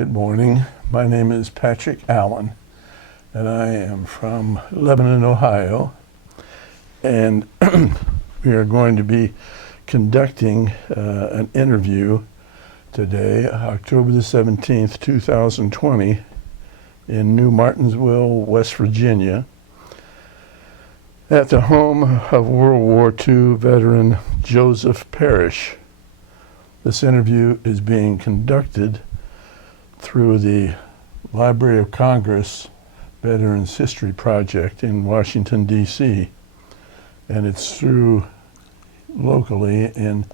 Good morning. My name is Patrick Allen, and I am from Lebanon, Ohio. And we are going to be conducting an interview today, October the 17th, 2020, in New Martinsville, West Virginia, at the home of World War II veteran Joseph Parish. This interview is being conducted through the Library of Congress Veterans History Project in Washington, D.C., and it's through locally in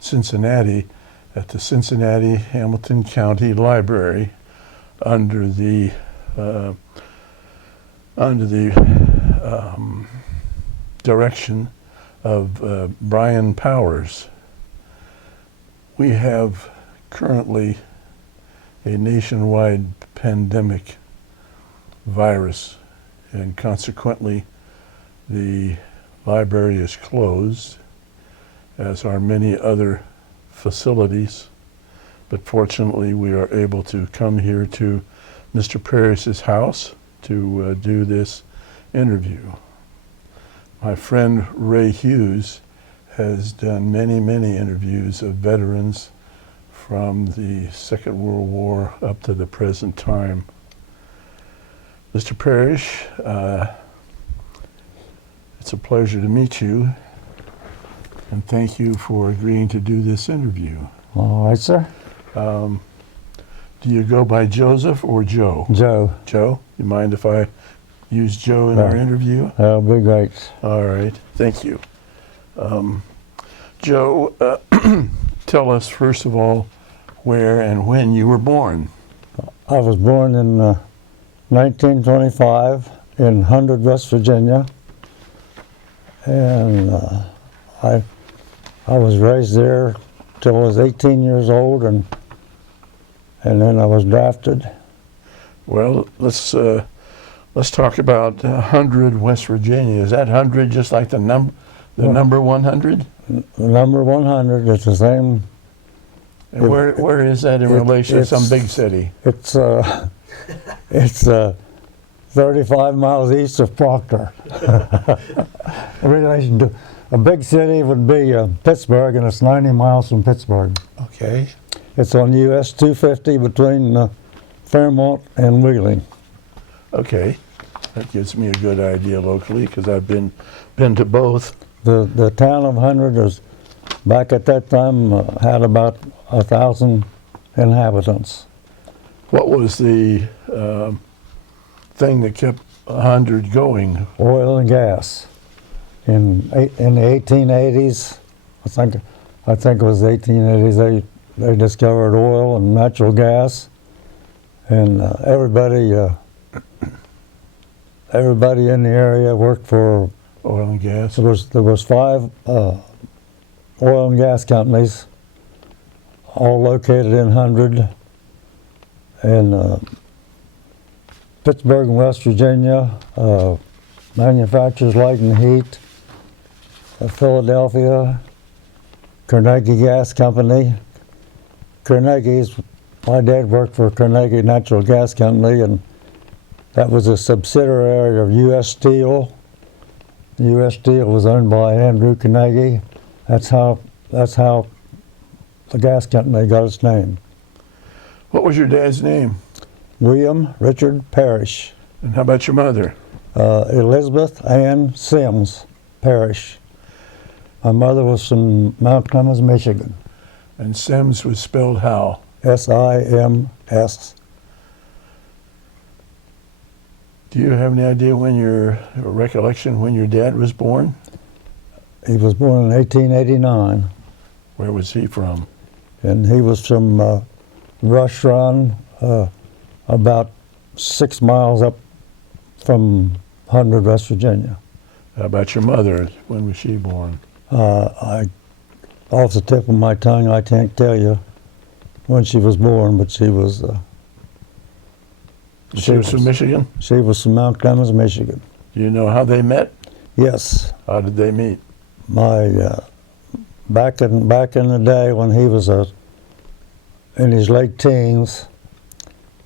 Cincinnati at the Cincinnati Hamilton County Library under the direction of Brian Powers. We have currently a nationwide pandemic virus, and consequently the library is closed, as are many other facilities. But fortunately we are able to come here to Mr. Parrish's house to do this interview. My friend Ray Hughes has done many interviews of veterans from the Second World War up to the present time. Mr. Parish, it's a pleasure to meet you, and thank you for agreeing to do this interview. All right, sir. Do you go by Joseph or Joe? Joe. Joe? You mind if I use Joe in our interview? That'll be great. All right, thank you. Joe, tell us first of all where and when you were born. I was born in 1925 in 100, West Virginia, and I was raised there till I was 18 years old, and then I was drafted. Well, let's talk about 100 West Virginia. Is that 100 just like the number 100? The number 100 is the same. And where is that in relation to some big city? It's 35 miles east of Proctor. In relation to a big city would be Pittsburgh, and it's 90 miles from Pittsburgh. Okay. It's on US 250 between Fairmont and Wheeling. Okay, that gives me a good idea locally because I've been to both. The town of 100 is, back at that time, had about 1,000 inhabitants. What was the thing that kept 100 going? Oil and gas. In the 1880s, I think it was the 1880s, they discovered oil and natural gas, and everybody in the area worked for oil and gas. There was 5 oil and gas companies, all located in 100, and Pittsburgh and West Virginia, manufacturers Light and Heat, Philadelphia, Carnegie Gas Company. My dad worked for Carnegie Natural Gas Company, and that was a subsidiary of U.S. Steel. U.S. Steel was owned by Andrew Carnegie. That's how the gas company got its name. What was your dad's name? William Richard Parish. And how about your mother? Elizabeth Ann Sims Parish. My mother was from Mount Clemens, Michigan. And Sims was spelled how? S-I-M-S. Do you have any idea recollection when your dad was born? He was born in 1889. Where was he from? And he was from Rush Run, about 6 miles up from 100, West Virginia. How about your mother? When was she born? Off the tip of my tongue, I can't tell you when she was born, but she was... She was from Michigan? She was from Mount Clemens, Michigan. Do you know how they met? Yes. How did they meet? Back in the day when he was in his late teens,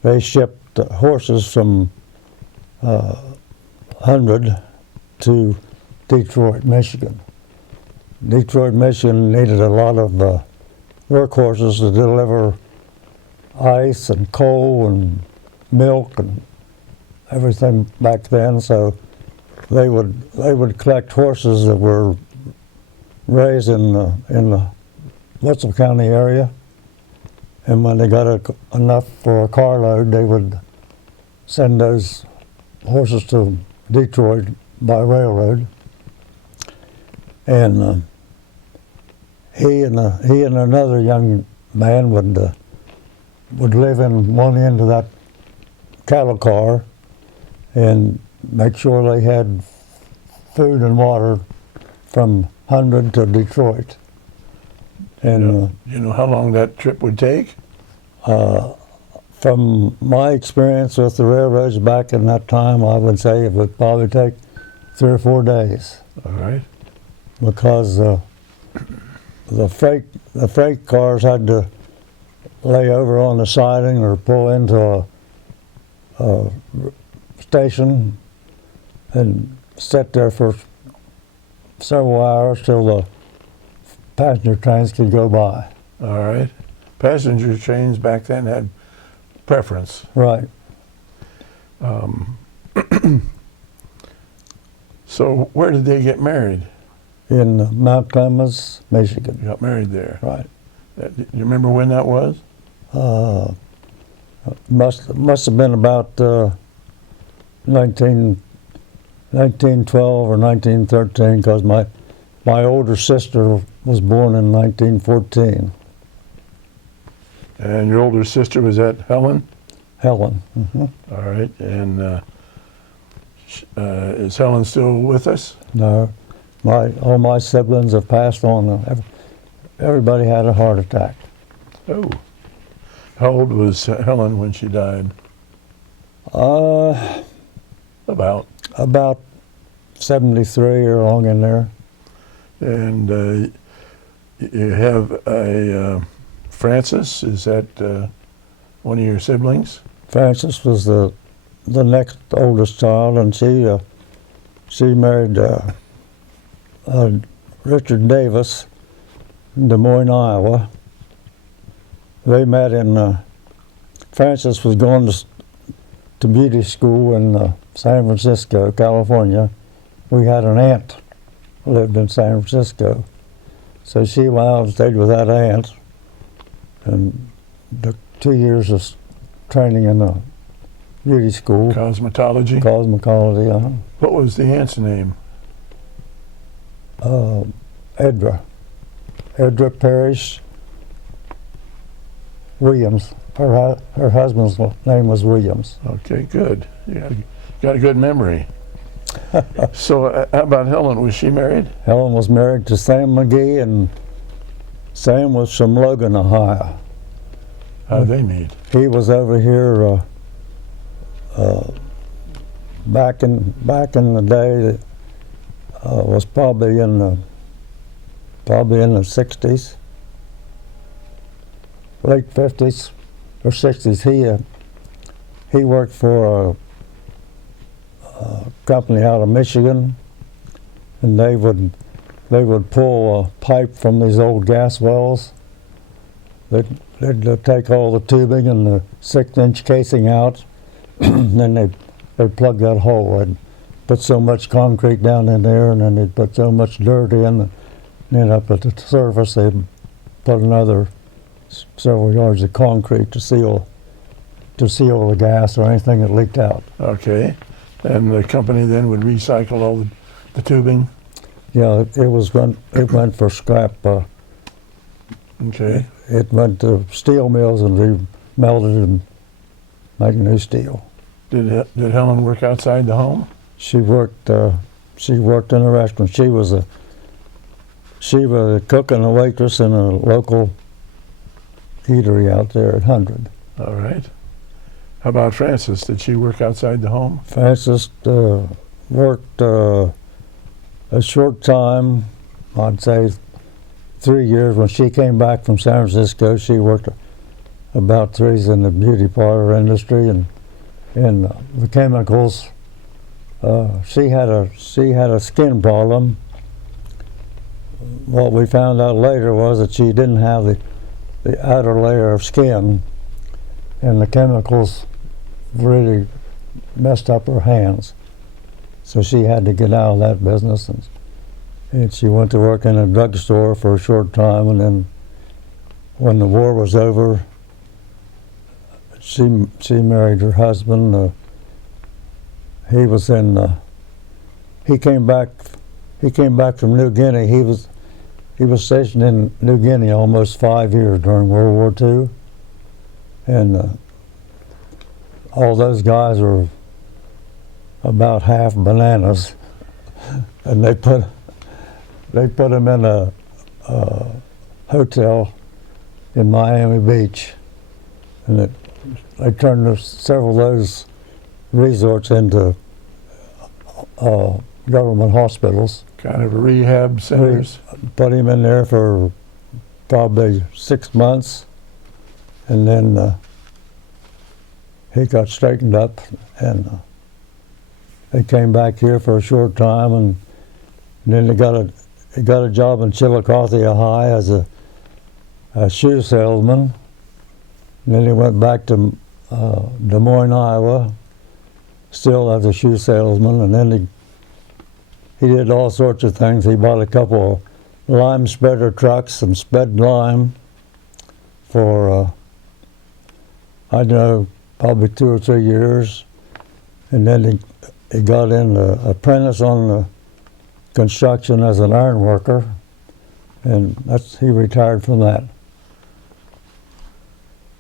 they shipped horses from 100 to Detroit, Michigan. Detroit, Michigan needed a lot of workhorses to deliver ice and coal and milk and everything back then. So they would collect horses that were raised in the Wetzel County area, and when they got enough for a carload, they would send those horses to Detroit by railroad. And he and another young man would live in one end of that cattle car and make sure they had food and water from 100 to Detroit. And you know how long that trip would take? from my experience with the railroads back in that time, I would say it would probably take 3 or 4 days. All right. Because the freight cars had to lay over on the siding or pull into a station and sit there for several hours till the passenger trains could go by. All right. Passenger trains back then had preference. Right. So where did they get married? In Mount Clemens, Michigan. You got married there. Right. You remember when that was? Must have been about 1912 or 1913, because my older sister was born in 1914. And your older sister was at Helen? Helen. Mm-hmm. All right. And is Helen still with us? No, all my siblings have passed on. Everybody had a heart attack. Oh. How old was Helen when she died? About 73 or along in there. And you have a Frances. Is that one of your siblings? Frances was the next oldest child, and she married Richard Davis in Des Moines, Iowa. They met in Frances was going to beauty school in San Francisco, California. We had an aunt who lived in San Francisco, so she went out and stayed with that aunt, and took 2 years of training in the beauty school. Cosmetology? Cosmetology, What was the aunt's name? Edra Parish Williams. Her husband's name was Williams. Okay, good. You got a good memory. So how about Helen? Was she married? Helen was married to Sam McGee, and Sam was from Logan, Ohio. How did they meet? He was over here back in the day. Was probably in the 60s, late 50s or 60s. He worked for a company out of Michigan, and they would pull a pipe from these old gas wells. They'd take all the tubing and the 6-inch casing out, and then they'd plug that hole and put so much concrete down in there, and then they'd put so much dirt in, and then up at the surface they'd put another several yards of concrete to seal the gas or anything that leaked out. Okay. And the company then would recycle all the tubing? Yeah, it went for scrap. Okay. It went to steel mills and re-melted and made new steel. Did Helen work outside the home? She worked in a restaurant. She was a cook and a waitress in a local eatery out there at 100. All right. How about Frances? Did she work outside the home? Frances worked a short time, I'd say 3 years. When she came back from San Francisco, she worked about three's in the beauty parlor industry, and the chemicals. She had a skin problem. What we found out later was that she didn't have the outer layer of skin, and the chemicals really messed up her hands. So she had to get out of that business, and she went to work in a drugstore for a short time, and then when the war was over, she married her husband. He was in. He came back from New Guinea. He was stationed in New Guinea almost 5 years during World War II, and all those guys were about half bananas, and they put him in a hotel in Miami Beach, and they turned several of those resorts into government hospitals. Kind of rehab centers. Put him in there for probably 6 months, and then he got straightened up, and he came back here for a short time, and then he got a job in Chillicothe, Ohio, as a shoe salesman. And then he went back to Des Moines, Iowa, still as a shoe salesman, and then he did all sorts of things. He bought a couple of lime spreader trucks and spread lime for, I don't know, probably 2 or 3 years. And then he got in apprentice on the construction as an iron worker, and he retired from that.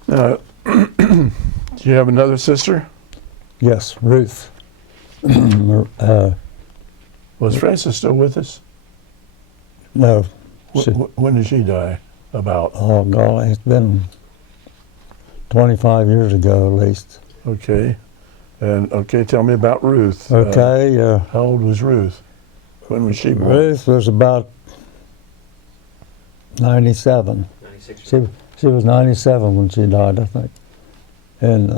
Do you have another sister? Yes, Ruth. Was Frances still with us? No. When did she die? About? Oh, golly, it's been 25 years ago at least. Okay. And tell me about Ruth. Okay. How old was Ruth? When was she born? Ruth was about 97. 96. She was 97 when she died, I think. And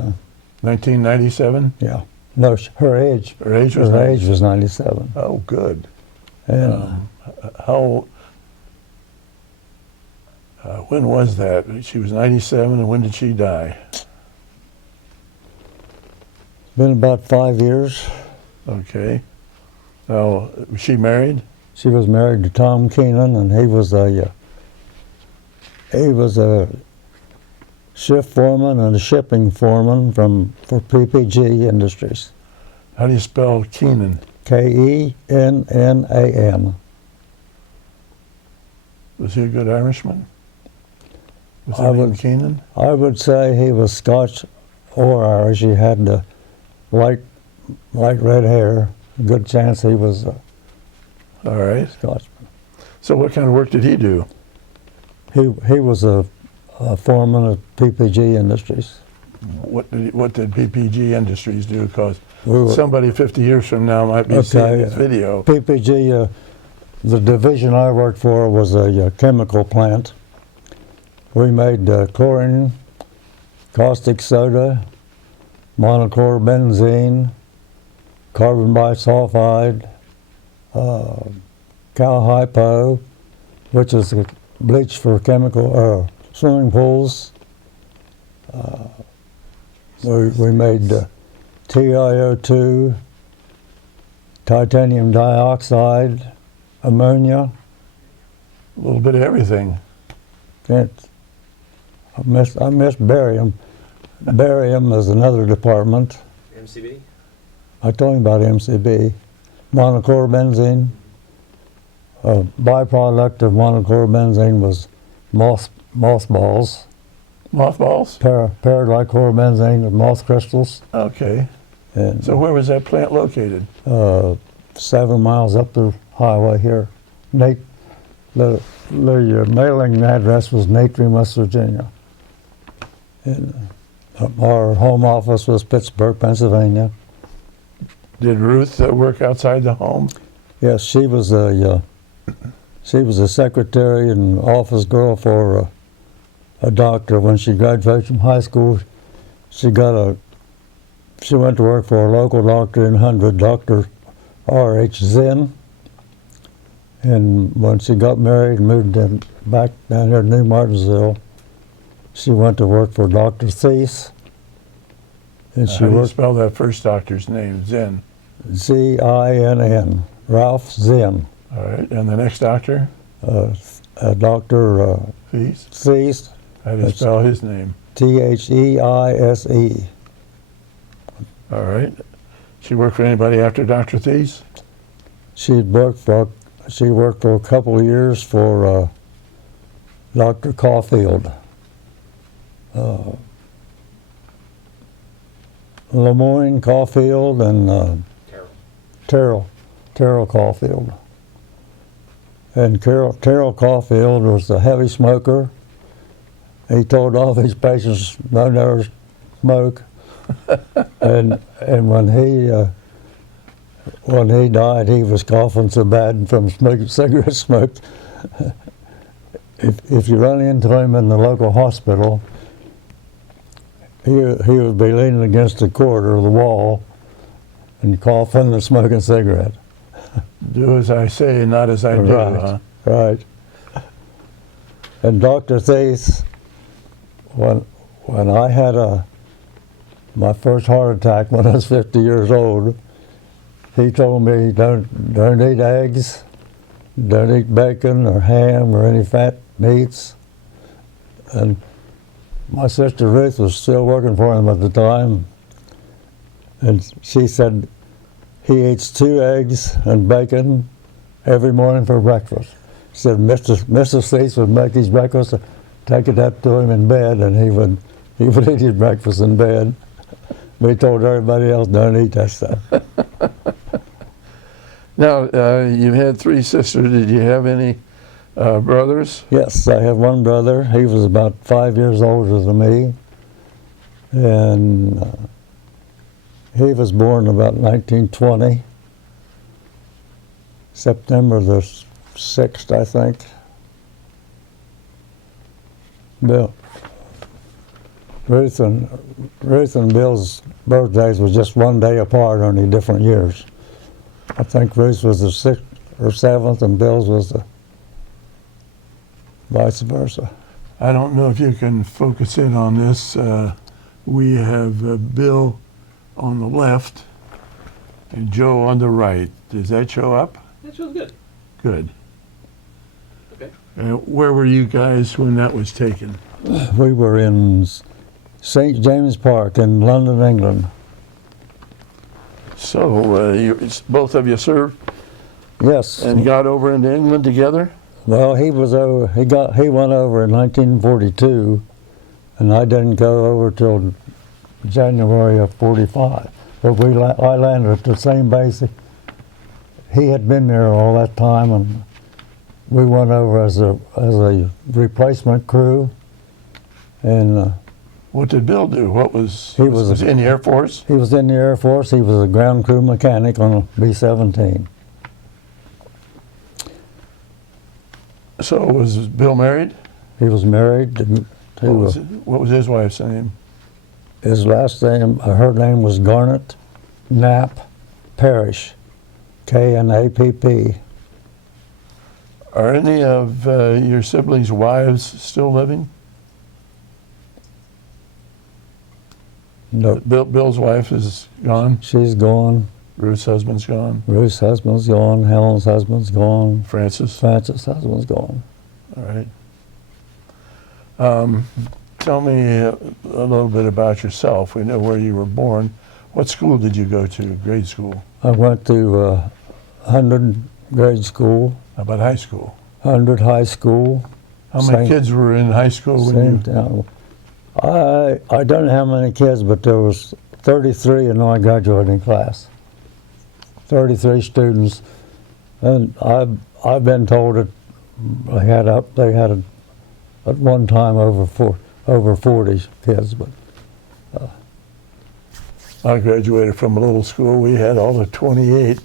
1997? yeah. No, her age. Her age was Her age was 97. Oh, good. And How? When was that? She was 97, and when did she die? been about 5 years. Okay. Now, was she married? She was married to Tom Keenan, and he was a shift foreman and a shipping foreman for PPG Industries. How do you spell Keenan? Kennan. Was he a good Irishman? Was I his name would- Keenan? I would say he was Scotch or Irish. He had the light red hair. A good chance he was All right. Scotsman. So what kind of work did he do? He was a foreman of PPG Industries. What did PPG Industries do? Because We were- somebody 50 years from now might be seeing this video. PPG, the division I worked for was a chemical plant. We made chlorine, caustic soda, monochlorobenzene, carbon bisulfide, cal hypo, which is a bleach for swimming pools. We made TiO2, titanium dioxide, ammonia. A little bit of everything. I miss barium. Barium is another department. MCB? I told him about MCB. Monochlorobenzene. A byproduct of monochlorobenzene was mothballs. Mothballs? Paradichlorobenzene with moth crystals. Okay. And So where was that plant located? 7 miles up the highway here. The mailing address was Natry, West Virginia. And our home office was Pittsburgh, Pennsylvania. Did Ruth work outside the home? Yes, she was a secretary and office girl for a doctor. When she graduated from high school, she went to work for a local doctor in Hundred, Dr. R.H. Zinn. And when she got married and moved back down here to New Martinsville, she went to work for Dr. Thies. And How do you spell that first doctor's name? Zinn. Zinn, Ralph Zinn. All right. And the next doctor? Dr. Thies. Thies. How do you spell his name? Thiese. All right. She worked for anybody after Dr. Thies? She worked for a couple of years for Dr. Caulfield. Lemoyne Caulfield and Terrell Caulfield. And Terrell Caulfield was a heavy smoker. He told all his patients, "No, never smoke." and when he died, he was coughing so bad from smoking cigarette smoke. If you run into him in the local hospital, he would be leaning against the corner of the wall and coughing and smoking a cigarette. Do as I say, not as I do, huh? Right. And Dr. Thies, when I had my first heart attack when I was 50 years old, he told me, don't eat eggs, don't eat bacon or ham or any fat meats. And my sister Ruth was still working for him at the time, and she said he eats 2 eggs and bacon every morning for breakfast. She said Mr. Thies would make his breakfast, take it up to him in bed, and he would eat his breakfast in bed. We told everybody else, don't eat that stuff. Now, you had 3 sisters. Did you have any brothers? Yes, I have one brother. He was about 5 years older than me. And he was born about 1920, September the 6th, I think. Ruth and Bill's birthdays was just 1 day apart, only different years. I think Ruth was the 6th or 7th, and Bill's was the vice versa. I don't know if you can focus in on this. We have Bill on the left and Joe on the right. Does that show up? That shows good. Good. Okay. Where were you guys when that was taken? We were in St. James Park in London, England. So both of you served Yes. and got over into England together? Well, he went over in 1942, and I didn't go over till January of 45. But I landed at the same base. He had been there all that time, and we went over as a replacement crew. And What did Bill do? He was in the Air Force? he was in the Air Force. He was a ground crew mechanic on a B-17. So was Bill married? He was married to What was his wife's name? his last name. Her name was Garnet Knapp Parish, Knapp. Are any of your siblings' wives still living? No, Bill's wife is gone. she's gone. Ruth's husband's gone. Ruth's husband's gone. Helen's husband's gone. Francis. Francis' husband's gone. All right. Tell me a little bit about yourself. We know where you were born. What school did you go to? Grade school? I went to 100 grade school, How about high school? 100 high school. How many Same- kids were in high school when Same you? town. I don't know how many kids, but there was 33 in my graduating class. 33 students, and I've been told that they had at one time over 40 kids, but I graduated from a little school. We had all the 28.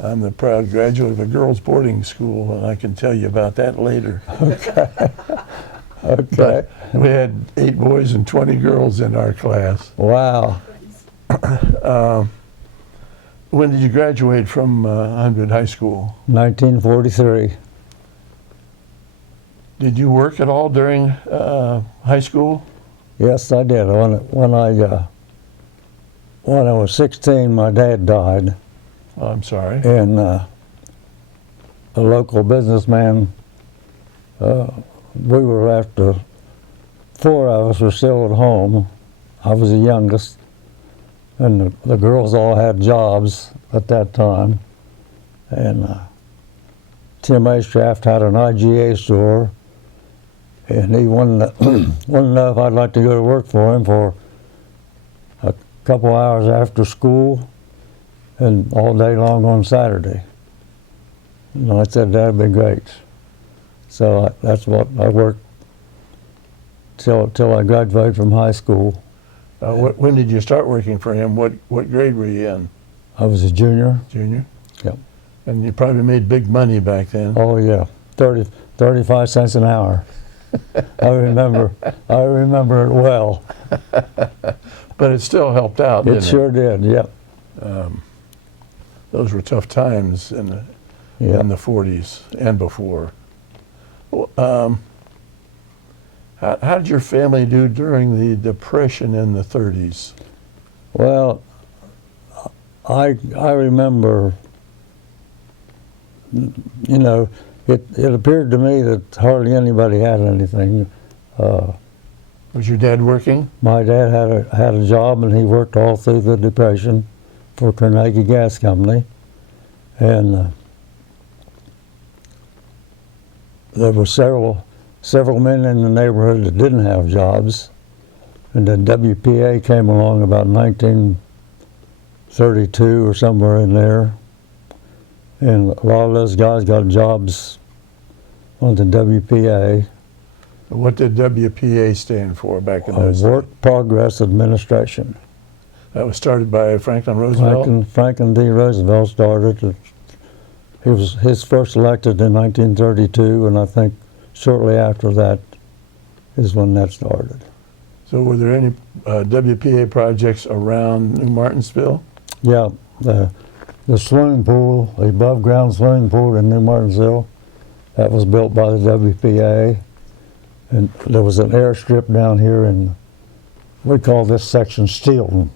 I'm the proud graduate of a girls' boarding school, and I can tell you about that later. Okay. But we had 8 boys and 20 girls in our class. Wow. When did you graduate from Hundred High School? 1943. Did you work at all during high school? Yes, I did. When I was 16, my dad died, Oh, I'm sorry. and a local businessman. We were after 4 of us were still at home. I was the youngest, and the girls all had jobs at that time. And Tim Ashcraft had an IGA store, and he wanted to know if I'd like to go to work for him for a couple hours after school and all day long on Saturday. And I said, that'd be great. So that's what I worked till I graduated from high school. When did you start working for him? What grade were you in? I was a junior. Junior? Yep. And you probably made big money back then. Oh yeah, 35 cents an hour. I remember it well. But it still helped out, didn't It sure did, yep. Those were tough times in the Yep. 40s and before. How did your family do during the Depression in the 30s? Well, I remember, you know, it appeared to me that hardly anybody had anything. Was your dad working? My dad had a job, and he worked all through the Depression for Carnegie Gas Company, and there were several men in the neighborhood that didn't have jobs, and the WPA came along about 1932 or somewhere in there, and a lot of those guys got jobs on the WPA. What did WPA stand for back in those days? Work Progress Administration. That was started by Franklin Roosevelt? Franklin D. Roosevelt started it. He was his first elected in 1932, and I think shortly after that is when that started. So were there any WPA projects around New Martinsville? Yeah, the swimming pool, the above ground swimming pool in New Martinsville, that was built by the WPA. And there was an airstrip down here in, we call this section Steelton.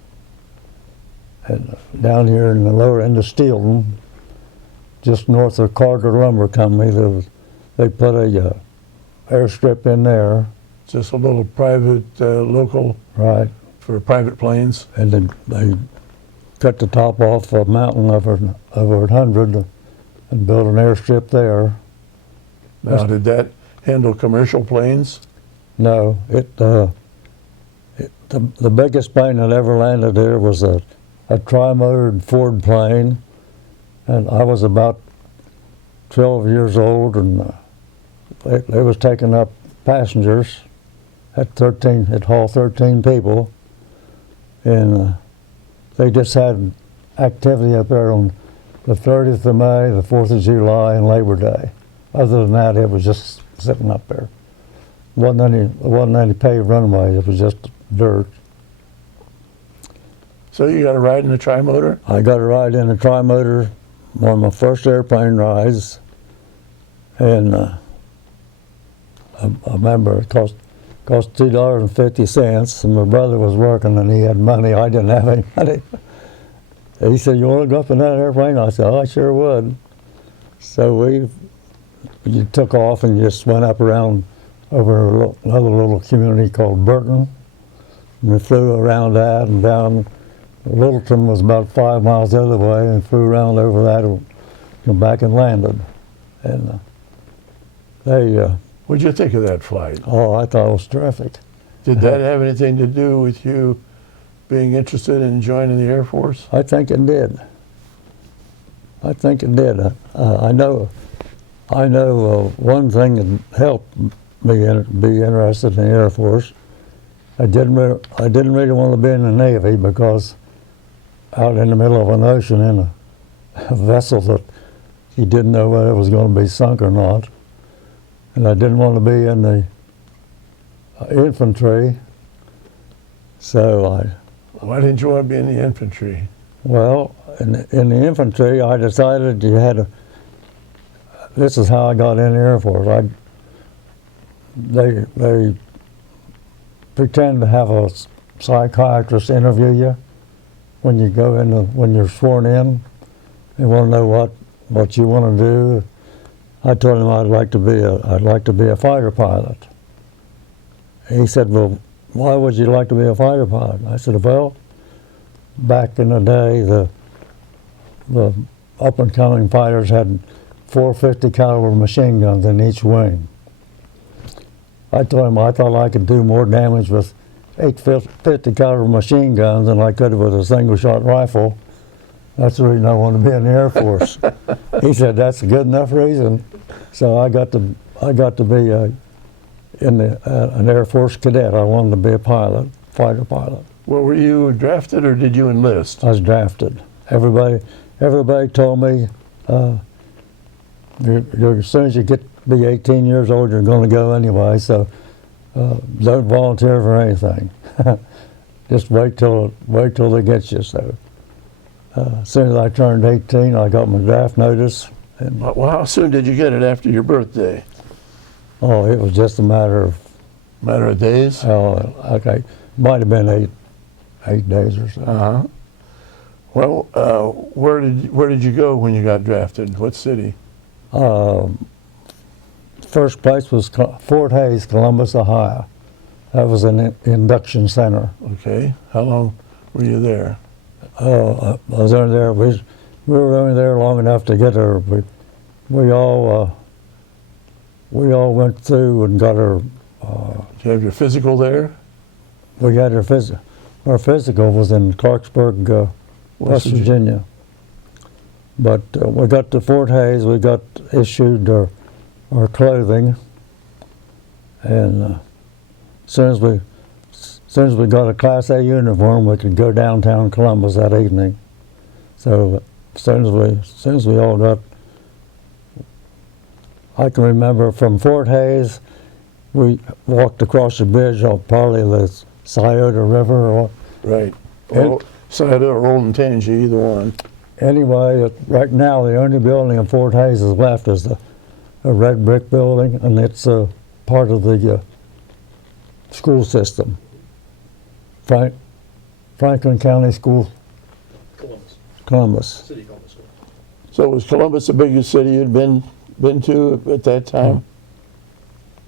And down here in the lower end of Steelton, just north of Carter Lumber Company, they put a airstrip in there. Just a little private, local, right, for private planes? and they cut the top off a mountain over 100 and built an airstrip there. Now, did that handle commercial planes? No, the biggest plane that ever landed there was a tri-motored Ford plane, and I was about 12 years old, and they was taking up passengers at 13. It hauled 13 people, and they just had activity up there on the 30th of May, the 4th of July, and Labor Day. Other than that, it was just sitting up there. Wasn't any paved runway. It was just dirt. So you got a ride in a tri-motor? I got a ride in a tri-motor on my first airplane rides, and I remember it cost $2.50, and my brother was working and he had money. I didn't have any money. He said, "You want to go up in that airplane?" I said, "Oh, I sure would." So you took off and just went up around over another little community called Burton, and we flew around that and down. Littleton was about 5 miles the other way, and flew around over that and come back and landed. And What'd you think of that flight? oh, I thought it was terrific. Did that have anything to do with you being interested in joining the Air Force? I think it did. I think it did. I know one thing that helped me be interested in the Air Force. I didn't really want to be in the Navy because out in the middle of an ocean in a vessel that you didn't know whether it was going to be sunk or not. And I didn't want to be in infantry. So Why didn't you want to be in the infantry? well, in the infantry, I decided you had to. This is how I got in the Air Force. They pretend to have a psychiatrist interview you when you go in when you're sworn in. They want to know what you want to do. I told him I'd like to be a fighter pilot. He said, "Well, why would you like to be a fighter pilot?" I said, "Well, back in the day, the up and coming fighters had 450 caliber machine guns in each wing. I told him I thought I could do more damage with 850 caliber machine guns than I could with a single shot rifle. That's the reason I wanted to be in the Air Force." He said, "That's a good enough reason." So I got to be an Air Force cadet. I wanted to be a pilot, fighter pilot. Well, were you drafted or did you enlist? I was drafted. Everybody told me, as soon as you get to be 18 years old, you're going to go anyway. So don't volunteer for anything. Just wait till they get you. So as soon as I turned 18, I got my draft notice. And Well, how soon did you get it after your birthday? it was just a matter of Matter of days? okay, might have been eight days or so. Uh-huh. Well, where did you go when you got drafted? What city? First place was Fort Hays, Columbus, Ohio. That was an induction center. Okay. How long were you there? I was only there. We were only there long enough to get her. We all went through and got her. Did you have your physical there? We had her physical. Our physical was in Clarksburg, West Virginia. But we got to Fort Hays. We got issued our clothing, and as soon as we got a Class A uniform, we could go downtown Columbus that evening. So as soon as we all got, I can remember from Fort Hays, we walked across the bridge on probably the Scioto River. Right. Scioto or Olentangy, either one. Anyway, right now the only building in Fort Hays is left is a red brick building, and it's part of the school system. Franklin County School, Columbus. City Columbus. So was Columbus the biggest city you'd been to at that time?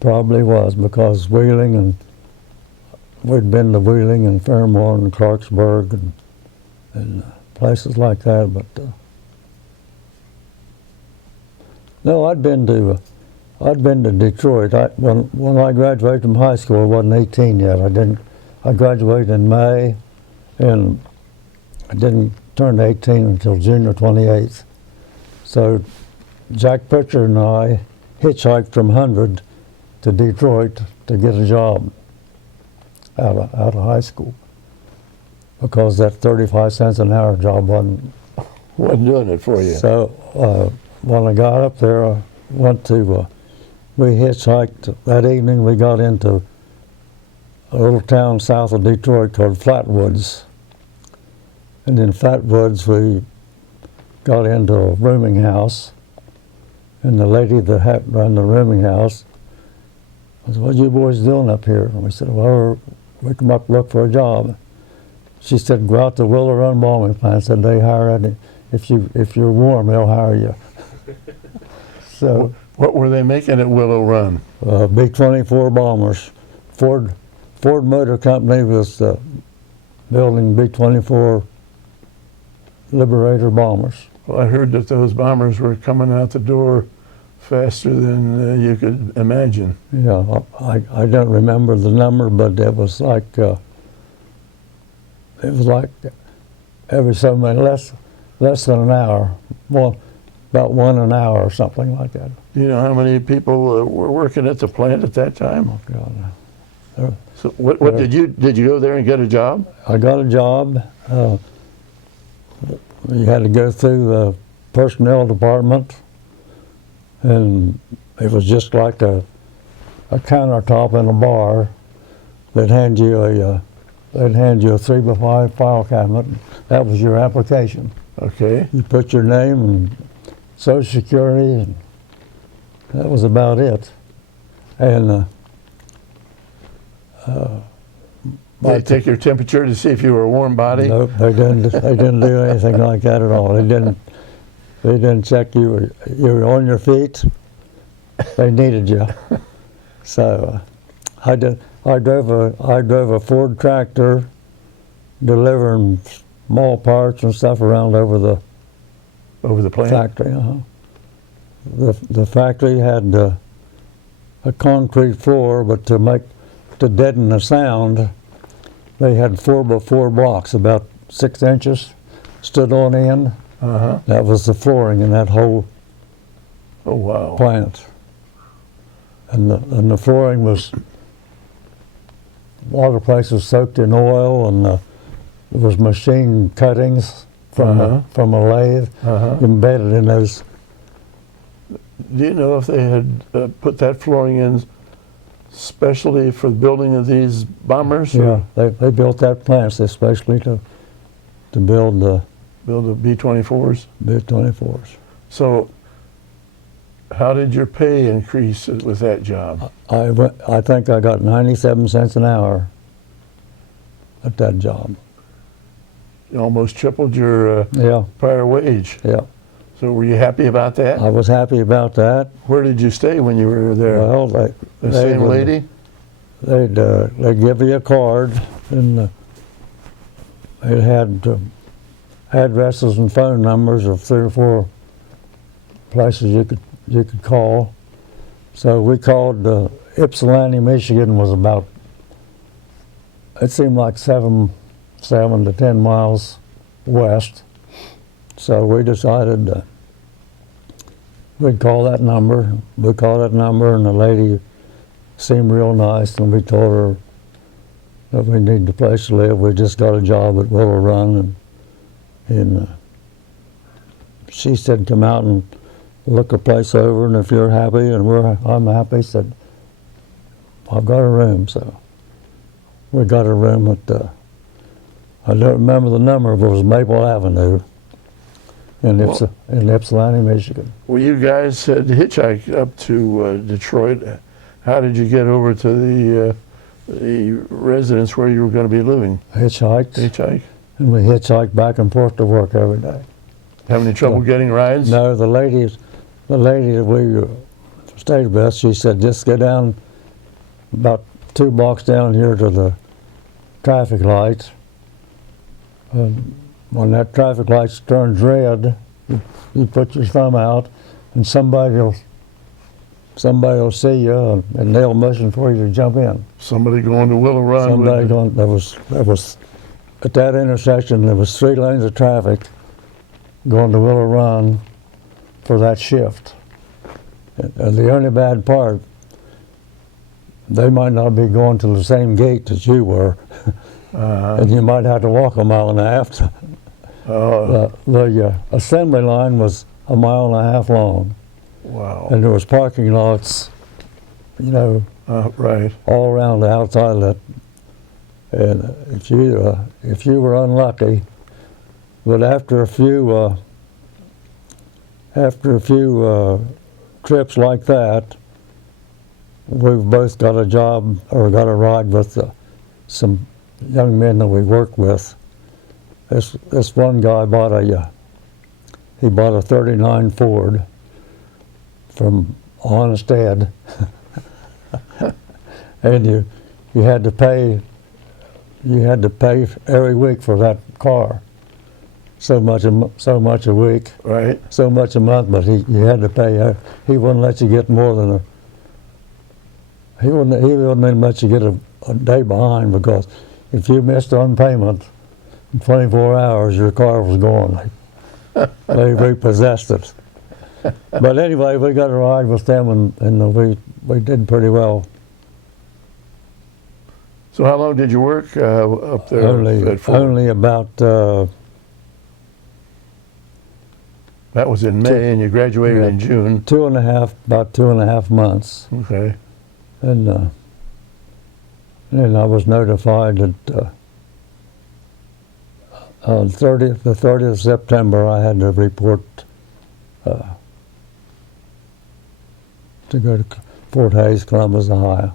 Probably was, because Wheeling, and we'd been to Wheeling and Fairmont and Clarksburg and places like that, but no, I'd been to Detroit. When I graduated from high school, I wasn't 18 yet. I graduated in May, and I didn't turn 18 until June 28th. So Jack Pritchard and I hitchhiked from 100 to Detroit to get a job out of high school, because that 35 cents an hour job wasn't doing it for you. So when I got up there, I went to, we hitchhiked that evening. We got into a little town south of Detroit called Flatwoods. And in Flatwoods, we got into a rooming house. And the lady that had run the rooming house I said, "What are you boys doing up here?" And we said, "Well, we come up to look for a job." She said, "Go out to Willow Run bombing plant." Said they hire any, if you're warm, they'll hire you. So what were they making at Willow Run? B-24 bombers. Ford Motor Company was building B-24 Liberator bombers. Well, I heard that those bombers were coming out the door faster than you could imagine. Yeah, I don't remember the number, but it was like every so many, less than an hour, about one an hour or something like that. Do you know how many people were working at the plant at that time? Oh God. So what did you go there and get a job? I got a job. You had to go through the personnel department, and it was just like a countertop in a bar. they'd hand you a 3x5 file cabinet. That was your application. Okay. You put your name and Social Security, and that was about it. And They take your temperature to see if you were a warm body? nope, they didn't. They didn't do anything like that at all. They didn't check you were on your feet. They needed you. So I drove a Ford tractor delivering small parts and stuff around over the plant? factory. The factory had a concrete floor, but to deaden the sound, they had 4x4 blocks, about 6 inches, stood on end. Uh-huh. That was the flooring in that whole Oh, wow. plant. And the flooring was, a lot of places soaked in oil, and there was machine cuttings from a lathe embedded in those. Do you know if they had put that flooring in specially for the building of these bombers? Yeah, they built that plant especially to build the Build the B-24s? B-24s. So how did your pay increase with that job? I think I got 97 cents an hour at that job. You almost tripled your Yeah, prior wage. yeah. So were you happy about that? I was happy about that. Where did you stay when you were there? Well, The same lady? They'd give you a card, and it had addresses and phone numbers of 3 or 4 places you could call. So we called Ypsilanti, Michigan was about, it seemed like 7 to 10 miles west. So we decided we'd call that number. We called that number, and the lady seemed real nice, and we told her that we needed a place to live. We just got a job at Willow Run, and she said, "Come out and look the place over, and if you're happy and I'm happy," said, "I've got a room." So we got a room at I don't remember the number, but it was Maple Avenue in Ypsilanti, Michigan. Well, you guys had hitchhiked up to Detroit. How did you get over to the residence where you were going to be living? Hitchhiked, Hitchhike? and we hitchhiked back and forth to work every day. Having any trouble getting rides? No, the lady that we stayed with, she said, "Just go down about 2 blocks down here to the traffic lights. When that traffic light turns red, you put your thumb out, and somebody will see you, and they'll motion for you to jump in." Somebody going to Willow Run? Somebody going. There was at that intersection. There was 3 lanes of traffic going to Willow Run for that shift. And the only bad part, they might not be going to the same gate that you were, and you might have to walk a mile and a half. The assembly line was a mile and a half long, Wow. and there was parking lots, Right. all around the outside of that. And if you were unlucky, but after a few trips like that, we've both got a job or got a ride with some young men that we worked with. This one guy bought a 39 Ford from Honest Ed, and you had to pay every week for that car. So much a week, Right. so much a month, but you had to pay. He wouldn't let you get more than he wouldn't let you get a day behind, because if you missed on payment in 24 hours, your car was gone. They repossessed it. But anyway, we got a ride with them, and we did pretty well. So how long did you work up there at Ford? Only about That was in May, and you graduated in June. about 2.5 months. Okay. And And I was notified that on the 30th of September, I had to report to go to Fort Hays, Columbus, Ohio.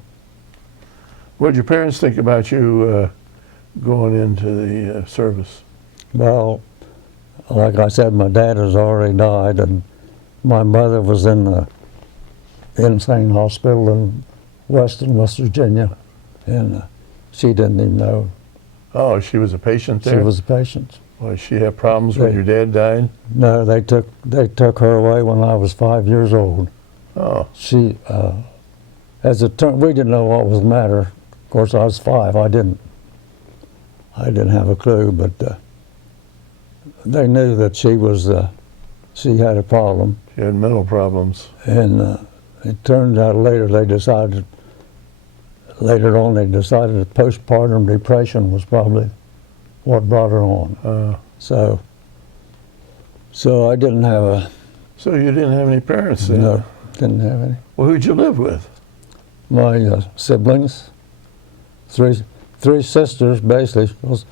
What did your parents think about you going into the service? Well, like I said, my dad has already died, and my mother was in the insane hospital in West Virginia, and she didn't even know Oh, she was a patient there? she was a patient. Well, she had problems when They- your dad died? No, they took her away when I was 5 years old. Oh, She, as it turned, we didn't know what was the matter. Of course, I was 5. I didn't have a clue, but they knew that she had a problem. she had mental problems. And it turned out later on they decided that postpartum depression was probably what brought her on. So I didn't have a, So you didn't have any parents then? no, didn't have any. Well, who'd you live with? My siblings, three sisters basically. 'Cause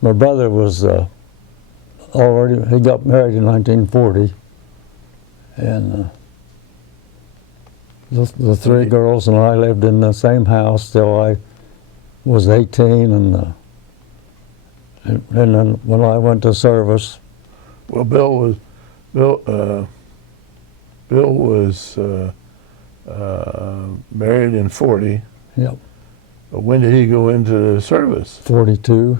my brother was he got married in 1940, and the three girls and I lived in the same house till I was 18, and then when I went to service, Well, Bill was married in 40. yep, But when did he go into the service? 42.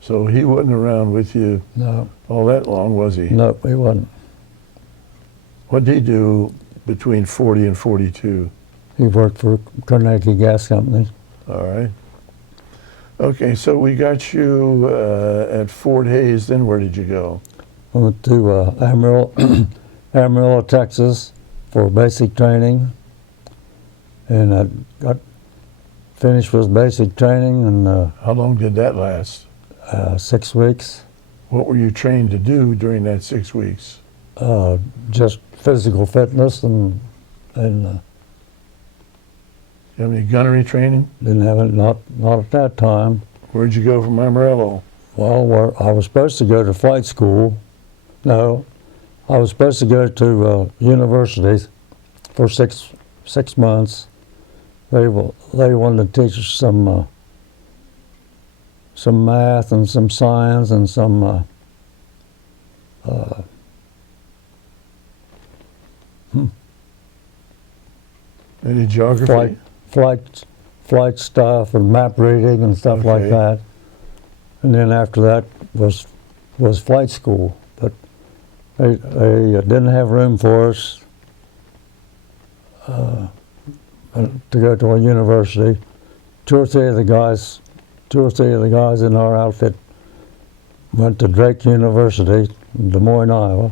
So he wasn't around with you No, all that long, was he? no, he wasn't. What did he do between 40 and 42? He worked for Carnegie Gas Company. All right. Okay, so we got you at Fort Hays. Then where did you go? I went to Amarillo, Texas for basic training, and I got finished with basic training in How long did that last? 6 weeks. What were you trained to do during that 6 weeks? Just physical fitness, and You have any gunnery training? didn't have it, not at that time. Where'd you go from Amarillo? Well, I was supposed to go to flight school. No, I was supposed to go to university for six months. They wanted to teach us some math and some science and some Any geography? flight stuff and map reading and stuff like Okay. that. And then after that was flight school, but they didn't have room for us to go to a university. Two or three of the guys in our outfit went to Drake University in Des Moines, Iowa.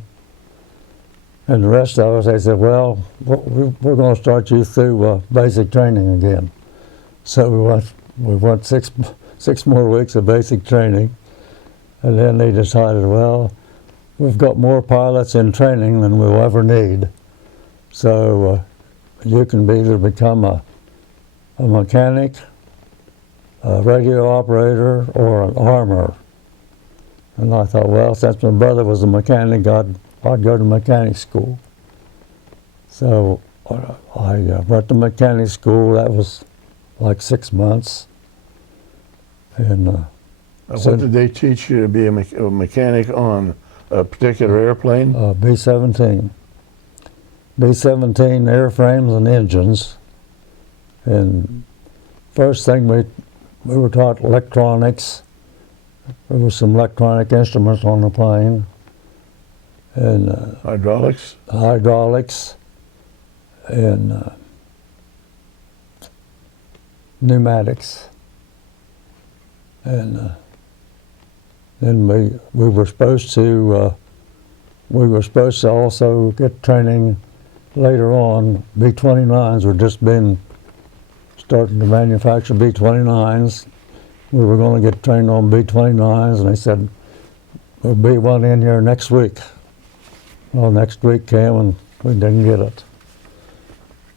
And the rest of us, they said, well, we're going to start you through basic training again. So we went six more weeks of basic training. And then they decided, well, we've got more pilots in training than we'll ever need. So you can either become a mechanic, a radio operator, or an armor. And I thought, well, since my brother was a mechanic, I'd go to mechanic school. So I went to mechanic school. That was like 6 months. And so- What did they teach you to be a mechanic on a particular airplane? B-17. B-17 airframes and engines. And first thing we were taught electronics. There were some electronic instruments on the plane. And Hydraulics? hydraulics and pneumatics. And then we were supposed to also get training later on. B-29s were just starting to manufacture B-29s. We were going to get trained on B-29s, and they said, there'll be one in here next week. Well, next week came and we didn't get it.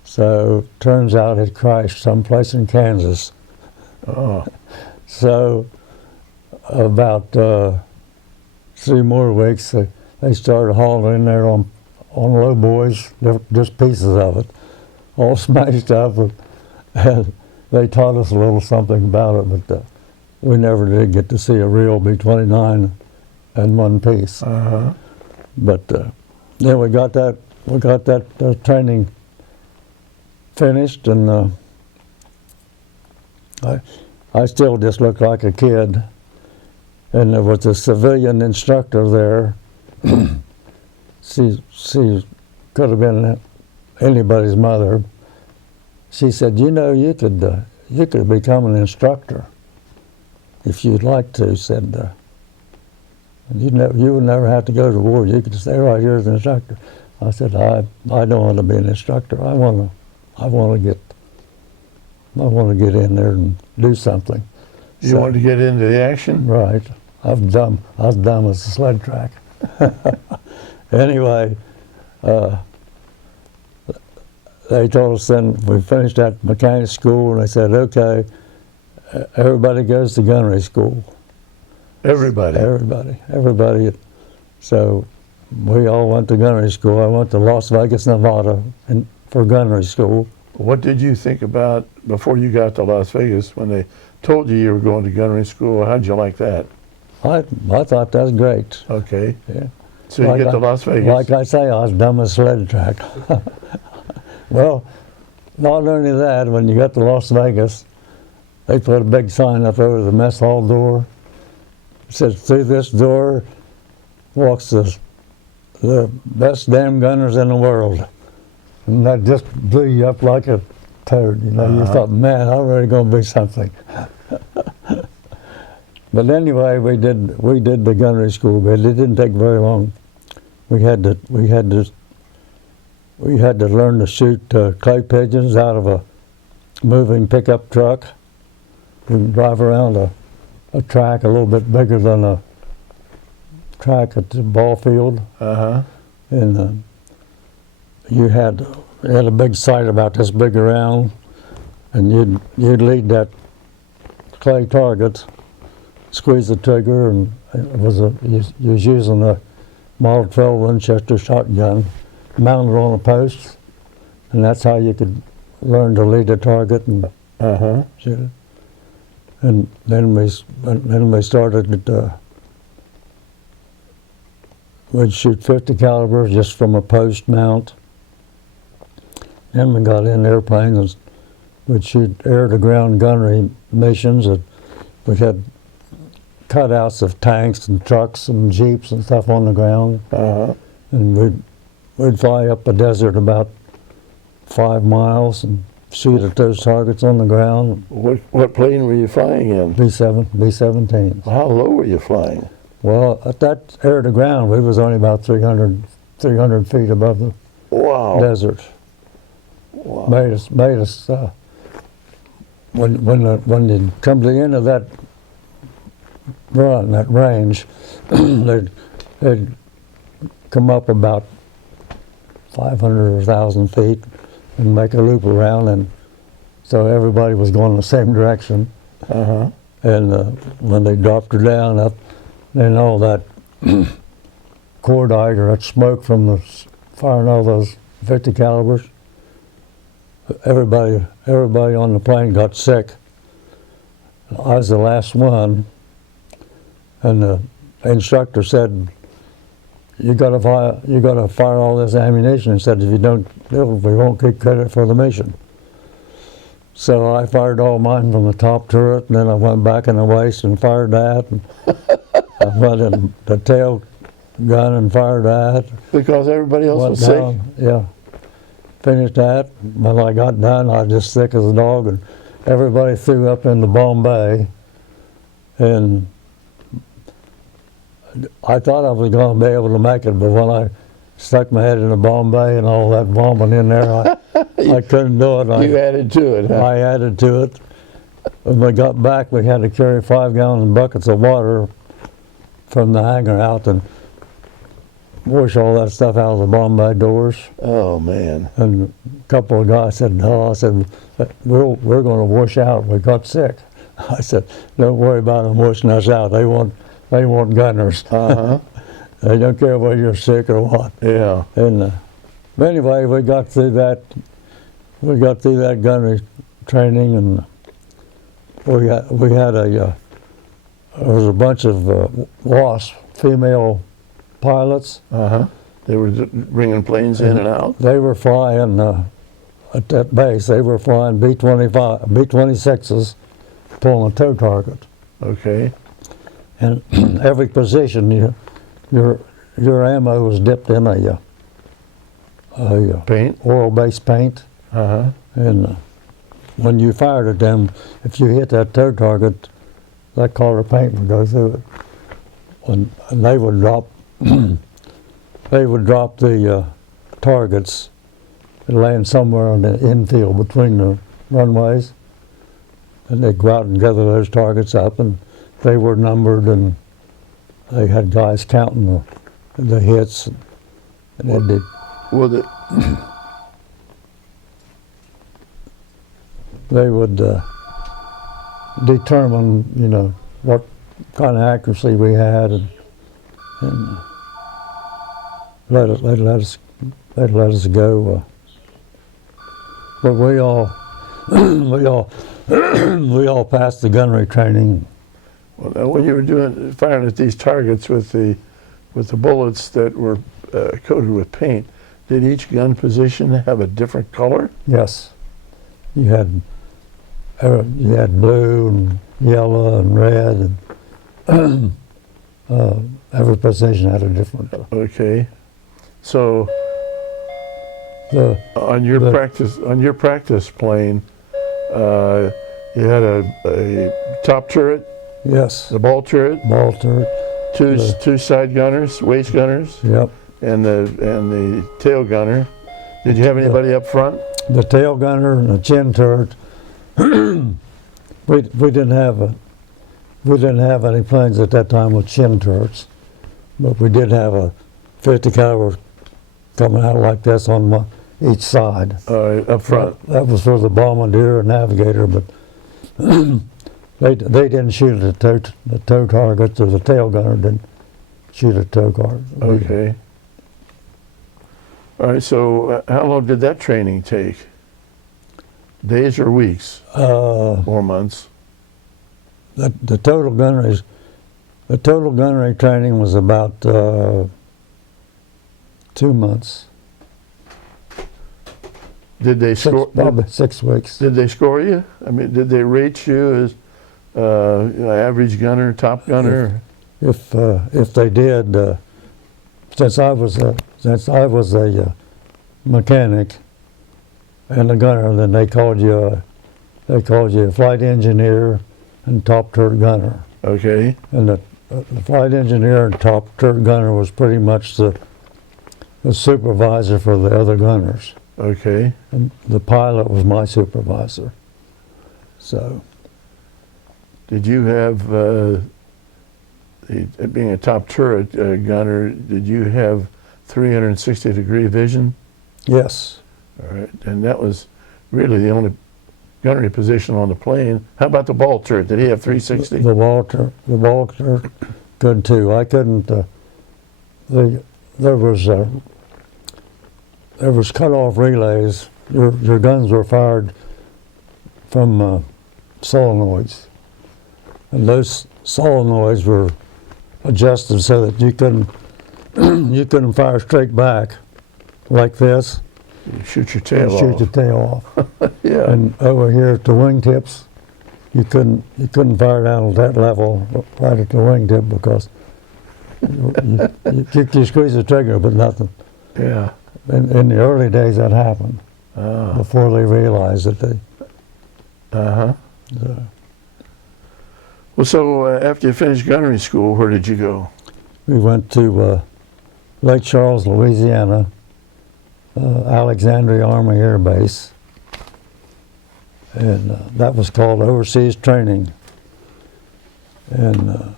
So turns out it crashed someplace in Kansas. Oh, So about 3 more weeks, they started hauling in there on low boys, just pieces of it, all smashed up. And they taught us a little something about it, but we never did get to see a real B-29 in one piece. uh-huh. But then we got that training finished, and I still just looked like a kid. And there was a civilian instructor there. She could have been anybody's mother. She said, "You know, you could become an instructor if you'd like to." Said, "You would never have to go to war. You could stay right here as an instructor." I said, "I don't want to be an instructor. I want to get in there and do something." You wanted to get into the action? Right. I was dumb as a sled track. Anyway, they told us then we finished that mechanic school, and they said, "Okay, everybody goes to gunnery school." Everybody. Everybody. So we all went to gunnery school. I went to Las Vegas, Nevada, for gunnery school. What did you think about before you got to Las Vegas when they told you were going to gunnery school? How'd you like that? I thought that was great. Okay. Yeah. So you get to Las Vegas. Like I say, I was dumb as sled track. Well, not only that, when you got to Las Vegas, they put a big sign up over the mess hall door. It says, "Through this door walks the best damn gunners in the world." And that just blew you up like a toad. You know, you thought, "Man, I'm really going to be something." But anyway, we did the gunnery school, but it didn't take very long. We had to learn to shoot clay pigeons out of a moving pickup truck. We can drive around a track a little bit bigger than a track at the ball field, Uh-huh. and you had a big sight about this big around, and you'd lead that clay target, squeeze the trigger, and you was using a Model 12 Winchester shotgun mounted on a post, and that's how you could learn to lead a target and Uh-huh. shoot it. And then we started. We'd shoot 50 calibers just from a post mount. Then we got in airplanes and we'd shoot air-to-ground gunnery missions. We had cutouts of tanks and trucks and jeeps and stuff on the ground. Uh-huh. And we'd fly up the desert about 5 miles and shoot at those targets on the ground. What plane were you flying in? B-17s. How low were you flying? Well, at that air-to-ground, we was only about 300 feet above the Wow. desert. Wow. Made us. When you come to the end of that run, that range, they'd come up about 500 or 1,000 feet and make a loop around, and so everybody was going the same direction. Uh-huh. And when they dropped her down, then all that cordite or that smoke from the firing all those 50 calibers, everybody on the plane got sick. I was the last one, and the instructor said, "You got to fire all this ammunition." He said, "If you don't do it, we won't get credit for the mission." So I fired all mine from the top turret, and then I went back in the waist and fired that. And I went in the tail gun and fired that. Because everybody else Went was sick? down, yeah. Finished that. When I got done, I was just sick as a dog, and everybody threw up into Bombay. And I thought I was going to be able to make it, but when I stuck my head into Bombay and all that vomit in there, I couldn't do it. You added to it, huh? I added to it. When we got back, we had to carry 5-gallon buckets of water from the hangar out and wash all that stuff out of the Bombay doors. Oh, man. And a couple of guys said, "No," I said, we're going to wash out. We got sick." I said, don't worry about them wishing us out. They want gunners. Uh-huh. They don't care whether you're sick or what. Yeah. And but anyway, we got through that. We got through that gunnery training, and we had there was a bunch of WASP female pilots. Uh-huh. They were bringing planes in and out. They were flying at that base. They were flying B-26s, pulling a tow target. Okay. And every position, your ammo was dipped in a Paint. oil-based paint. Uh-huh. And when you fired at them, if you hit that tow target, that color paint would go through it. And they would drop, they would drop the targets and land somewhere on the infield between the runways. And they'd go out and gather those targets up, and they were numbered, and they had guys counting the hits. And they did. Well, They would determine, what kind of accuracy we had, and they'd let us go. But we all we all passed the gunnery training. well, now when you were firing at these targets with the bullets that were coated with paint, did each gun position have a different color? Yes, you had blue and yellow and red, and every position had a different. Okay. So The on your practice plane, you had a top turret, yes, the ball turret, ball turret. two side gunners, waist gunners, Yep. and the tail gunner. Did you have anybody up front? The tail gunner and the chin turret. we didn't have any planes at that time with chin turrets, but we did have a 50 caliber coming out like this on each side. Up front. That was for the bombardier and navigator, but they didn't shoot at the tow targets, or the tail gunner didn't shoot at tow targets. Okay. All right. So how long did that training take? Days or weeks? Or months? The total gunnery training was about 2 months. Did they score? Probably 6 weeks. Did they score you? I mean, did they rate you as average gunner, top gunner? If they did, since I was a mechanic and a gunner, then they called you a flight engineer and top turret gunner. Okay. And the flight engineer and top turret gunner was pretty much the supervisor for the other gunners. Okay. And the pilot was my supervisor. So. Did you have, being a top turret gunner, did you have 360-degree vision? Yes. All right. And that was really the only gunnery position on the plane. How about the ball turret? Did he have 360? The ball turret could too. I couldn't. There was cut-off relays. Your guns were fired from solenoids, and those solenoids were adjusted so that you couldn't fire straight back like this. You shoot your tail off. Shoot your tail off. Yeah. And over here at the wingtips, you couldn't fire down at that level right at the wingtip, because you squeeze the trigger, but nothing. Yeah. In the early days, that happened. Before they realized that they. Uh-huh. Well, so after you finished gunnery school, where did you go? We went to Lake Charles, Louisiana, Alexandria Army Air Base, and that was called overseas training. And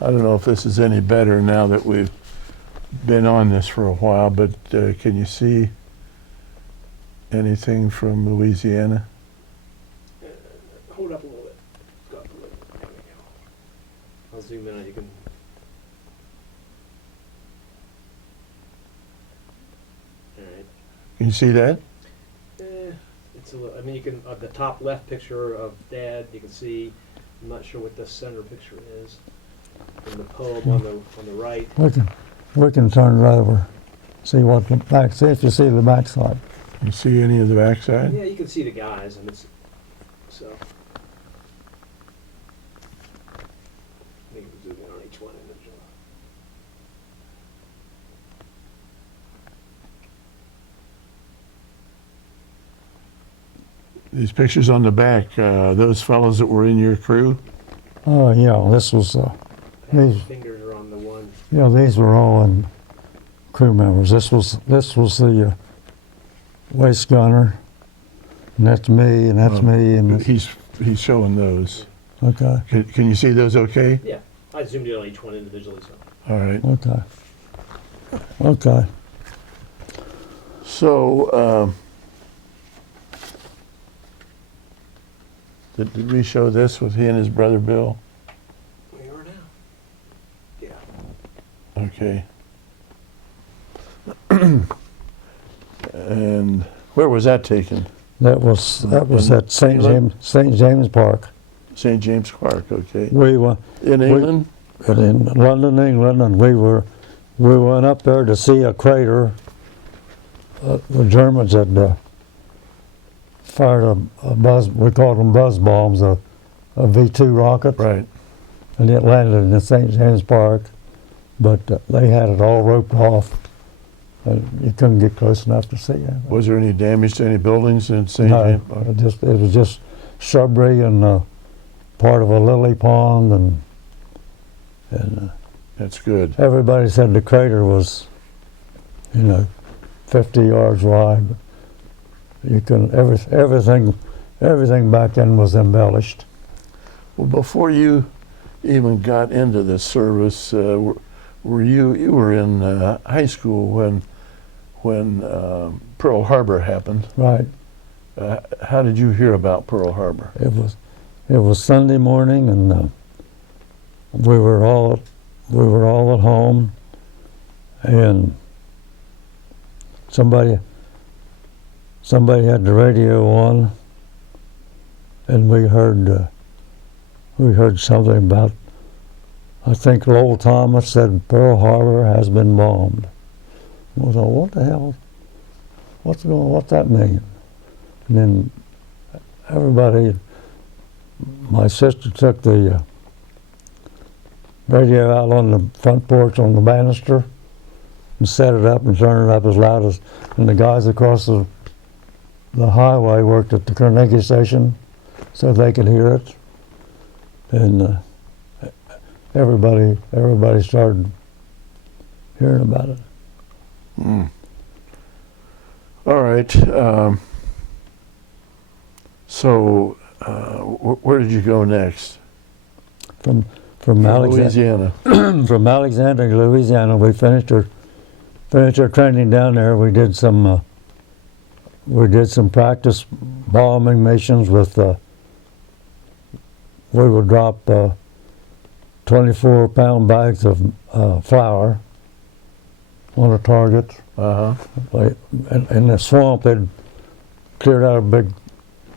I don't know if this is any better now that we've been on this for a while, but can you see anything from Louisiana? Hold up a little bit. Go zoom in on it, you can. All right. Can you see that? It's a little, I mean, you can, the top left picture of Dad, you can see, I'm not sure what the center picture is. And the poem on the right. We can turn it over, see what the back, see if you see the backside. You see any of the backside? Yeah, you can see the guys, and it's, so. Maybe zoom in on each one individually. These pictures on the back, those fellows that were in your crew? Oh, yeah, this was, these, Fingers are on the one. yeah, these were all crew members. This was the waist gunner, and that's me, and that's me, and that's, He's showing those. okay, Can you see those okay? Yeah, I zoomed in on each one individually, so. All right. okay, okay. So, did we show this with he and his brother Bill? We are now. Yeah. Okay. And where was that taken? That was at St. James Park. St. James Park, okay. We were In England? in London, England, and we went up there to see a crater. The Germans had fired a buzz. We called them buzz bombs, a V2 rocket, Right. and it landed in St. James Park. But they had it all roped off, and you couldn't get close enough to see it. Was there any damage to any buildings in St. No, James Park? it was just shrubbery and part of a lily pond, and That's good. everybody said the crater was, 50 yards wide. You can everything back then was embellished. Well, before you even got into the service, were you were in high school when Pearl Harbor happened? Right. How did you hear about Pearl Harbor? It was Sunday morning, and we were all at home, and somebody had the radio on, and we heard something about, I think Lowell Thomas said Pearl Harbor has been bombed. We thought, what the hell? What's that mean? And then everybody, my sister took the radio out on the front porch on the banister and set it up and turned it up as loud as, and the guys across the highway worked at the Carnegie station so they could hear it. And everybody started hearing about it. Mm. All right. So, where did you go next? From Alexandria, Louisiana. from Alexandria, Louisiana, we finished our training down there. We did some practice bombing missions with. We would drop 24-pound bags of flour on a target. Uh-huh. In the swamp, they'd cleared out a big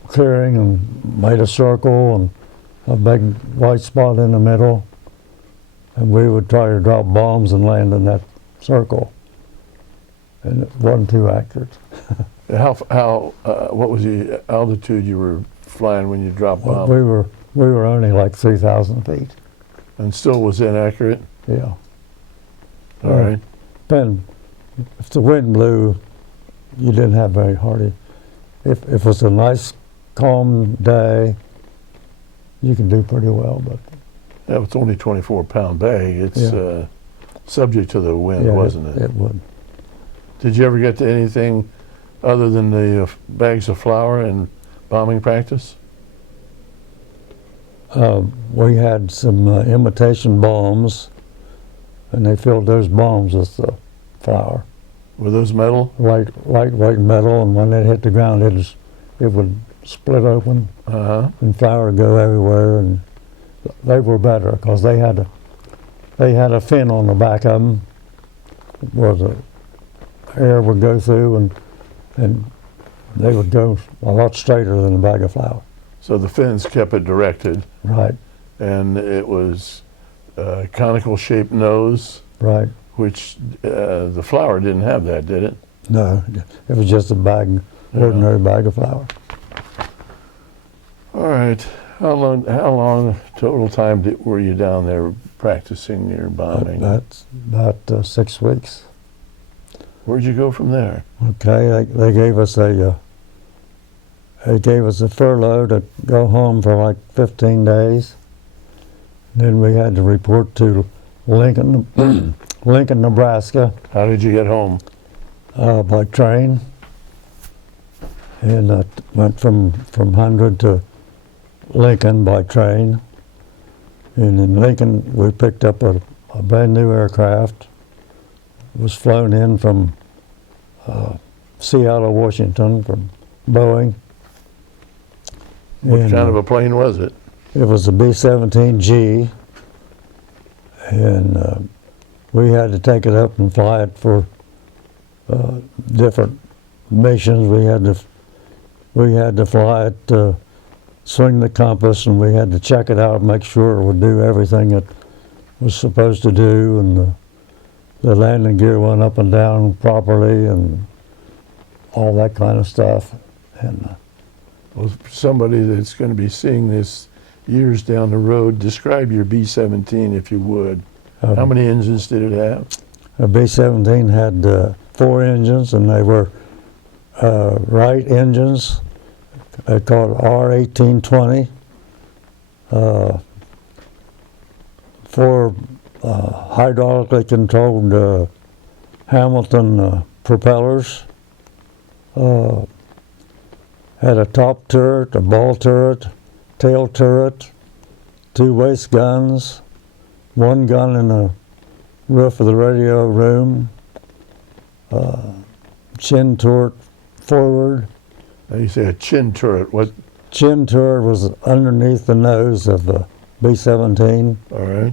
clearing and made a circle and a big white spot in the middle. And we would try to drop bombs and land in that circle. And it wasn't too accurate. What was the altitude you were flying when you dropped bombs? We were only like 3,000 feet. And still was inaccurate? Yeah. All right. Then, if the wind blew, you didn't have very hard. If it was a nice, calm day, you can do pretty well. But Yeah, it's only 24-pound bag. It's subject to the wind, yeah, wasn't it? It would. Did you ever get to anything other than the bags of flour and bombing practice? We had some imitation bombs, and they filled those bombs with flour. Were those metal? Lightweight metal, and when they hit the ground, it would split open, Uh-huh. and flour would go everywhere. And they were better because they had they had a fin on the back of them where the air would go through, and they would go a lot straighter than a bag of flour. So the fins kept it directed, Right, and it was a conical shaped nose, right. which the flour didn't have that, did it? No, it was just a bag, ordinary bag of flour. All right. How long total time were you down there practicing your bombing? That's about 6 weeks. Where'd you go from there? Okay, they gave us a furlough to go home for like 15 days. Then we had to report to Lincoln, Lincoln, Nebraska, How did you get home? by train, and went from Hundred to Lincoln by train. And in Lincoln, we picked up a brand new aircraft. It was flown in from Seattle, Washington, from Boeing. What And, kind of a plane was it? It was a B-17G, and we had to take it up and fly it for different missions. We had to fly it, swing the compass, and we had to check it out, make sure it would do everything it was supposed to do, and the landing gear went up and down properly, and all that kind of stuff. And Well, for somebody that's going to be seeing this years down the road, describe your B-17 if you would. How many engines did it have? A B-17 had 4 engines, and they were Wright engines. They're called R-1820. 4 hydraulically controlled Hamilton propellers. Had a top turret, a ball turret, tail turret, 2 waist guns, 1 gun in the roof of the radio room, chin turret forward. Now you say a chin turret. What? Chin turret was underneath the nose of the B-17. All right.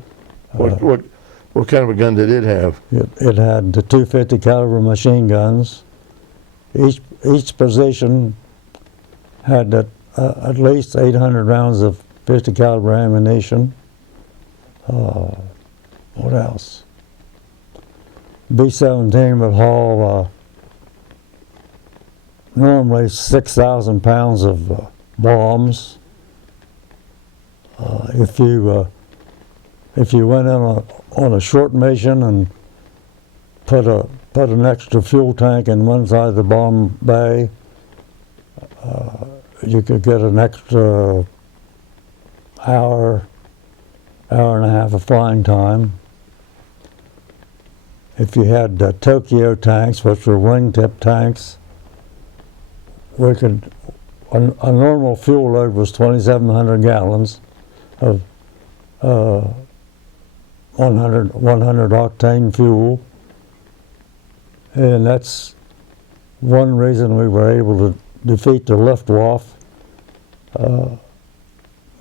What kind of a gun did it have? It had the 250 caliber machine guns. Each position had at least 800 rounds of 50 caliber ammunition. What else? B-17 would haul normally 6,000 pounds of bombs. If you went in on a short mission and put an extra fuel tank in one side of the bomb bay, you could get an extra hour and a half of flying time. If you had Tokyo tanks, which were wingtip tanks, a normal fuel load was 2,700 gallons of 100 octane fuel, and that's one reason we were able to defeat the Luftwaffe.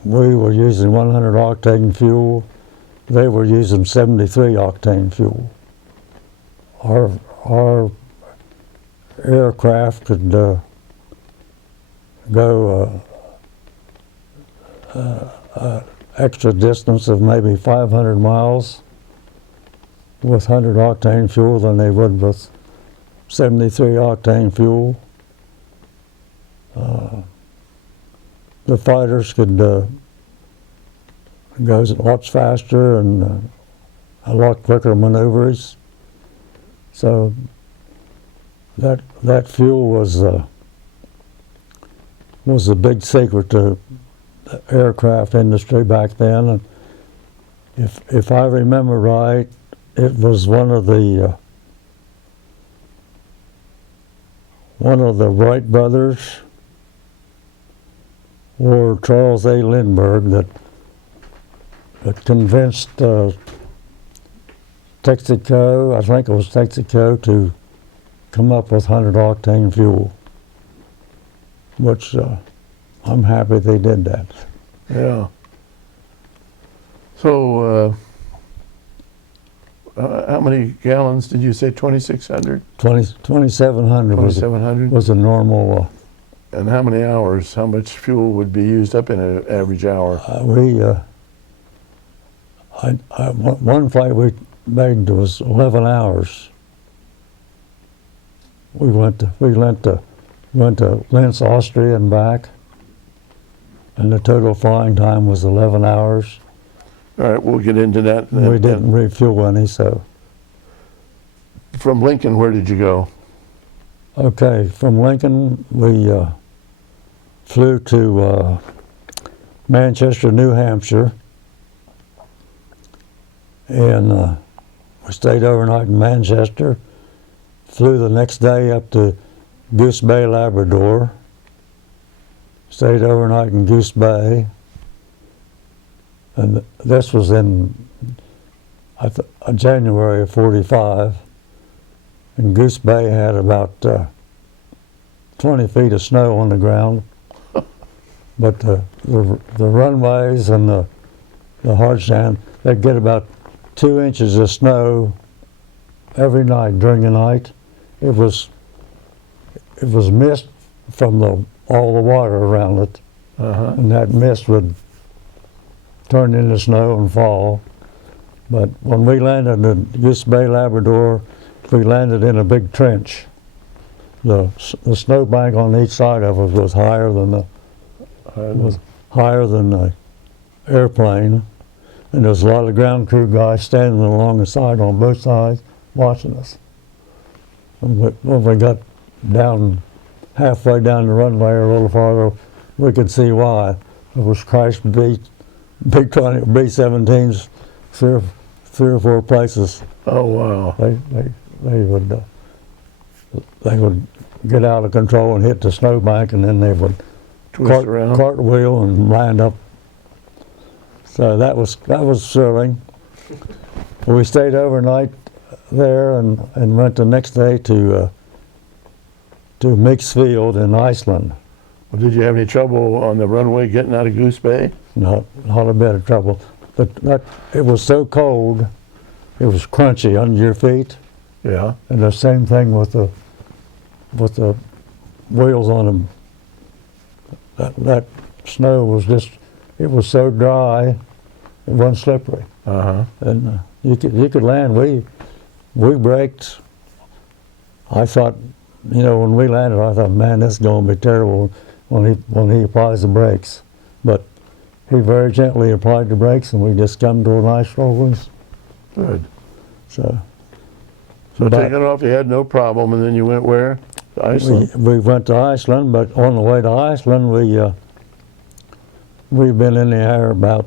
We were using 100 octane fuel. They were using 73 octane fuel. Our aircraft could go extra distance of maybe 500 miles with 100 octane fuel than they would with 73 octane fuel. The fighters could go lots faster and a lot quicker maneuvers. So that fuel was a big secret to the aircraft industry back then. And if I remember right, it was one of the Wright brothers, or Charles A. Lindbergh, that convinced Texaco, I think it was Texaco, to come up with 100 octane fuel, which I'm happy they did that. Yeah. So how many gallons did you say? 2,600? 2,700 2,700? was a normal. And how many hours? How much fuel would be used up in an average hour? One flight we made was 11 hours. We went to Linz, Austria, and back, and the total flying time was 11 hours. All right, we'll get into that. We didn't refuel any, so. From Lincoln, where did you go? Okay, from Lincoln, we flew to Manchester, New Hampshire, and we stayed overnight in Manchester, flew the next day up to Goose Bay, Labrador, stayed overnight in Goose Bay, and this was in January of '45, and Goose Bay had about 20 feet of snow on the ground, but the runways and the hard stand, they'd get about 2 inches of snow every night during the night. It was mist from all the water around it, and that mist would turn into snow and fall. But when we landed in Goose Bay, Labrador, we landed in a big trench. The snowbank on each side of us was higher than the airplane, and there was a lot of ground crew guys standing along the side on both sides watching us. And when we got down halfway down the runway or a little farther, we could see why. It was crashed B-17s three or four places. Oh, wow. They would get out of control and hit the snowbank, and then they would Twist around. cartwheel and land up. So that was thrilling. We stayed overnight there and went the next day to Mixfield in Iceland. Well, did you have any trouble on the runway getting out of Goose Bay? Not a bit of trouble. But it was so cold, it was crunchy under your feet. Yeah. And the same thing with the wheels on them. That snow was it was so dry, it wasn't slippery. And you could land. We braked. I thought, when we landed, I thought, man, this is going to be terrible when he applies the brakes. But he very gently applied the brakes, and we just come to a nice release. Good. So taking off, you had no problem, and then you went where? To Iceland? We went to Iceland, but on the way to Iceland, we've been in the air about,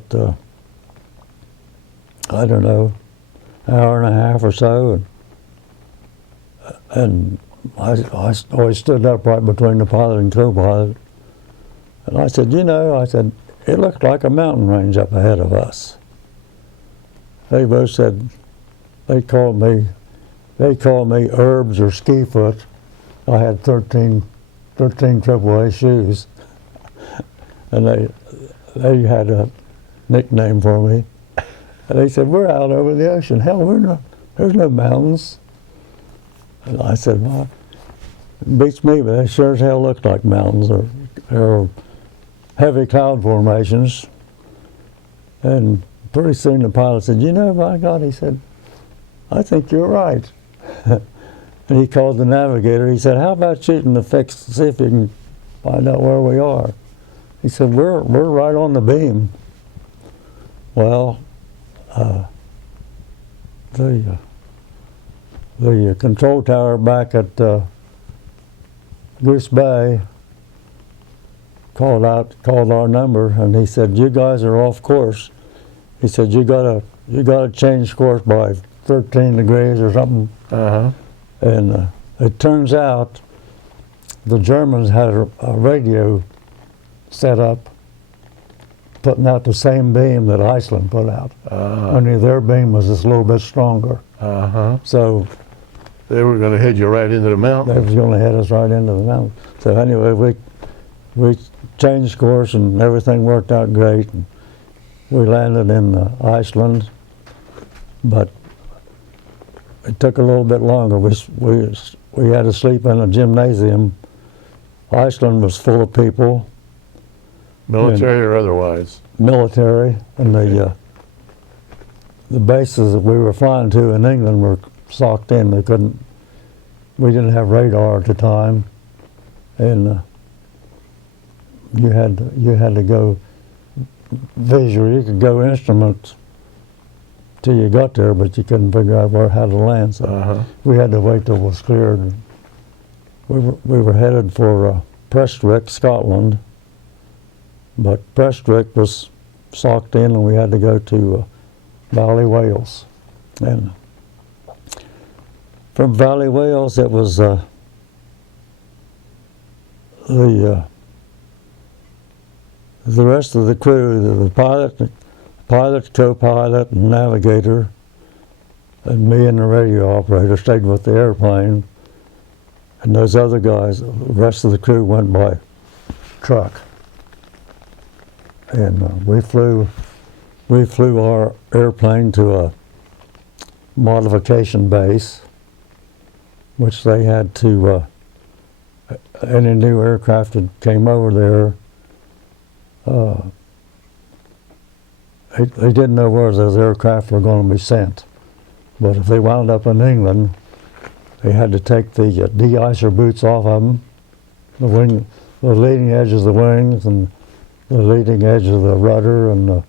I don't know, hour and a half or so, and I always stood up right between the pilot and co-pilot, and I said, it looked like a mountain range up ahead of us. They both said, they called me Herbs or Ski Foot. I had 13 AAA shoes, and they had a nickname for me. And they said, we're out over the ocean. Hell, there's no mountains. And I said, well, it beats me, but they sure as hell look like mountains or heavy cloud formations. And pretty soon the pilot said, by God, he said, I think you're right. And he called the navigator. He said, how about shooting the fix to see if you can find out where we are? He said, we're right on the beam. Well, the control tower back at Goose Bay called our number, and he said, you guys are off course. He said, you gotta change course by 13 degrees or something. And it turns out the Germans had a radio set up putting out the same beam that Iceland put out. Only their beam was just a little bit stronger. So they were going to head you right into the mountain. They was going to head us right into the mountain. So anyway, we changed course and everything worked out great. And we landed in Iceland, but it took a little bit longer. We had to sleep in a gymnasium. Iceland was full of people, Military or otherwise? military, and the bases that we were flying to in England were socked in. We didn't have radar at the time, and you had to go visual. You could go instruments till you got there, but you couldn't figure out how to land. So we had to wait till it was cleared. We were headed for Prestwick, Scotland, but Prestwick was socked in, and we had to go to Valley, Wales. And from Valley, Wales, it was the rest of the crew, the pilot, co-pilot, and navigator, and me and the radio operator stayed with the airplane, and those other guys, the rest of the crew went by truck. And we flew our airplane to a modification base, which they had to, any new aircraft that came over there, they didn't know where those aircraft were going to be sent. But if they wound up in England, they had to take the de-icer boots off of them, the leading edge of the wings and the leading edge of the rudder and the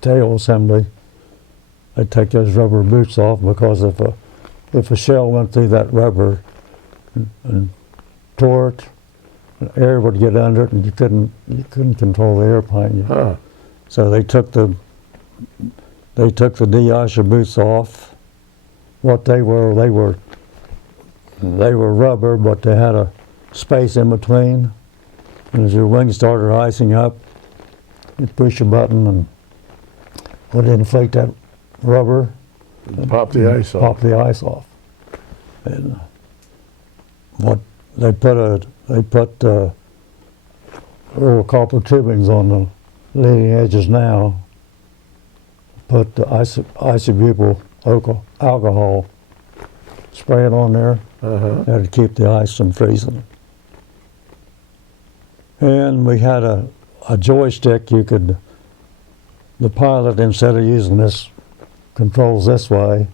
tail assembly. They'd take those rubber boots off, because if a shell went through that rubber and tore it, air would get under it, and you couldn't control the airplane. So they took the de-icer boots off. What they were rubber, but they had a space in between. And as your wings started icing up, you'd push a button and would inflate that rubber. Pop the ice off. Pop the ice off. And what they put little copper tubings on the leading edges now. Put the isobutyl alcohol, spray it on there. Had to keep the ice from freezing. And we had a joystick. The pilot, instead of using this controls this way,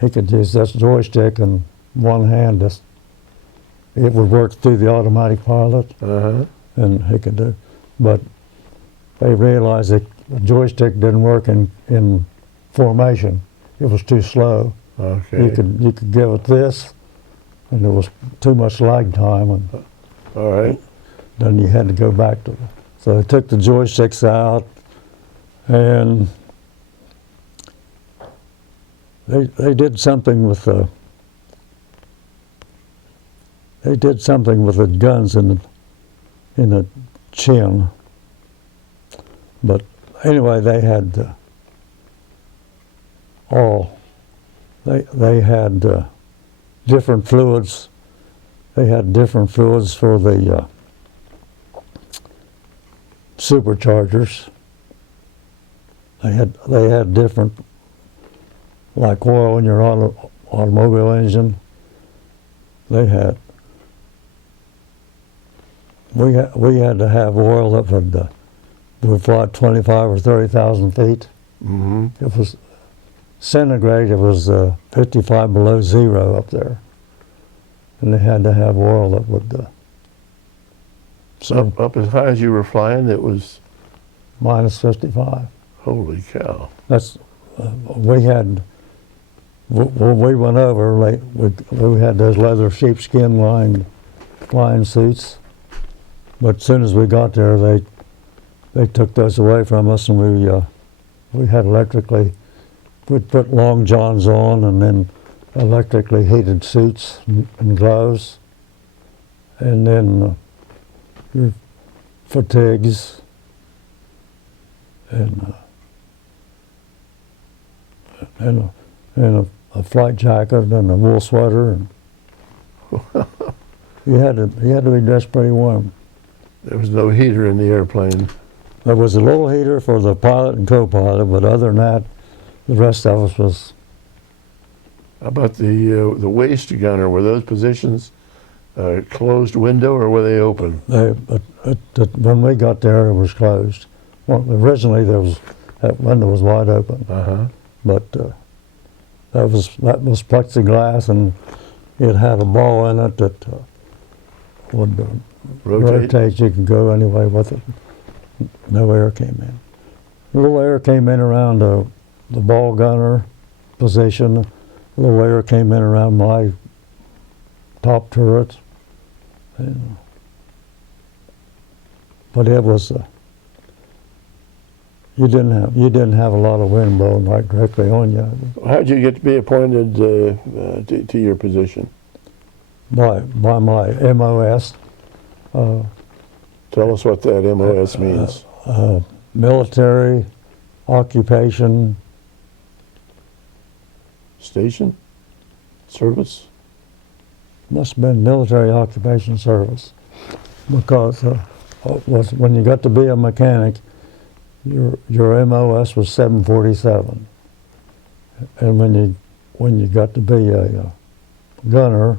he could use this joystick in one hand. It would work through the automatic pilot, and he could do. But they realized that the joystick didn't work in formation. It was too slow. Okay. You could give it this, and there was too much lag time, and all right. Then you had to go back to. So they took the joysticks out, and they did something with the guns in the chin. But anyway, they had they had different fluids. They had different fluids for the superchargers. They had different, like oil in your automobile engine. We had to have oil that would fly 25 or 30,000 feet. It was centigrade. It was 55 below zero up there, and they had to have oil that would. Up as high as you were flying, it was minus 55. Holy cow! That's we had. When we went over, we had those leather sheepskin lined flying suits, but as soon as we got there, they took those away from us, and we had we'd put long johns on, and then electrically heated suits and gloves, and then your fatigues, and a flight jacket and a wool sweater, and you had to be dressed pretty warm. There was no heater in the airplane. There was a little heater for the pilot and co-pilot, but other than that, The rest of us was, How about the waist gunner? Were those positions closed window or were they open? when we got there, it was closed. Well, originally, that window was wide open, but that was plexiglass, and it had a ball in it that would rotate. You could go any way with it. No air came in. A little air came in around the ball gunner position. A little air came in around my top turret. But it was you didn't have a lot of wind blowing right directly on you. How'd you get to be appointed to your position? By my MOS. Tell us what that MOS means. Military occupation. Station? Service? Must have been military occupation service, because when you got to be a mechanic, your MOS was 747, and when you got to be a gunner,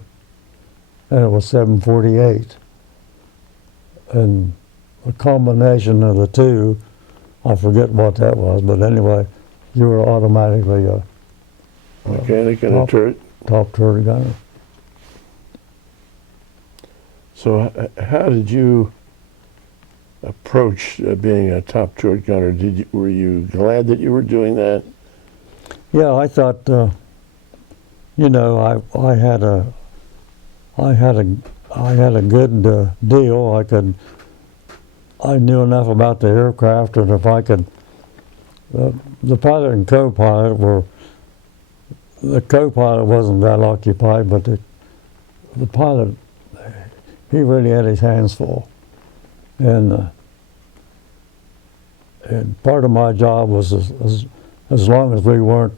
then it was 748, and a combination of the two, I forget what that was, but anyway, you were automatically a Mechanic and a turret? Top turret gunner. So how did you approach being a top turret gunner? Were you glad that you were doing that? Yeah, I thought, I had a good deal. I knew enough about the aircraft, and if I could, the pilot and co-pilot the co-pilot wasn't that occupied, but the pilot, he really had his hands full. And part of my job was as long as we weren't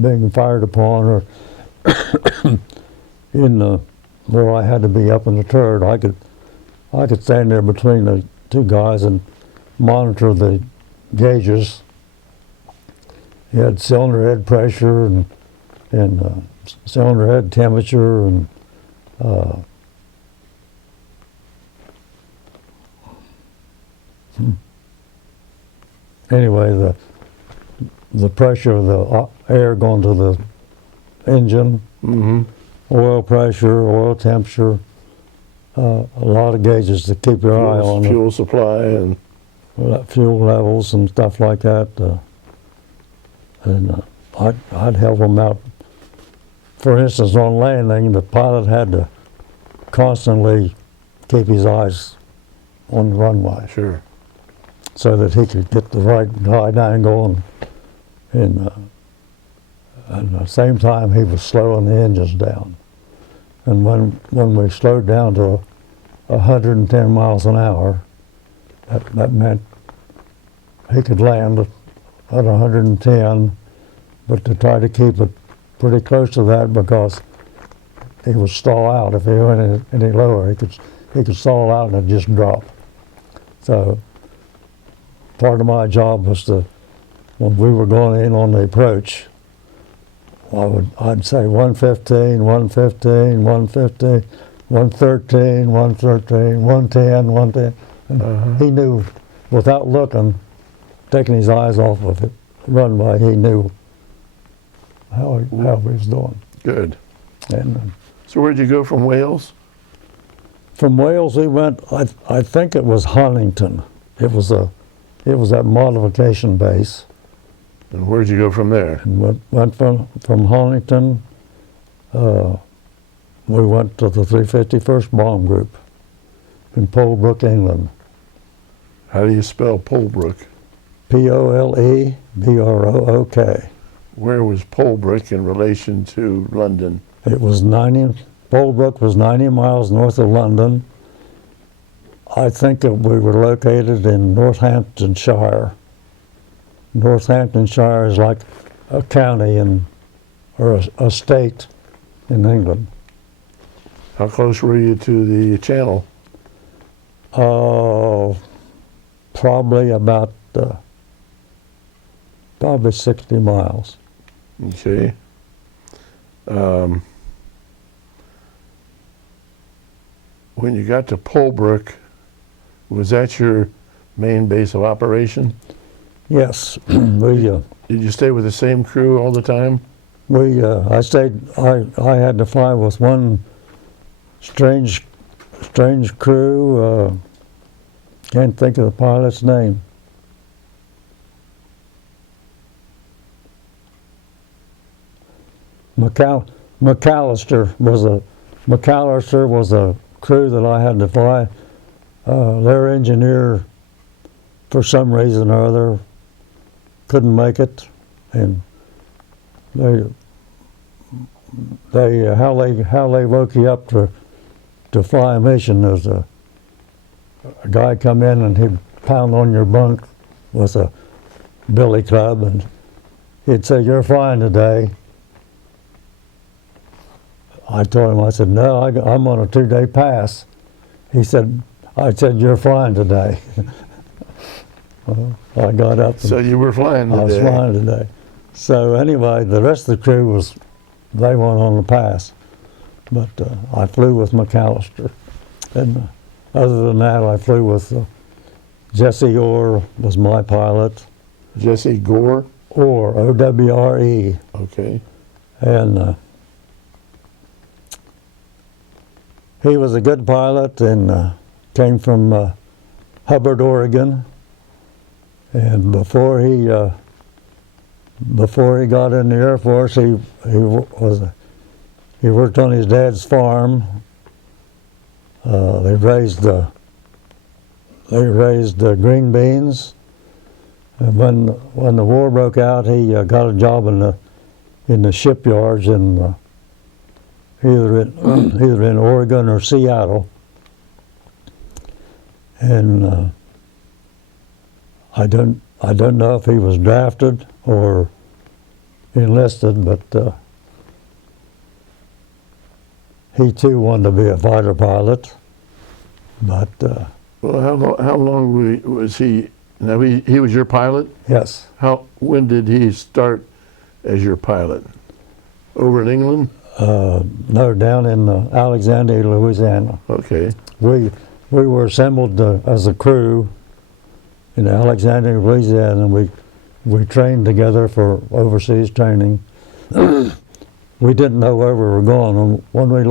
being fired upon or where I had to be up in the turret, I could stand there between the two guys and monitor the gauges. He had cylinder head pressure and cylinder head temperature and anyway, the pressure of the air going to the engine, oil pressure, oil temperature, a lot of gauges to keep your eye on. Fuel supply and fuel levels and stuff like that. I'd help them out. For instance, on landing, the pilot had to constantly keep his eyes on the runway. Sure. So that he could get the right glide angle, and at the same time he was slowing the engines down. And when we slowed down to 110 miles an hour, that meant he could land at 110, but to try to keep it pretty close to that, because he would stall out. If he went any lower, he could stall out and it'd just drop. So part of my job was when we were going in on the approach, I'd say 115, 115, 115, 113, 113, 110, 110. And he knew, without looking, taking his eyes off of it, runway, he knew how he was doing. Good. And So where'd you go from Wales? from Wales, we went. I think it was Huntington. It was that modification base. And where'd you go from there? And went from Huntington. We went to the 351st Bomb Group in Polebrook, England. How do you spell Polebrook? Polebrook. Where was Polebrook in relation to London? It was Polebrook was 90 miles north of London. I think that we were located in Northamptonshire. Northamptonshire is like a county or a state in England. How close were you to the channel? Probably about probably 60 miles. Okay. When you got to Polebrook, was that your main base of operation? Yes, Did you stay with the same crew all the time? I had to fly with one strange crew. Can't think of the pilot's name. McAllister was a crew that I had to fly. Their engineer, for some reason or other, couldn't make it, and how they woke you up to fly a mission. There's a guy come in and he'd pound on your bunk with a billy club, and he'd say, "You're flying today." I told him, I said, "No, I'm on a 2-day pass." I said, "You're flying today." I got up. So you were flying today? I was flying today. So anyway, the rest of the crew they weren't on the pass. But I flew with McAllister. And other than that, I flew with Jesse Orr was my pilot. Jesse Gore? Orr, O-W-R-E. Okay. And he was a good pilot and came from Hubbard, Oregon. And before he got in the Air Force, he worked on his dad's farm. They raised green beans. And when the war broke out, he got a job in the shipyards in either in Oregon or Seattle. And I don't know if he was drafted or enlisted, but he too wanted to be a fighter pilot. But well, how long was he? Now he was your pilot? yes, When did he start as your pilot? Over in England? no, down in Alexandria, Louisiana. Okay. We were assembled as a crew in Alexandria, Louisiana, and we trained together for overseas training. We didn't know where we were going. And when we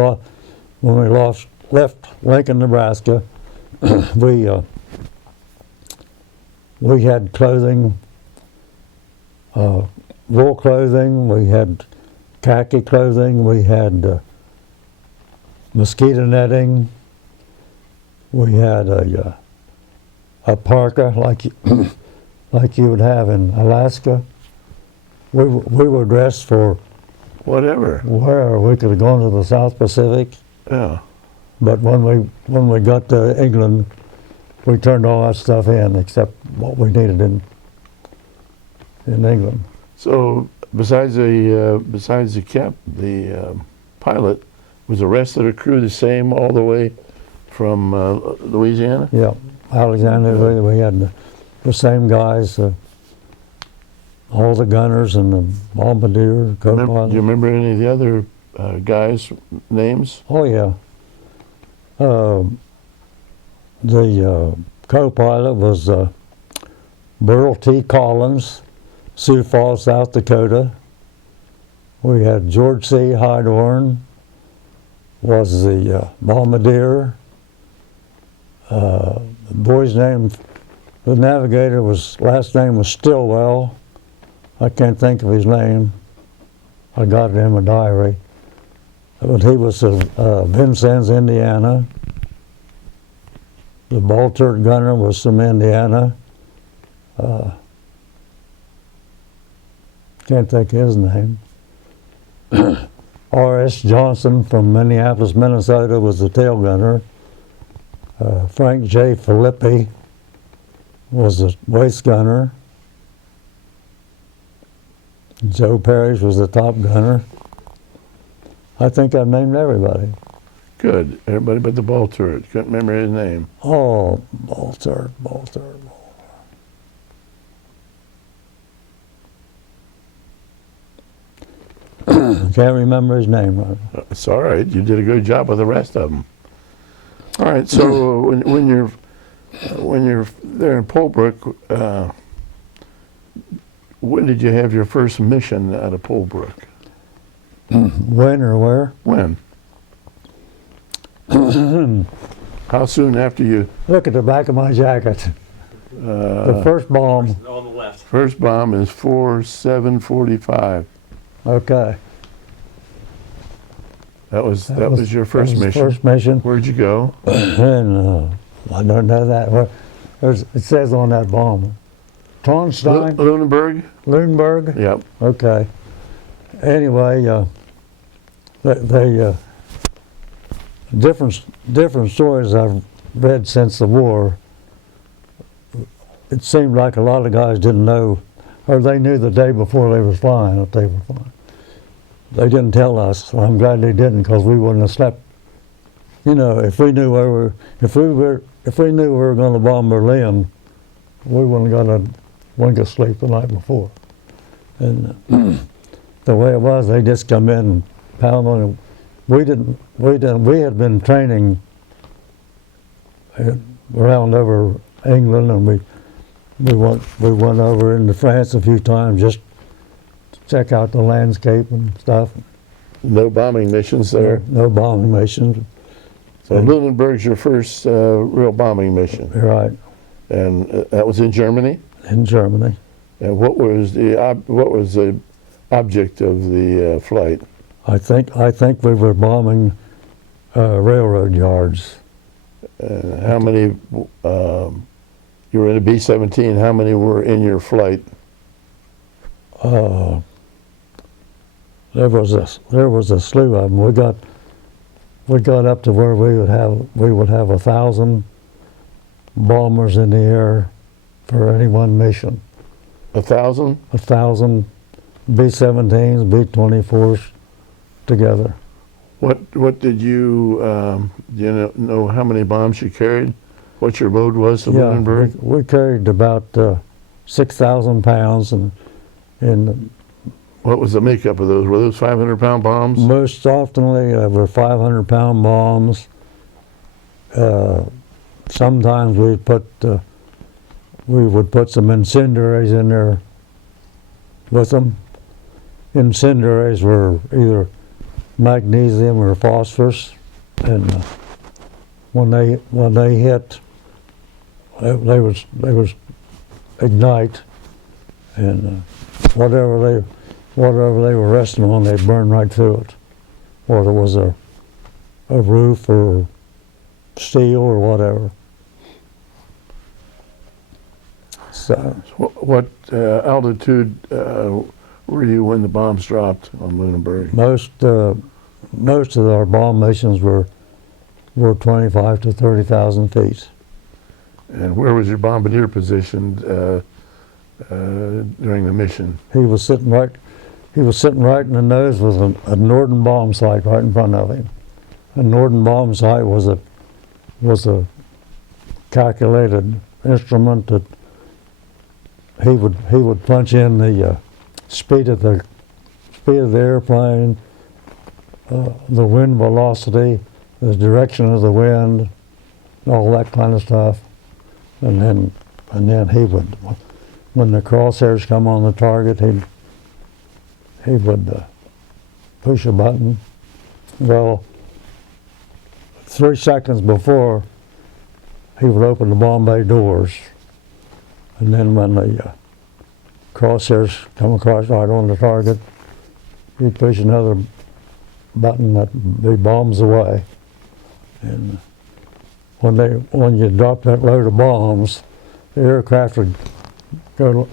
left Lincoln, Nebraska, we had clothing, wool clothing. We had khaki clothing. We had mosquito netting. We had a parka like you would have in Alaska. We were dressed for Whatever. where we could have gone to the South Pacific. Yeah. But when we got to England, we turned all that stuff in except what we needed in England. So besides the pilot, was the rest of the crew the same all the way from Louisiana? Yeah, Alexander, we had the same guys, all the gunners and the bombardier, Do you co-pilot. remember any of the other guys' names? Oh yeah. The co-pilot was Burl T. Collins, Sioux Falls, South Dakota. We had George C. Hydorn, was the bombardier. The boy's name, the navigator, last name was Stillwell. I can't think of his name. I got it in my diary. But he was Vincennes, Indiana. The ball-turret gunner was from Indiana. Can't think of his name. R.S. Johnson from Minneapolis, Minnesota was the tail gunner. Frank J. Filippi was the waist gunner. Joe Parish was the top gunner. I think I've named everybody. Good. Everybody but the ball turret. Couldn't remember his name. Oh, ball turret. Can't remember his name. It's all right. You did a good job with the rest of them. All right. So when you're there in Polebrook, when did you have your first mission out of Polebrook? When or where? When? How soon after you? Look at the back of my jacket. The first bomb. On the left. First bomb is 4/7/45. Okay. That was your first that was mission. First mission. Where'd you go? And I don't know that. It says on that bomb. Tronstein? Lunenburg? Lundberg? Yep. Okay. Anyway, they different stories I've read since the war. It seemed like a lot of guys didn't know, or they knew the day before they were flying that they were flying. They didn't tell us. So I'm glad they didn't, because we wouldn't have slept. You know, if we knew we were going to bomb Berlin, we wouldn't get sleep the night before. And the way it was, they just come in and pound on it. We had been training around over England, and we went over into France a few times just to check out the landscape and stuff. No bombing missions there. No bombing missions. So Lunenburg's your first real bombing mission. Right. And that was in Germany? In Germany. And what was the object of the flight? I think we were bombing railroad yards. How many, you were in a B-17, how many were in your flight? There was a slew of them. We got up to where we would have 1,000 bombers in the air for any one mission. 1,000? 1,000 B-17s, B-24s together. What did you, do you know how many bombs you carried? What your load was to Lunenburg? We carried about 6,000 pounds, and what was the makeup of those? Were those 500-pound bombs? most oftenly were 500-pound bombs. Sometimes we would put some incendiaries in there with them. Incendiaries were either magnesium or phosphorus, and when they hit, they was ignite, and whatever they were resting on, they burned right through it, whether it was a roof or steel or whatever. So What altitude were you when the bombs dropped on Lunenburg? most of our bomb missions were 25 to 30,000 feet. And where was your bombardier positioned during the mission? He was sitting right in the nose with a Norden bomb sight right in front of him. A Norden bomb sight was a calculated instrument that he would punch in the speed of the airplane, the wind velocity, the direction of the wind, all that kind of stuff, and then he would, when the crosshairs come on the target, he would push a button. Well, 3 seconds before, he would open the bomb bay doors, and then when the crosshairs come across right on the target, he'd push another button that the bombs away. And when you drop that load of bombs, the aircraft would go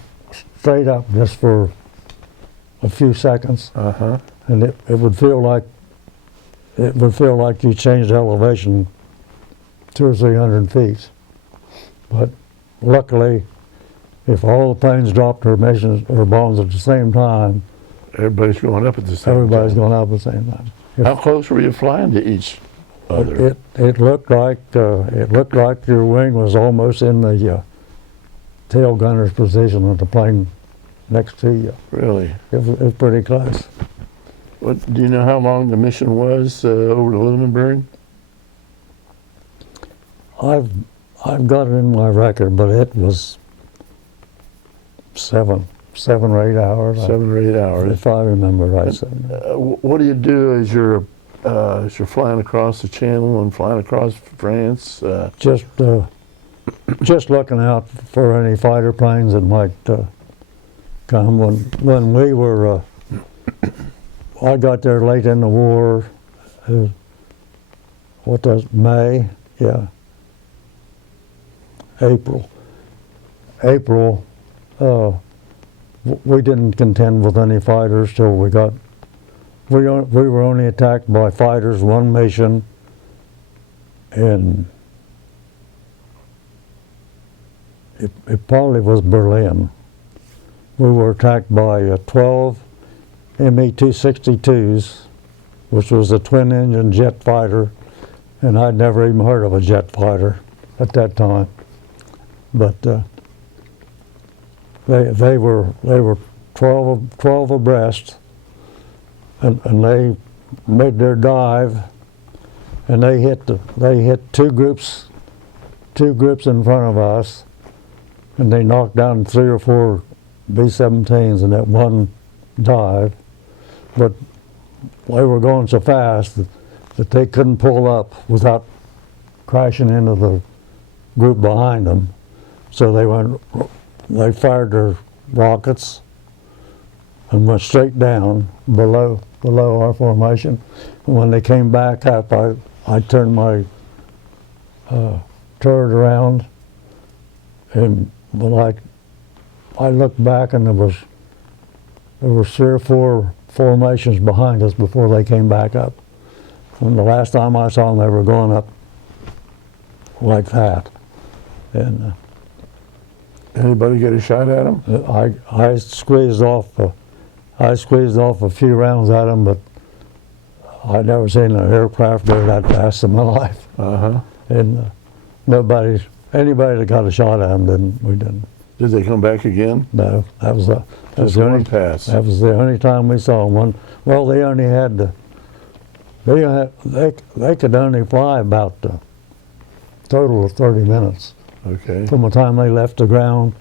straight up just for a few seconds, and it would feel like you changed elevation 200 or 300 feet. But luckily, if all the planes dropped their bombs at the same time, Everybody's going up at the same time. everybody's going up at the same time. How close were you flying to each other? It looked like your wing was almost in the tail gunner's position of the plane next to you. Really? It was pretty close. Do you know how long the mission was over to Lunenburg? I've got it in my record, but it was seven or 8 hours. 7 or 8 hours. If I remember right. What do you do as you're flying across the channel and flying across France? Just looking out for any fighter planes that might come. When we were, I got there late in the war. What was May? Yeah. April. We didn't contend with any fighters till we got. We were only attacked by fighters one mission, and it probably was Berlin. We were attacked by 12 Me-262s, which was a twin-engine jet fighter, and I'd never even heard of a jet fighter at that time. But they were 12 abreast, and they made their dive, and they hit two groups in front of us, and they knocked down 3 or 4 B-17s in that one dive. But they were going so fast that they couldn't pull up without crashing into the group behind them. So they fired their rockets and went straight down below our formation. And when they came back up, I turned my turret around, and when I looked back, and there was 3 or 4 formations behind us before they came back up. And the last time I saw them, they were going up like that. And Anybody get a shot at them? I squeezed off a few rounds at them, but I'd never seen an aircraft go that fast in my life. And anybody that got a shot at them we didn't. Did they come back again? No, that was the only pass. That was the only time we saw one. Well, they only had they could only fly about a total of 30 minutes. Okay. From the time they left the ground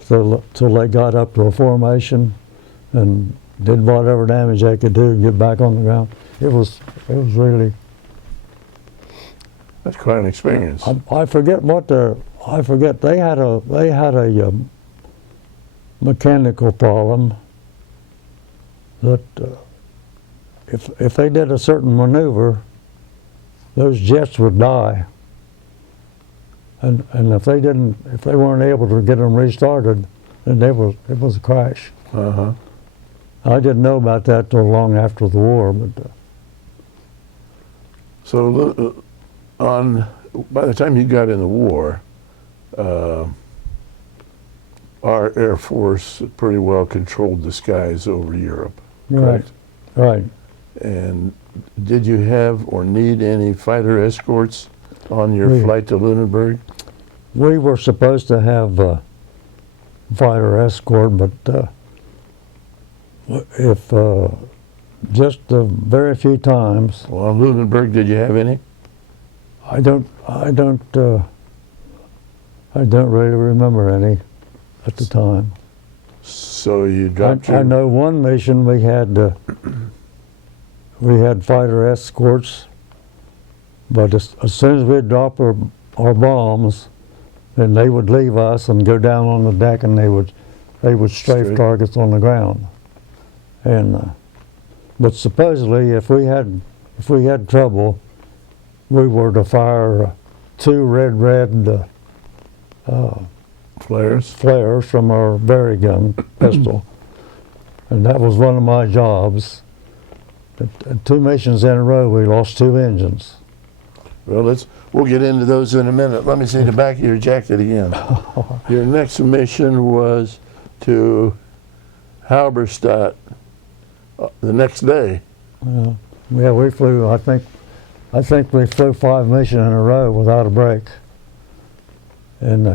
till they got up to a formation and did whatever damage they could do and get back on the ground. It was really. That's quite an experience. I forget they had a mechanical problem that if they did a certain maneuver, those jets would die. And if they weren't able to get them restarted, then it was a crash. I didn't know about that till long after the war, but. So by the time you got in the war, our Air Force pretty well controlled the skies over Europe, correct? Right. And did you have or need any fighter escorts on your flight to Lunenburg? We were supposed to have a fighter escort, but if just very few times. Well, on Lunenburg, did you have any? I don't really remember any at the time. So you dropped I know one mission we had fighter escorts, but as soon as we'd drop our bombs, then they would leave us and go down on the deck, and they would strafe targets on the ground. And but supposedly, if we had trouble, we were to fire 2 red flares from our Berry gun pistol, and that was one of my jobs. At 2 missions in a row, we lost 2 engines. Well, we'll get into those in a minute. Let me see the back of your jacket again. Your next mission was to Halberstadt the next day. Yeah, we flew. I think we flew 5 missions in a row without a break. And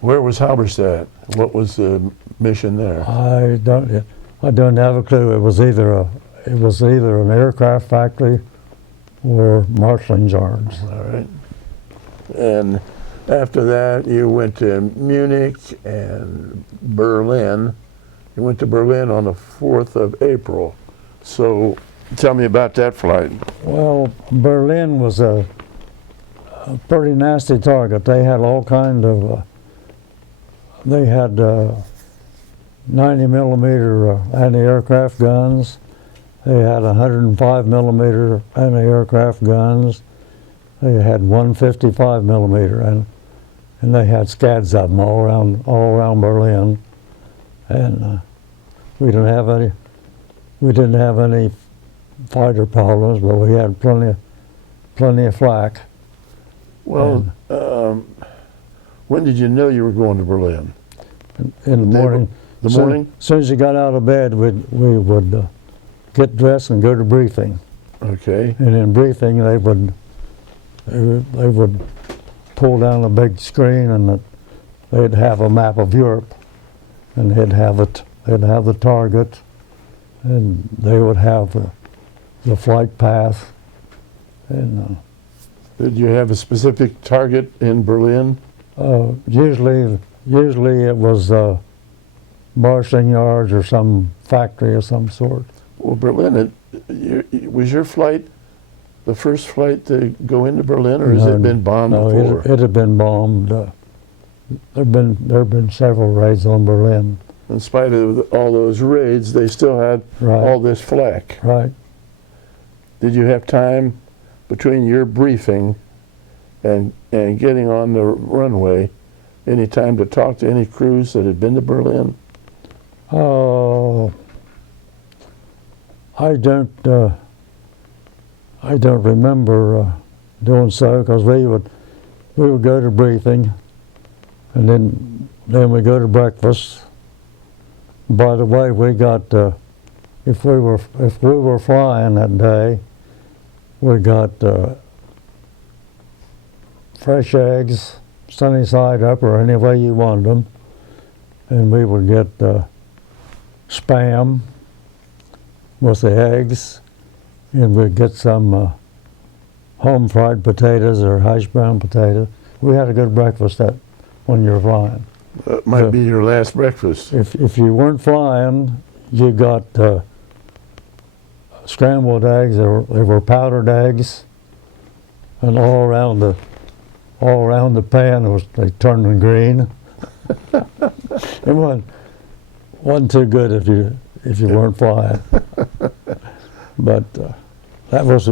where was Halberstadt? What was the mission there? I don't have a clue. It was either it was either an aircraft factory or marshalling yards. All right. And after that, you went to Munich and Berlin. You went to Berlin on the 4th of April. So tell me about that flight. Well, Berlin was a pretty nasty target. They had all kind of, they had 90 millimeter anti-aircraft guns. They had 105 millimeter anti-aircraft guns. They had 155 millimeter, and they had scads of them all around Berlin. And we didn't have any fighter problems, but we had plenty of flak. Well, when did you know you were going to Berlin? In the morning. The morning? As soon as you got out of bed, we would get dressed and go to briefing. Okay. And in briefing, they would pull down a big screen, and they'd have a map of Europe, and they'd have the target, and they would have the flight path. And Did you have a specific target in Berlin? usually it was marshalling yards or some factory of some sort. Well, Berlin, was your flight the first flight to go into Berlin, or has it been bombed before? It had been bombed. There have been several raids on Berlin. In spite of all those raids, they still had all this flak. Right. Did you have time between your briefing and getting on the runway, any time to talk to any crews that had been to Berlin? Oh, I don't remember doing so, because we would go to briefing, and then we go to breakfast. By the way, we got if we were flying that day, we got fresh eggs, sunny side up, or any way you wanted them, and we would get Spam with the eggs, and we'd get some home fried potatoes or hash brown potatoes. We had a good breakfast when you're flying. That might be your last breakfast. If you weren't flying, you got scrambled eggs. They were powdered eggs, and all around the pan they turned green. It wasn't too good if you weren't flying. But that was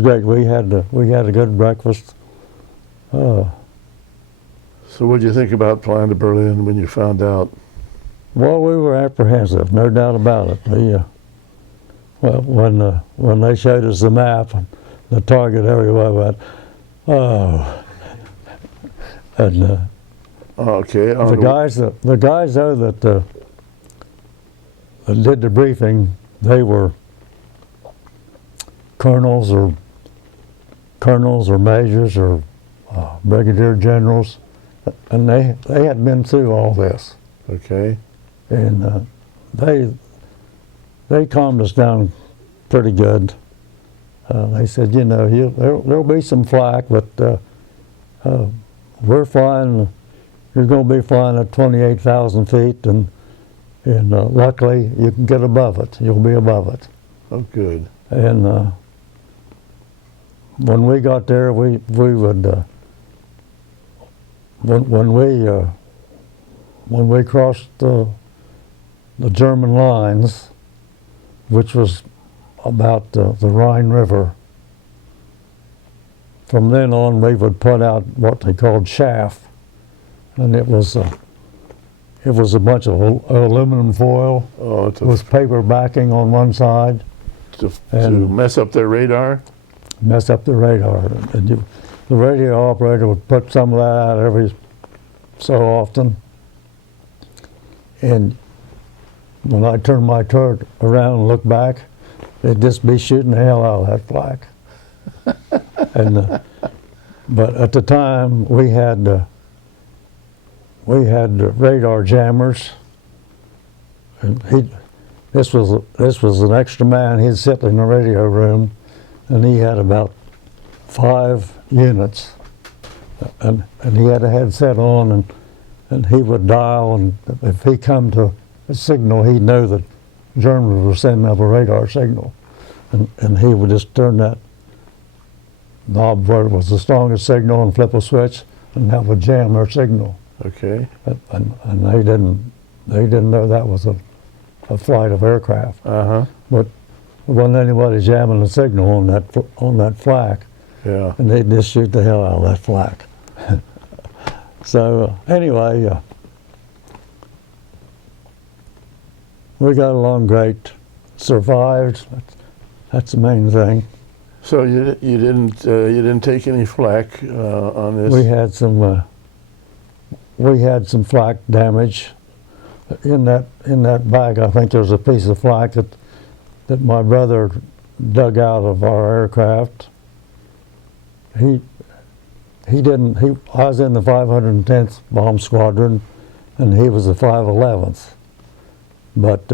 great. We had a good breakfast. So what did you think about flying to Berlin when you found out? Well, we were apprehensive, no doubt about it. When they showed us the map, the target area, we went, oh. And okay. the guys though that did the briefing, they were colonels or majors or brigadier generals, and they had been through all this. Okay. And they calmed us down pretty good. They said, there'll be some flak, but we're flying. You're going to be flying at 28,000 feet, and luckily you can get above it. You'll be above it. Oh, good. And when we got there, we would when we crossed the German lines, which was about the Rhine River. From then on, we would put out what they called chaff, and it was a bunch of aluminum foil with paper backing on one side to mess up their radar. Mess up the radar, and the radio operator would put some of that out every so often. And when I turned my turret around and looked back, they'd just be shooting the hell out of that flak. And but at the time we had radar jammers, and this was an extra man. He'd sit in the radio room, and he had about 5 units, and he had a headset on, and he would dial, and if he come to a signal, he'd know that Germans were sending up a radar signal, and he would just turn that knob where it was the strongest signal and flip a switch, and that would jam their signal. Okay. And they didn't know that was a flight of aircraft. Uh-huh. But there wasn't anybody jamming the signal on that flak, Yeah. and they'd just shoot the hell out of that flak. So anyway, we got along great, survived. That's the main thing. So you didn't take any flak on this? We had some flak damage. In that bag, I think there's a piece of flak that my brother dug out of our aircraft. I was in the 510th Bomb Squadron, and he was the 511th. But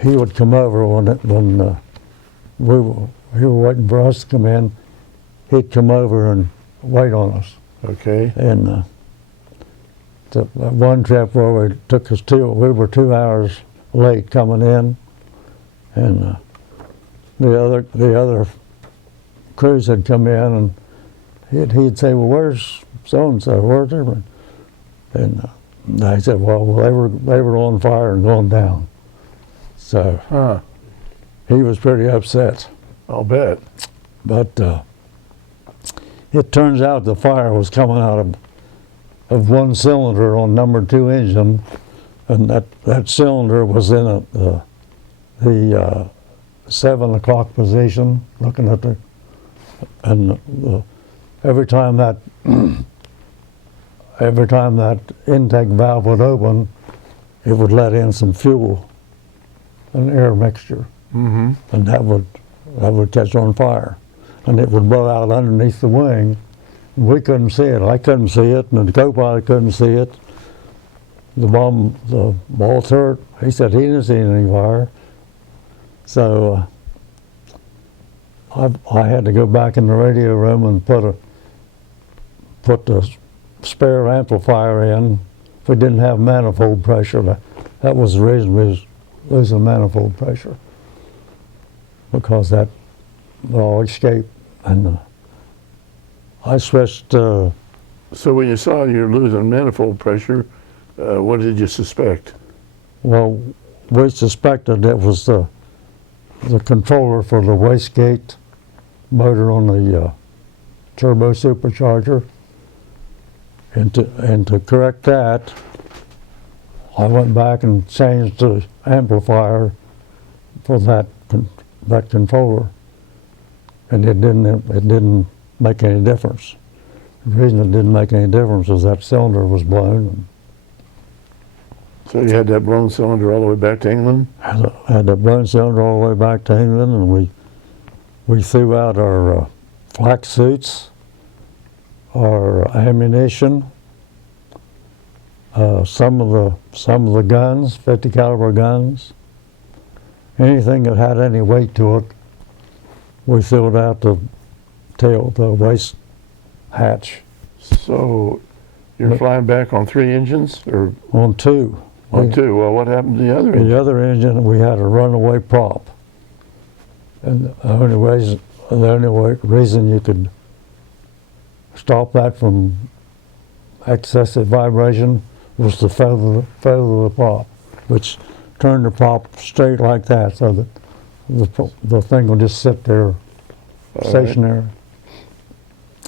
he would come over when we were waiting for us to come in. He'd come over and wait on us. Okay. And that one trip where we were 2 hours late coming in, and the other crews had come in, and he'd say, "Well, where's so and so? Where's everyone?" And I said, "Well, they were on fire and going down." So Huh. he was pretty upset. I'll bet. But it turns out the fire was coming out of one cylinder on number 2 engine, and that cylinder was in the 7 o'clock position, looking at every time that intake valve would open, it would let in some fuel, an air mixture, Mm-hmm. and that would catch on fire, and it would blow out underneath the wing. We couldn't see it. I couldn't see it, and the co-pilot couldn't see it. The ball turret, he said he didn't see any fire. So I had to go back in the radio room and put the spare amplifier in. If we didn't have manifold pressure, that was the reason we was losing manifold pressure, because that all escaped. And I switched. So when you saw you were losing manifold pressure, what did you suspect? Well, we suspected it was the controller for the wastegate motor on the turbo supercharger. And to correct that, I went back and changed the amplifier for that controller, and it didn't make any difference. The reason it didn't make any difference was that cylinder was blown. So you had that blown cylinder all the way back to England? Had that blown cylinder all the way back to England, and we threw out our flak suits, our ammunition, some of the guns, 50 caliber guns, anything that had any weight to it, we threw it out the waist hatch. So you're flying back on 3 engines, or On 2. on 2? Well, what happened to the other engine? The other engine, we had a runaway prop. And the only reason you could stop that from excessive vibration was to feather the prop, which turned the prop straight like that, so that the thing will just sit there stationary. Right.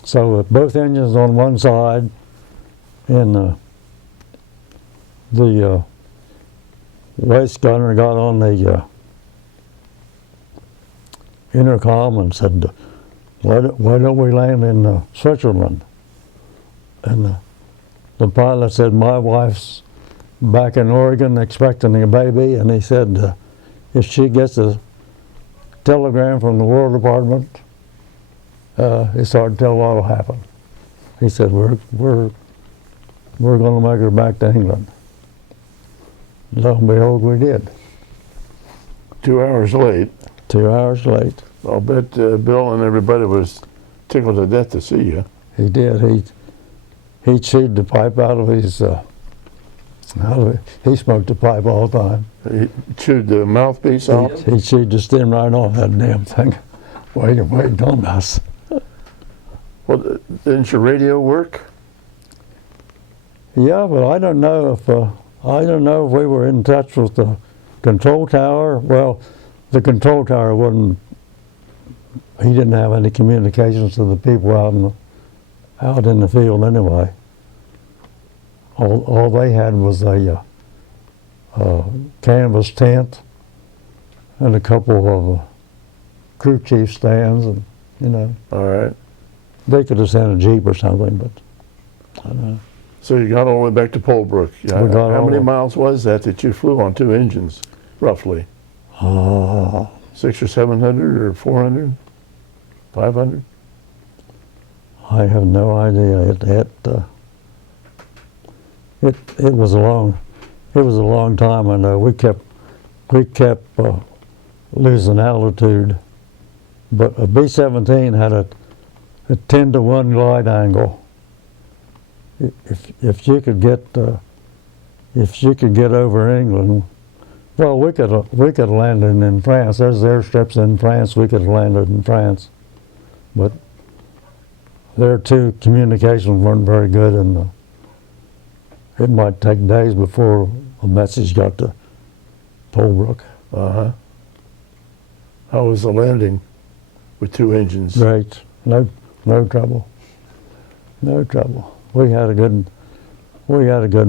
So both engines on one side, and the waist gunner got on the intercom and said, why don't we land in Switzerland? And the pilot said, my wife's back in Oregon expecting a baby, and he said, if she gets a telegram from the War Department, it's hard to tell what'll happen. He said, we're going to make her back to England. Lo and behold, we did. 2 hours late. 2 hours late. I'll bet Bill and everybody was tickled to death to see you. He did. He chewed the pipe out of his. He smoked the pipe all the time. He chewed the mouthpiece off. He chewed the stem right off that damn thing. Waiting on us. Well, didn't your radio work? Yeah, but I don't know if we were in touch with the control tower. Well, the control tower wasn't. He didn't have any communications to the people out in the field anyway. All they had was a canvas tent and a couple of crew chief stands, and All right. they could have sent a jeep or something, but I don't know. So you got all the way back to Polebrook. Yeah. We got How all many the- miles was that you flew on 2 engines, roughly? 600 or 700 or 400, 500? I have no idea. It was a long time. I know we kept losing altitude, but a B-17 had a 10-to-1 glide angle. If you could get over England, well, we could have landed in France. There's airstrips in France. We could have landed in France, but their two communications weren't very good, and it might take days before a message got to Polebrook. Uh-huh. How was the landing with 2 engines? Great, no trouble, no trouble. We had a good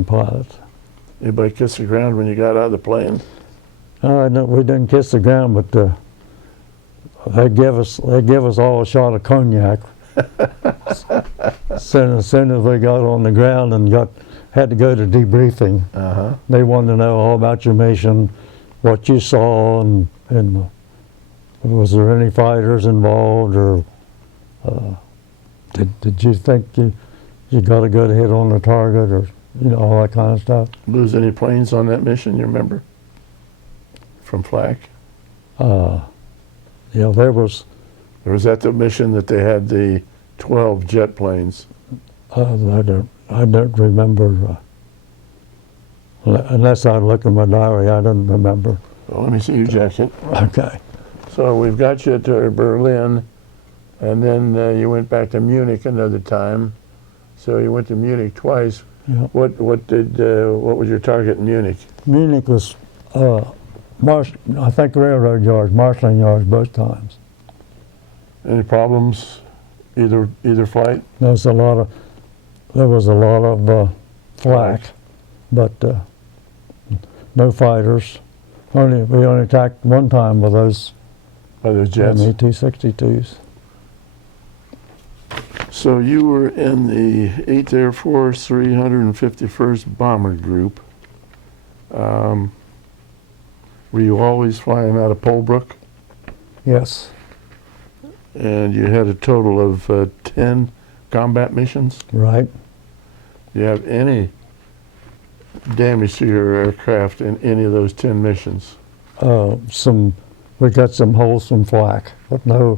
pilot. Anybody kiss the ground when you got out of the plane? No, we didn't kiss the ground, but they give us all a shot of cognac. As soon as we got on the ground and had to go to debriefing, Uh-huh. they wanted to know all about your mission, what you saw, and was there any fighters involved, or did you think you got a good hit on the target, or all that kind of stuff. Lose any planes on that mission, you remember? From flak? Yeah, there was. Or was that the mission that they had the 12 jet planes? I don't remember. Unless I look in my diary, I don't remember. Well, let me see your jacket. Okay. So we've got you to Berlin, and then you went back to Munich another time. So you went to Munich twice. Yeah. What was your target in Munich? Munich was, I think railroad yards, marshalling yards both times. Any problems either flight? There was a lot of flak, but no fighters. We only attacked one time with those Other jets? Me-262s. So you were in the 8th Air Force 351st Bomber Group. Were you always flying out of Polebrook? Yes, And you had a total of 10 combat missions? right. Do you have any damage to your aircraft in any of those 10 missions? We got some holes from flak, but no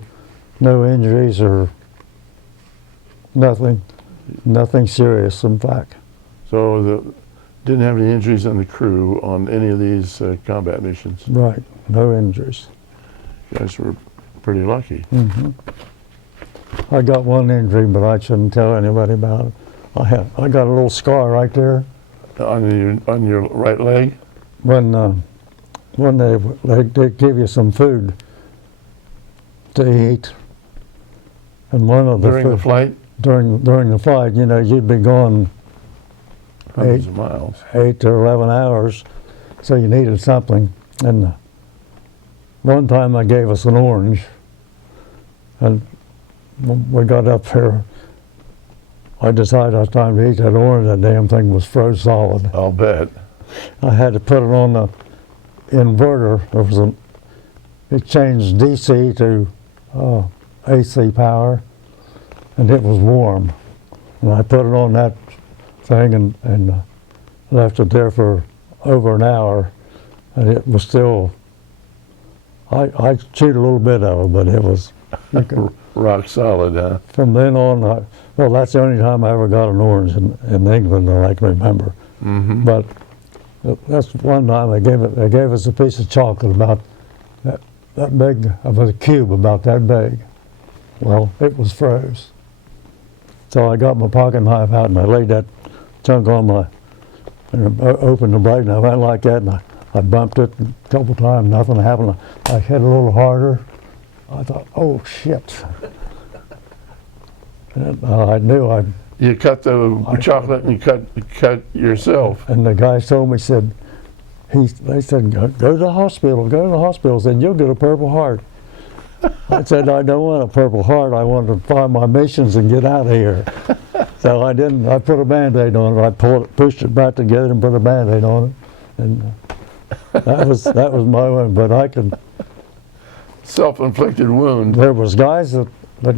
injuries or nothing serious from flak. So didn't have any injuries on the crew on any of these combat missions? Right, no injuries. You guys were pretty lucky. Hmm. I got one injury, but I shouldn't tell anybody about it. I got a little scar right there On your right leg? when they give you some food to eat, and one of the During the flight? during the flight, you'd be gone Hundreds of miles. 8 to 11 hours, so you needed something. And one time they gave us an orange, and when we got up there, I decided it was time to eat that orange. That damn thing was froze solid. I'll bet. I had to put it on the inverter. It changed DC to AC power, and it was warm. And I put it on that thing and left it there for over an hour, and it was still I chewed a little bit of it, but it was Rock solid, huh? from then on. Well, that's the only time I ever got an orange in England that I can remember. Mm-hmm. But that's one time they gave us a piece of chocolate about that big, of a cube about that big. Well, it was froze. So I got my pocket knife out and I laid that chunk on and opened the blade and I went like that and I bumped it a couple times, nothing happened. I hit a little harder. I thought, oh shit. And I knew You cut the chocolate and you cut yourself. and the guy told me, they said, go to the hospital, go to the hospital. Said, you'll get a Purple Heart. I said, I don't want a Purple Heart. I want to find my missions and get out of here. So I didn't. I put a Band-Aid on it. I pushed it back together and put a Band-Aid on it. And that was my one. But I could. Self-inflicted wound. There was guys that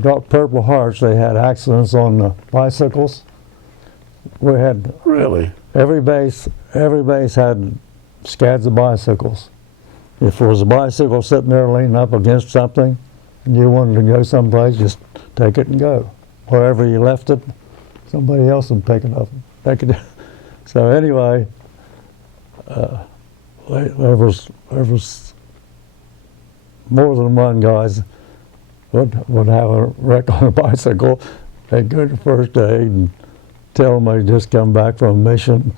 got Purple Hearts. They had accidents on bicycles. We had Really? every base had scads of bicycles. If there was a bicycle sitting there leaning up against something and you wanted to go someplace, just take it and go. Wherever you left it, somebody else would pick it up. So anyway, there was more than one guys would have a wreck on a bicycle. They'd go to first aid and tell them they just come back from a mission.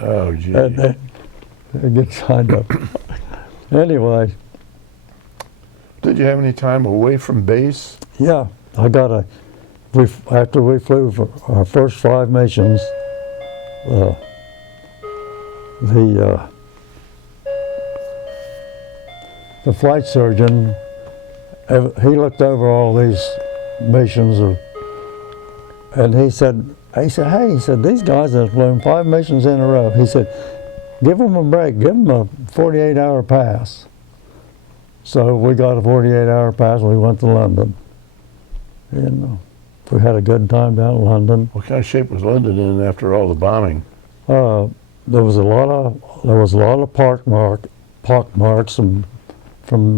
Oh, gee. And they get signed up. Anyway, Did you have any time away from base? yeah, I got after we flew for our first 5 missions, the flight surgeon, he looked over all these missions, and he said, hey, these guys have flown 5 missions in a row. He said, give them a break, give them a 48-hour pass. So we got a 48-hour pass and we went to London. And we had a good time down in London. What kind of shape was London in after all the bombing? There was a lot of pock marks from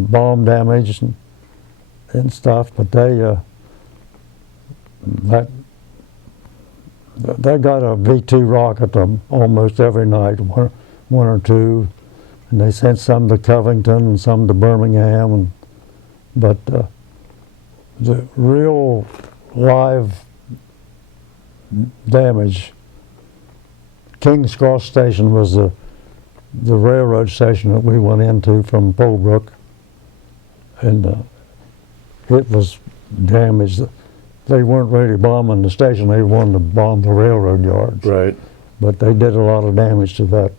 bomb damage and stuff, but they got a V-2 rocket almost every night, one or two, and they sent some to Covington and some to Birmingham, but the real live damage, King's Cross Station was the railroad station that we went into from Polebrook, and it was damaged. They weren't really bombing the station, they wanted to bomb the railroad yards. Right. But they did a lot of damage to that.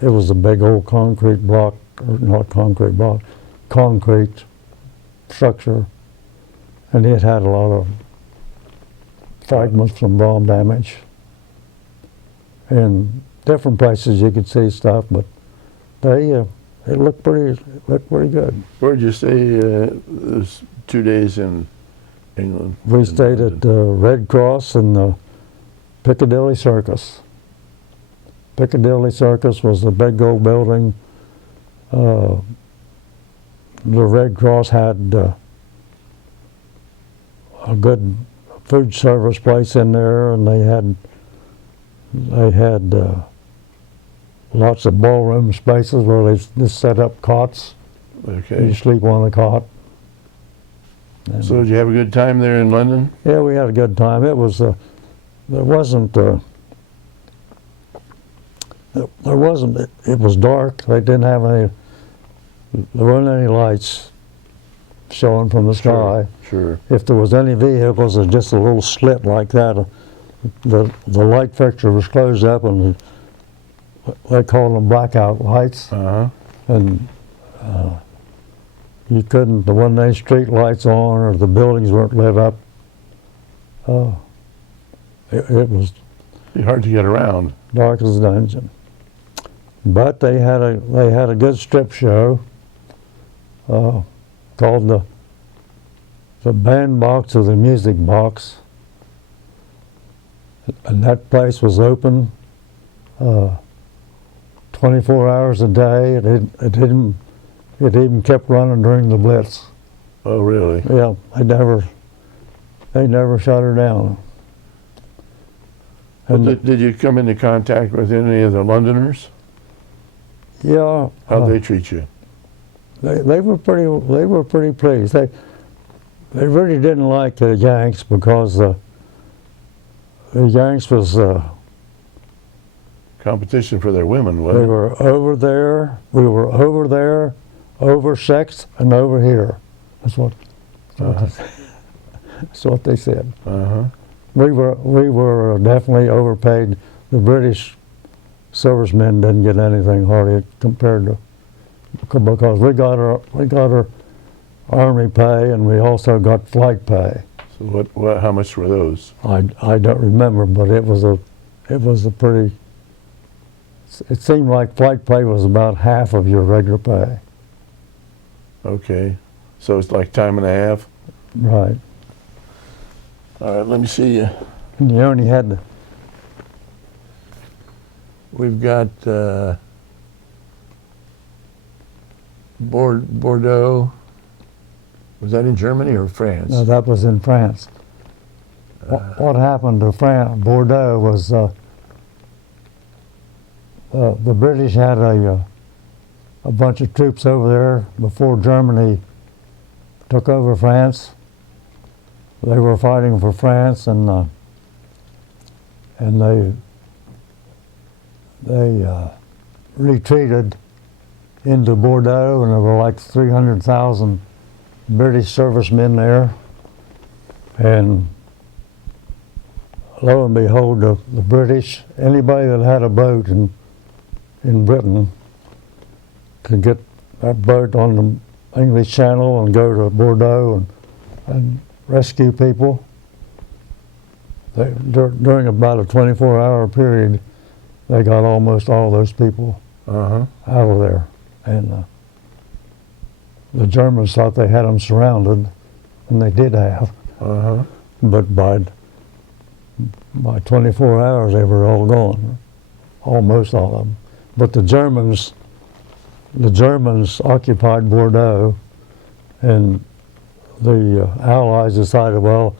It was a big old concrete block, or not concrete block, concrete structure, and it had a lot of fragments from bomb damage. In different places you could see stuff, but it looked pretty good. Where'd you stay those 2 days in England? We stayed at Red Cross and the Piccadilly Circus. Piccadilly Circus was a big old building. The Red Cross had a good food service place in there, and they had lots of ballroom spaces where they just set up cots. Okay. You sleep on a cot. So did you have a good time there in London? Yeah, we had a good time. It was there was dark. They didn't have there weren't any lights showing from the sky. Sure. If there was any vehicles, there's just a little slit like that. The light fixture was closed up, and they called them blackout lights. Uh-huh. And you couldn't, there wasn't any street lights on, or the buildings weren't lit up. It was Be hard to get around. dark as a dungeon. But they had a good strip show called the Band Box or the Music Box, and that place was open 24 hours a day. It didn't It even kept running during the Blitz. Oh, really? Yeah, they never shut her down. Well, And did you come into contact with any of the Londoners? yeah, How'd they treat you? they were pretty pleased. They really didn't like the Yanks because the Yanks was Competition for their women, they wasn't it? were over there. We were over there, oversexed, and over here. That's what. That's what they said. Uh-huh. We were definitely overpaid. The British servicemen didn't get anything hardly compared to because we got our army pay and we also got flight pay. So what how much were those? I don't remember, but it was a pretty. It seemed like flight pay was about half of your regular pay. Okay. So it's like time and a half? Right. All right, let me see you. And you only had to. We've got Bordeaux. Was that in Germany or France? No, that was in France. What happened to France? Bordeaux was the British had a bunch of troops over there before Germany took over France. They were fighting for France, and they retreated into Bordeaux, and there were like 300,000 British servicemen there. And lo and behold, the British, anybody that had a boat in Britain could get that boat on the English Channel and go to Bordeaux and rescue people. During about a 24-hour period, they got almost all those people Uh-huh. out of there. And the Germans thought they had them surrounded, and they did have. Uh-huh. But by 24 hours, they were all gone, almost all of them. But the Germans occupied Bordeaux, and the Allies decided, well,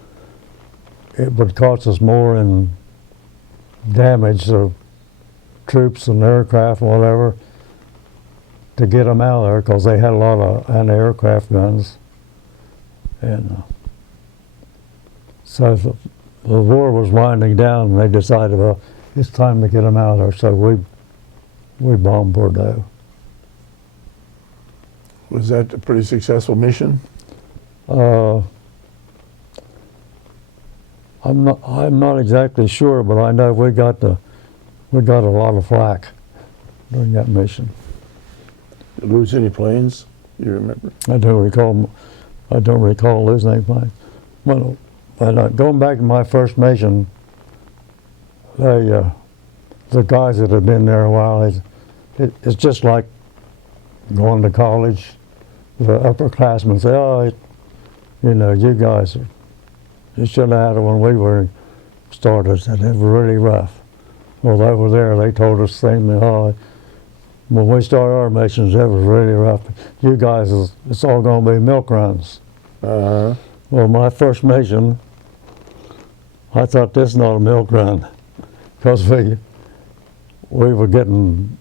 it would cost us more in damage to troops and aircraft and whatever to get them out of there because they had a lot of anti-aircraft guns. And so the war was winding down, and they decided, well, it's time to get them out of there. So we bombed Bordeaux. Was that a pretty successful mission? I'm not exactly sure, but I know we got a lot of flack during that mission. Did you lose any planes? You remember? I don't recall losing any planes. Well, going back to my first mission, the guys that have been there a while, it's just like going to college. The upperclassmen say, "Oh, you guys, you should have had it when we were started." And it was really rough. Well, over there, they told us the same thing. "Oh, when we started our missions, it was really rough. You guys, it's all going to be milk runs." Uh-huh. Well, my first mission, I thought this is not a milk run, because we were getting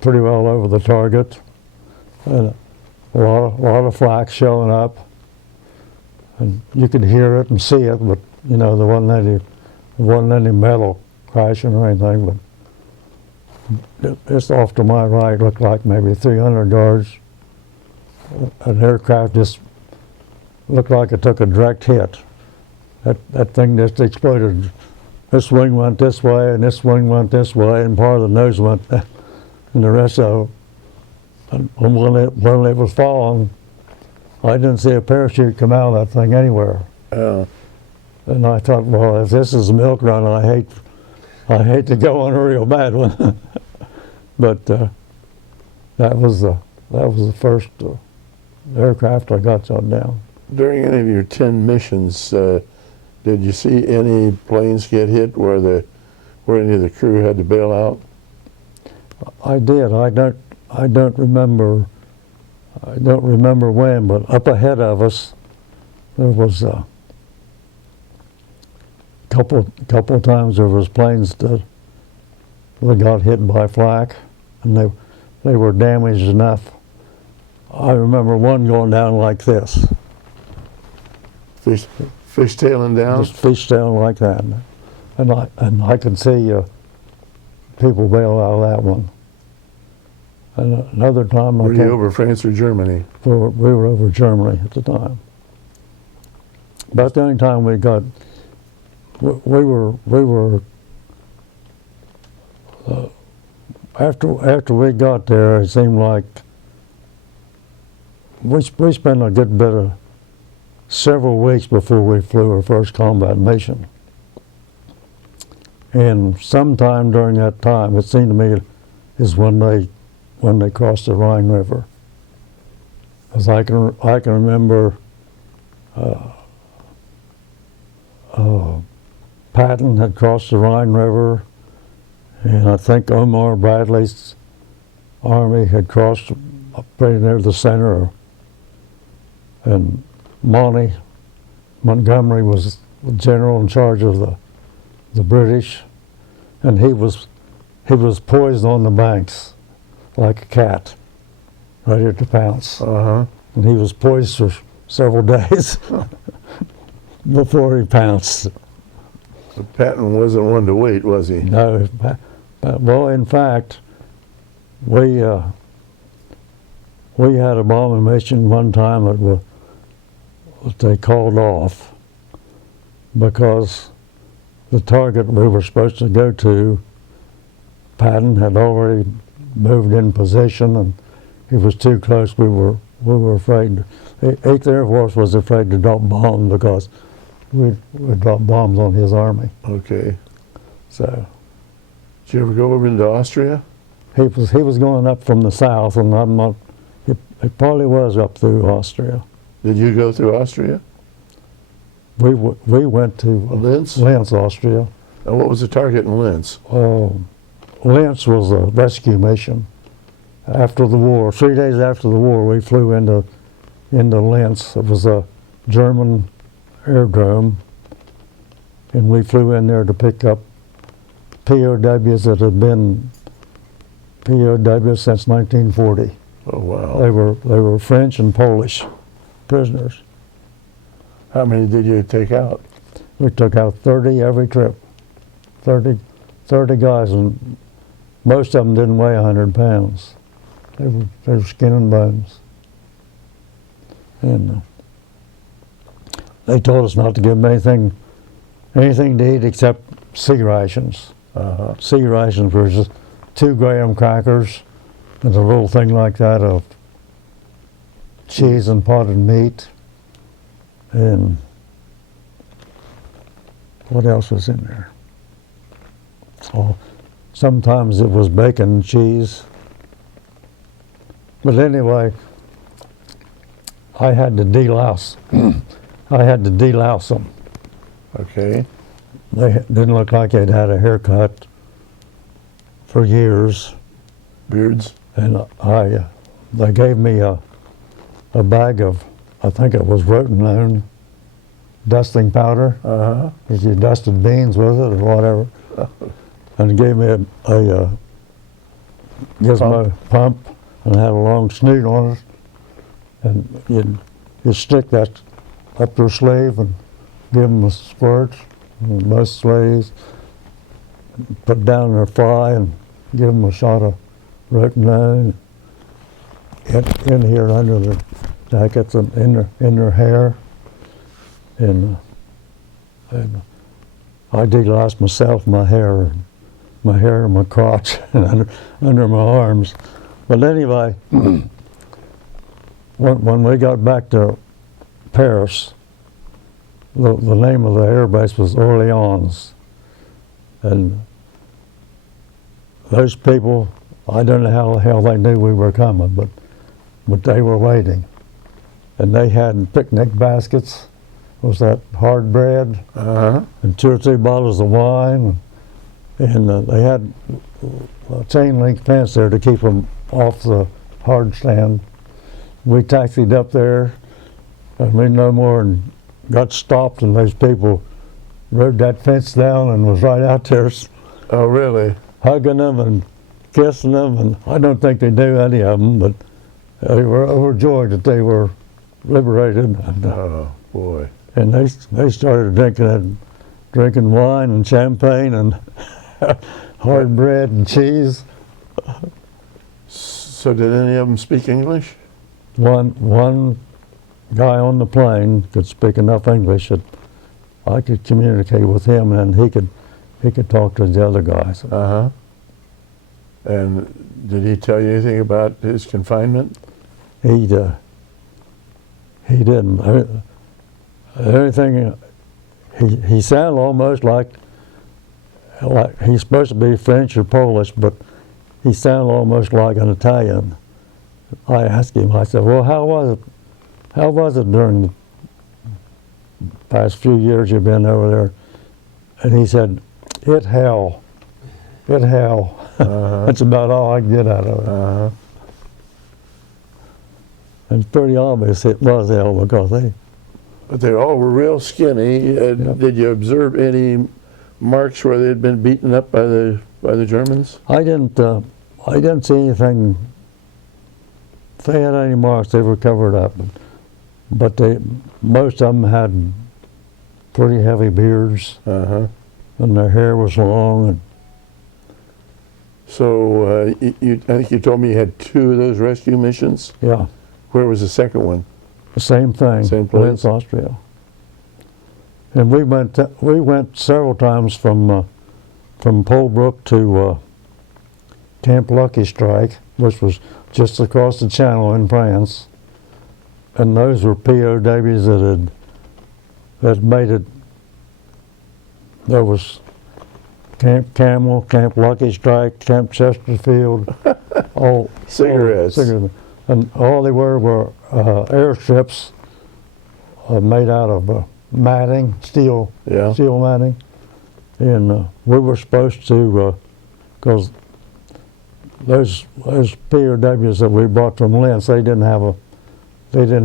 pretty well over the target, and a lot of flak showing up, and you could hear it and see it, but there wasn't any metal crashing or anything. But it's off to my right, looked like maybe 300 yards. An aircraft just looked like it took a direct hit. That thing just exploded. This wing went this way, and this wing went this way, and part of the nose went, and the rest of it. And when it was falling, I didn't see a parachute come out of that thing anywhere. And I thought, well, if this is a milk run, I hate to go on a real bad one. But that was the first aircraft I got shot down. During any of your 10 missions, did you see any planes get hit where any of the crew had to bail out? I did. I don't remember I don't remember when, but up ahead of us, there was a couple of times there was planes that got hit by flak, and they were damaged enough. I remember one going down like this, Fishtailing down? just fishtailing like that, and I could see people bail out of that one. And another time, Were you over France or Germany? we were over Germany at the time. About the only time we got, we were after we got there, it seemed like we spent a good bit of several weeks before we flew our first combat mission. And sometime during that time, it seemed to me, is when they crossed the Rhine River. As I can remember, Patton had crossed the Rhine River, and I think Omar Bradley's army had crossed up pretty near the center, and Montgomery was the general in charge of the British, and he was poised on the banks like a cat, ready to pounce. Uh-huh. And he was poised for several days before he pounced. But Patton wasn't one to wait, was he? No, well, in fact, we had a bombing mission one time that they called off because the target we were supposed to go to, Patton had already moved in position, and he was too close. We were afraid. 8th Air Force was afraid to drop bombs because we'd drop bombs on his army. Okay. So Did you ever go over into Austria? he was going up from the south, and I'm not. It probably was up through Austria. Did you go through Austria? We went to Linz? Linz, Austria. And what was the target in Linz? Linz was a rescue mission. After the war, 3 days after the war, we flew into Linz. It was a German airdrome, and we flew in there to pick up POWs that had been POWs since 1940. Oh, wow. They were French and Polish prisoners. How many did you take out? We took out 30 every trip. 30 guys, and most of them didn't weigh 100 pounds. They were skin and bones. And they told us not to give them anything to eat except sea rations. Uh-huh. Sea rations were just 2 graham crackers and a little thing like that of cheese and potted meat. And what else was in there? Oh, sometimes it was bacon and cheese. But anyway, I had to delouse. I had to delouse them. Okay. They didn't look like they'd had a haircut for years. Beards? And they gave me a bag of, I think it was rotenone dusting powder. Uh-huh. If you dusted beans with it or whatever. And it gave me a gizmo pump, and it had a long snoot on it. And you'd stick that up their sleeve and give them a squirt, and most sleeves, put down their fly and give them a shot of rotenone in here under their jackets and in their hair. And I deloused myself, my hair and my crotch and under my arms. But anyway, when we got back to Paris, the name of the air base was Orleans. And those people, I don't know how the hell they knew we were coming, but they were waiting. And they had picnic baskets, was that hard bread, Uh-huh. and 2 or 3 bottles of wine. And they had a chain link fence there to keep them off the hard stand. we taxied up there, and we no more and got stopped, and those people rode that fence down and was right out there Oh, really? hugging them and kissing them, and I don't think they knew any of them, but they were overjoyed that they were liberated. Oh, boy. And they started drinking wine and champagne and hard bread and cheese. So did any of them speak English? One guy on the plane could speak enough English that I could communicate with him, and he could talk to the other guys. Uh-huh. And did he tell you anything about his confinement? He didn't. Everything. He sounded almost like he's supposed to be French or Polish, but he sounded almost like an Italian. I asked him. I said, "Well, how was it? How was it during the past few years you've been over there?" And he said, "It hell. Uh-huh. That's about all I can get out of it. Uh-huh. And it's pretty obvious it was hell because But they all were real skinny. Yep. Did you observe any marks where they had been beaten up by the Germans? I didn't see anything. If they had any marks, they were covered up. But most of them had pretty heavy beards, Uh-huh. and their hair was long. And So I think you told me you had 2 of those rescue missions. yeah, Where was the second one? the same thing. Same place? Linz, Austria. And we went several times from Polebrook to Camp Lucky Strike, which was just across the channel in France. And those were POWs that had made it. There was Camp Camel, Camp Lucky Strike, Camp Chesterfield, all Cigarettes. and all they were airstrips made out of matting, steel Yeah. matting, and we were supposed to, because those POWs that we brought from Linz, they didn't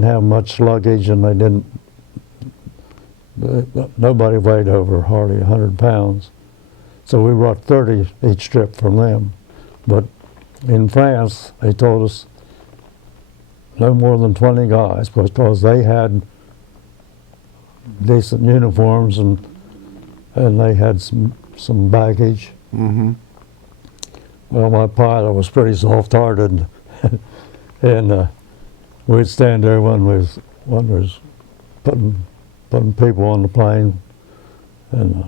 have much luggage, and nobody weighed over hardly 100 pounds. So we brought 30 each trip from them. But in France, they told us no more than 20 guys because they had decent uniforms and they had some baggage. Mm-hmm. Well, my pilot was pretty soft-hearted, and we'd stand there when was putting people on the plane, and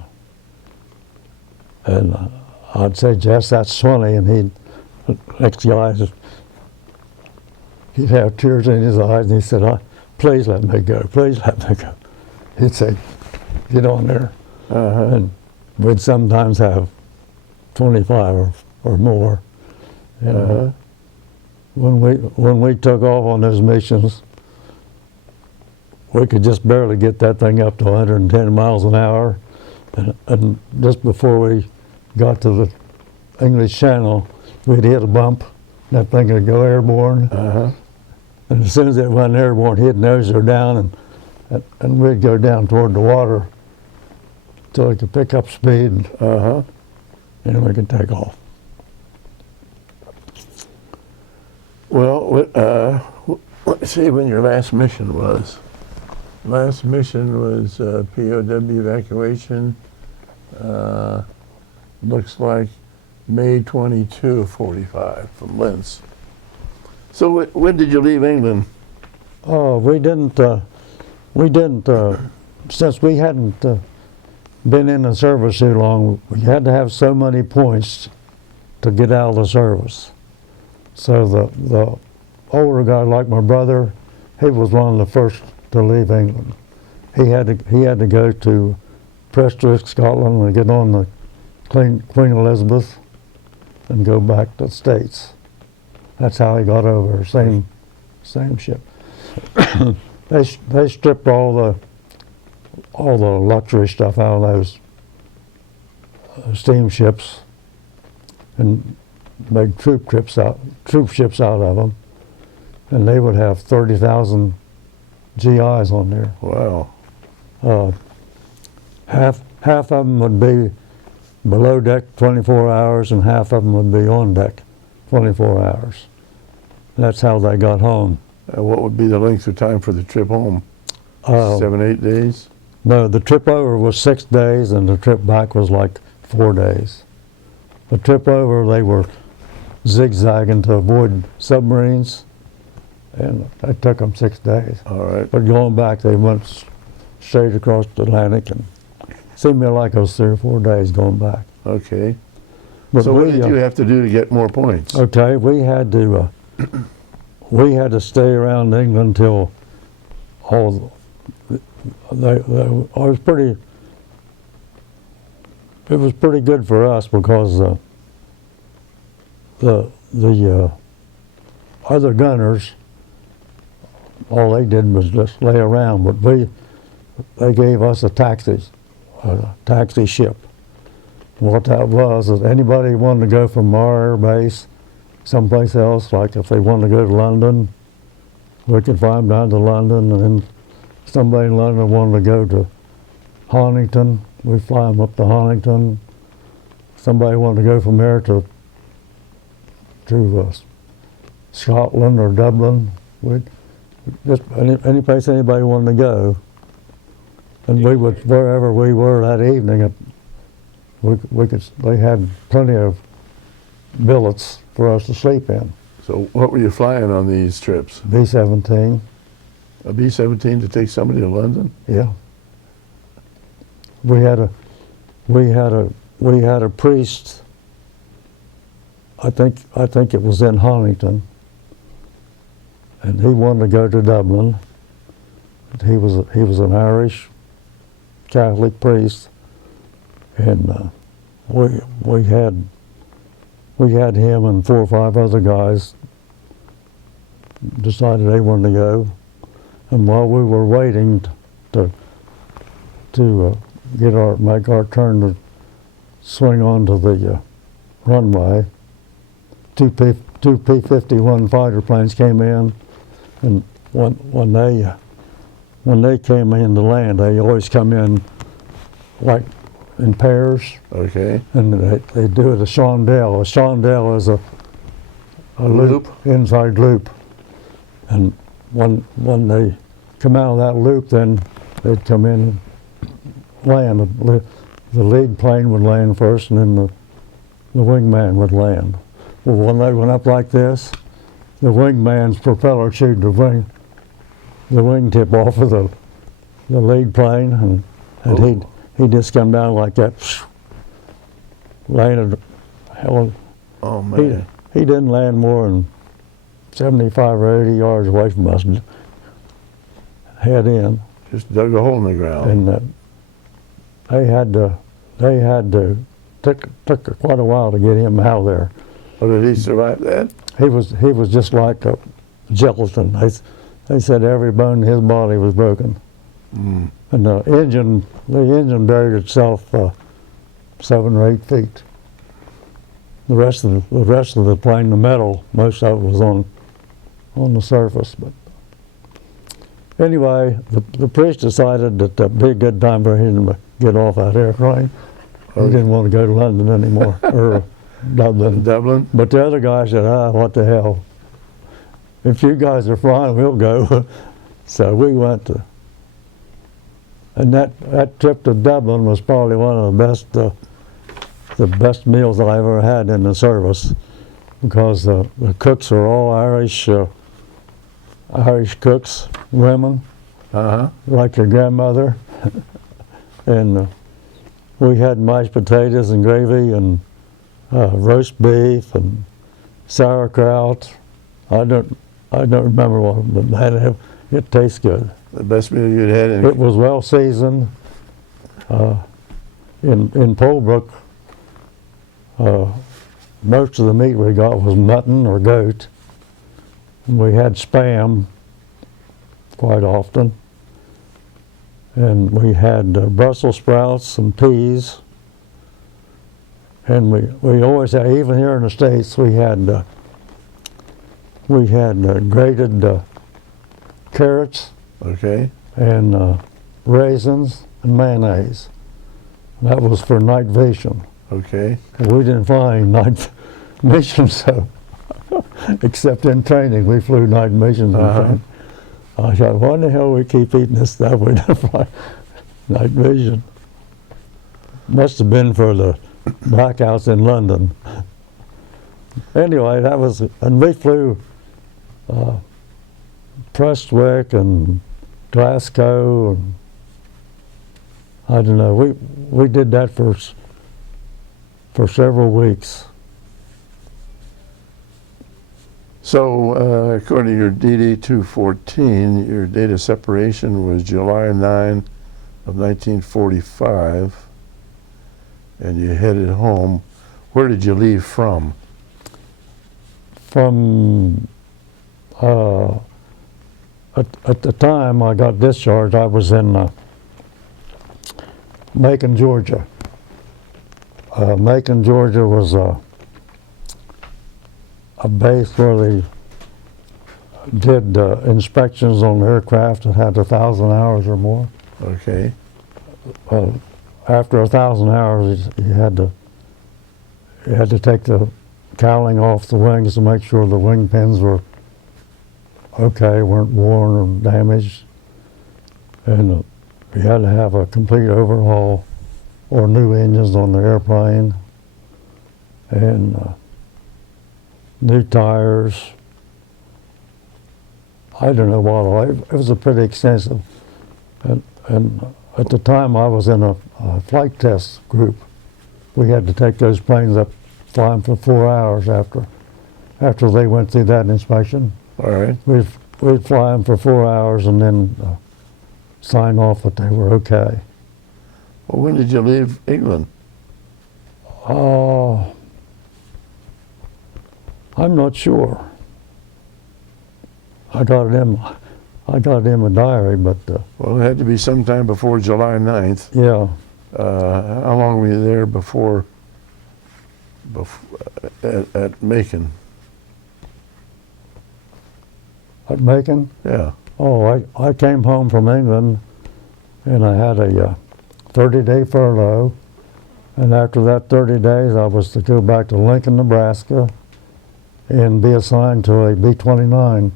I'd say, "Jess, that's 20," and next guy, he'd have tears in his eyes, and he said, "Please let me go, please let me go." He'd say, "Get on there." Uh-huh. And we'd sometimes have 25 or more. And Uh-huh. when we took off on those missions, we could just barely get that thing up to 110 miles an hour. And just before we got to the English Channel, we'd hit a bump. That thing would go airborne. Uh-huh. And as soon as it went airborne, he'd nose her down, and we'd go down toward the water until it could pick up speed, Uh-huh. and we could take off. Well, let's see when your last mission was. Last mission was POW evacuation. Looks like May 22 of 45 from Linz. So when did you leave England? Oh, we didn't, since we hadn't been in the service too long, we had to have so many points to get out of the service. So the older guy, like my brother, he was one of the first to leave England. He had to go to Prestwick, Scotland, and get on the Queen Elizabeth and go back to the States. That's how he got over. Same ship. They stripped all the luxury stuff out of those steamships and made troop ships out of them. and they would have 30,000 GIs on there. Wow. Half of them would be below deck 24 hours, and half of them would be on deck 24 hours. That's how they got home. What would be the length of time for the trip home? 7, 8 days? No, the trip over was 6 days, and the trip back was like 4 days. The trip over, they were zigzagging to avoid submarines, and it took them 6 days. All right. But going back, they went straight across the Atlantic, and it seemed to me like it was 3 or 4 days going back. Okay. But So what did you have to do to get more points? Okay, we had to stay around England till all. It was pretty good for us because the other gunners, all they did was just lay around, but they gave us a taxi ship. What that was is anybody wanted to go from our air base someplace else, like if they wanted to go to London, we could fly them down to London, and then somebody in London wanted to go to Honington, we'd fly them up to Honington. Somebody wanted to go from there to Scotland or Dublin. We'd just any place anybody wanted to go, and we would, wherever we were that evening, they had plenty of billets for us to sleep in. So what were you flying on these trips? B-17. A B-17 to take somebody to London? Yeah. We had a priest. I think it was in Honington, and he wanted to go to Dublin. He was an Irish Catholic priest, and we had him and 4 or 5 other guys decided they wanted to go. And while we were waiting to make our turn to swing onto the runway, two P-51 fighter planes came in, and when they came in to land, they always come in like in pairs. Okay. And they do it a chandelle. A chandelle is a loop, inside loop. And when they come out of that loop, then they'd come in and land. The lead plane would land first, and then the wingman would land. Well, when they went up like this, the wingman's propeller chewed the wingtip off of the lead plane, and he'd just come down like that, landed. Oh man! He didn't land more than 75 or 80 yards away from us, head in. Just dug a hole in the ground. And took quite a while to get him out of there. Oh, did he survive that? He was just like a gelatin. They said every bone in his body was broken. Mm. And the engine buried itself 7 or 8 feet. The rest of the plane, the metal, most of it was on the surface. But anyway, the priest decided that that'd be a good time for him to get off that airplane. He didn't want to go to London anymore, or Dublin. Dublin? But the other guy said, what the hell? If you guys are flying, we'll go. So we went to, and that trip to Dublin was probably one of the best meals I ever had in the service, because the cooks are all Irish cooks, women, like your grandmother. And we had mashed potatoes and gravy and roast beef and sauerkraut. I don't remember what, but man, it tastes good. The best meal you'd had in... It was well seasoned. In Polebrook, most of the meat we got was mutton or goat. And we had Spam quite often. And we had Brussels sprouts and peas. And we always had, even here in the States, we had we had grated carrots Okay. and raisins and mayonnaise. That was for night vision. Okay. We didn't fly any night missions, so except in training, we flew night missions. Uh-huh. I thought, why the hell we keep eating this stuff? We don't fly night vision. Must have been for the blackouts in London. Anyway, that was, and we flew Prestwick and Glasgow, and I don't know. We did that for several weeks. So, according to your DD-214, your date of separation was July 9 of 1945, and you headed home. Where did you leave from? From at the time I got discharged, I was in Macon, Georgia. Macon, Georgia was a base where they did inspections on aircraft that had 1,000 hours or more. Okay. After 1,000 hours, you had to take the cowling off the wings to make sure the wing pins were okay, weren't worn or damaged, and you had to have a complete overhaul or new engines on the airplane, and new tires. I don't know what all. It was a pretty extensive, and at the time I was in a flight test group. We had to take those planes up, fly them for 4 hours after they went through that inspection. All right. We'd fly them for 4 hours and then sign off that they were okay. Well, when did you leave England? I'm not sure. I got it in my diary, but Well, it had to be sometime before July 9th. yeah, How long were you there before at Macon? at Macon. Yeah. Oh, I came home from England, and I had a 30-day furlough, and after that 30 days, I was to go back to Lincoln, Nebraska, and be assigned to a B-29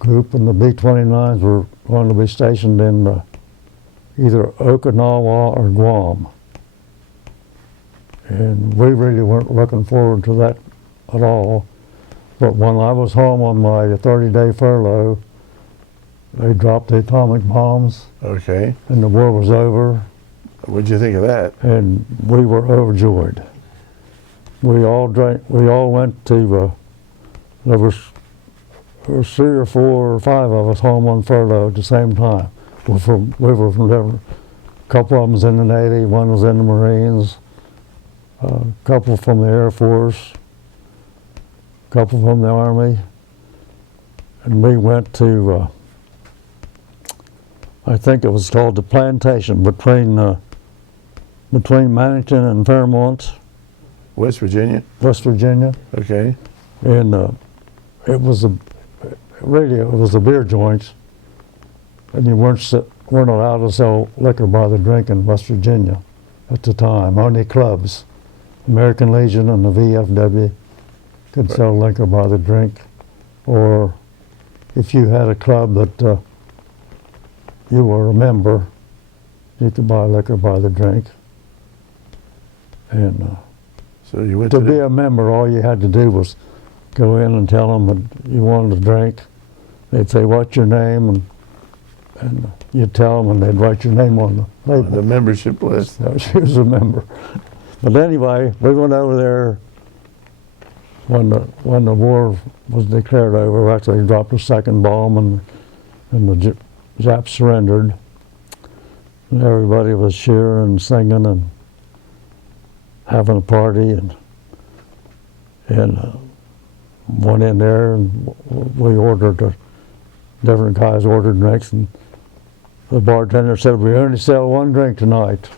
group, and the B-29s were going to be stationed in either Okinawa or Guam. And we really weren't looking forward to that at all. But when I was home on my 30-day furlough, they dropped the atomic bombs, Okay. and the war was over, What'd you think of that? and we were overjoyed. We all went to, there was 3 or 4 or 5 of us home on furlough at the same time. We were from different, a couple of them was in the Navy, one was in the Marines, a couple from the Air Force, a couple from the Army, and we went to, I think it was called the Plantation between Mannington and Fairmont, West Virginia? West Virginia, Okay. and it was a beer joint, and you weren't allowed to sell liquor by the drink in West Virginia at the time. Only clubs, American Legion and the VFW, could sell liquor by the drink, or if you had a club that you were a member, you could buy liquor by the drink. And So you went to to be a member, all you had to do was go in and tell them that you wanted a drink. They'd say, "What's your name?" and you'd tell them, and they'd write your name on the label. the membership list. So she was a member. But anyway, we went over there when the war was declared over. Actually, dropped a second bomb, and the Japs surrendered. And everybody was cheering and singing and having a party, and went in there, and we ordered, different guys ordered drinks, and the bartender said, "We only sell one drink tonight.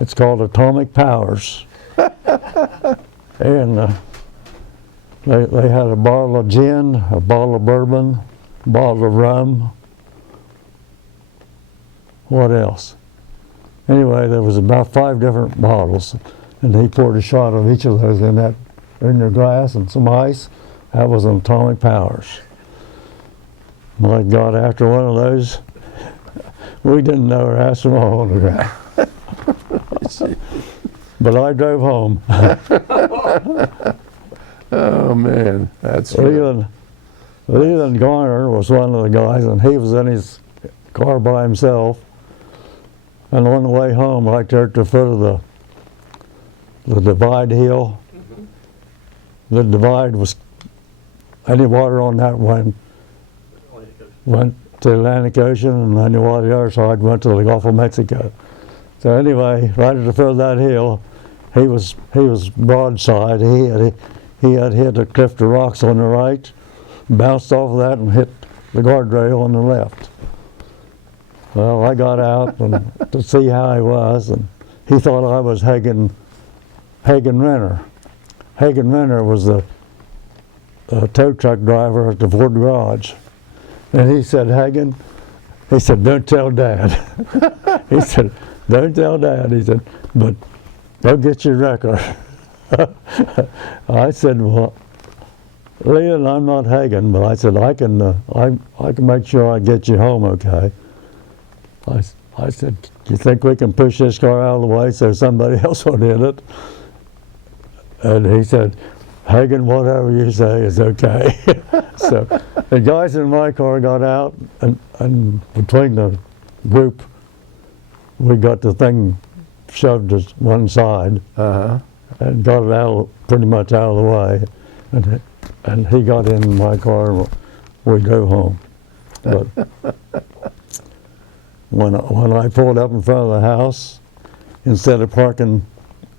It's called Atomic POWs." And They had a bottle of gin, a bottle of bourbon, a bottle of rum. What else? Anyway, there was about 5 different bottles, and he poured a shot of each of those in their glass and some ice. That was an atomic powers. My God, after one of those, we didn't know her ass from a hole in the ground. But I drove home. Oh man, that's good. Leland Garner was one of the guys, and he was in his car by himself. And on the way home, right there at the foot of the divide hill, the divide was, any water on that went to the Atlantic Ocean, and any water on the other side went to the Gulf of Mexico. So anyway, right at the foot of that hill, he was broadside. He had hit a cliff of rocks on the right, bounced off of that and hit the guardrail on the left. Well, I got out to see how he was, and he thought I was Hagen Renner. Hagen Renner was the tow truck driver at the Ford garage. And he said, Hagen, he said, don't tell Dad. He said, don't tell Dad. He said, but go get your record. I said, well, Leon, I'm not Hagen, but I said, I can make sure I get you home okay. I said, do you think we can push this car out of the way so somebody else will hit it? And he said, Hagen, whatever you say is okay. So the guys in my car got out, and between the group, we got the thing shoved to one side and got it out, pretty much out of the way. And he got in my car, and we drove home. But when I pulled up in front of the house, instead of parking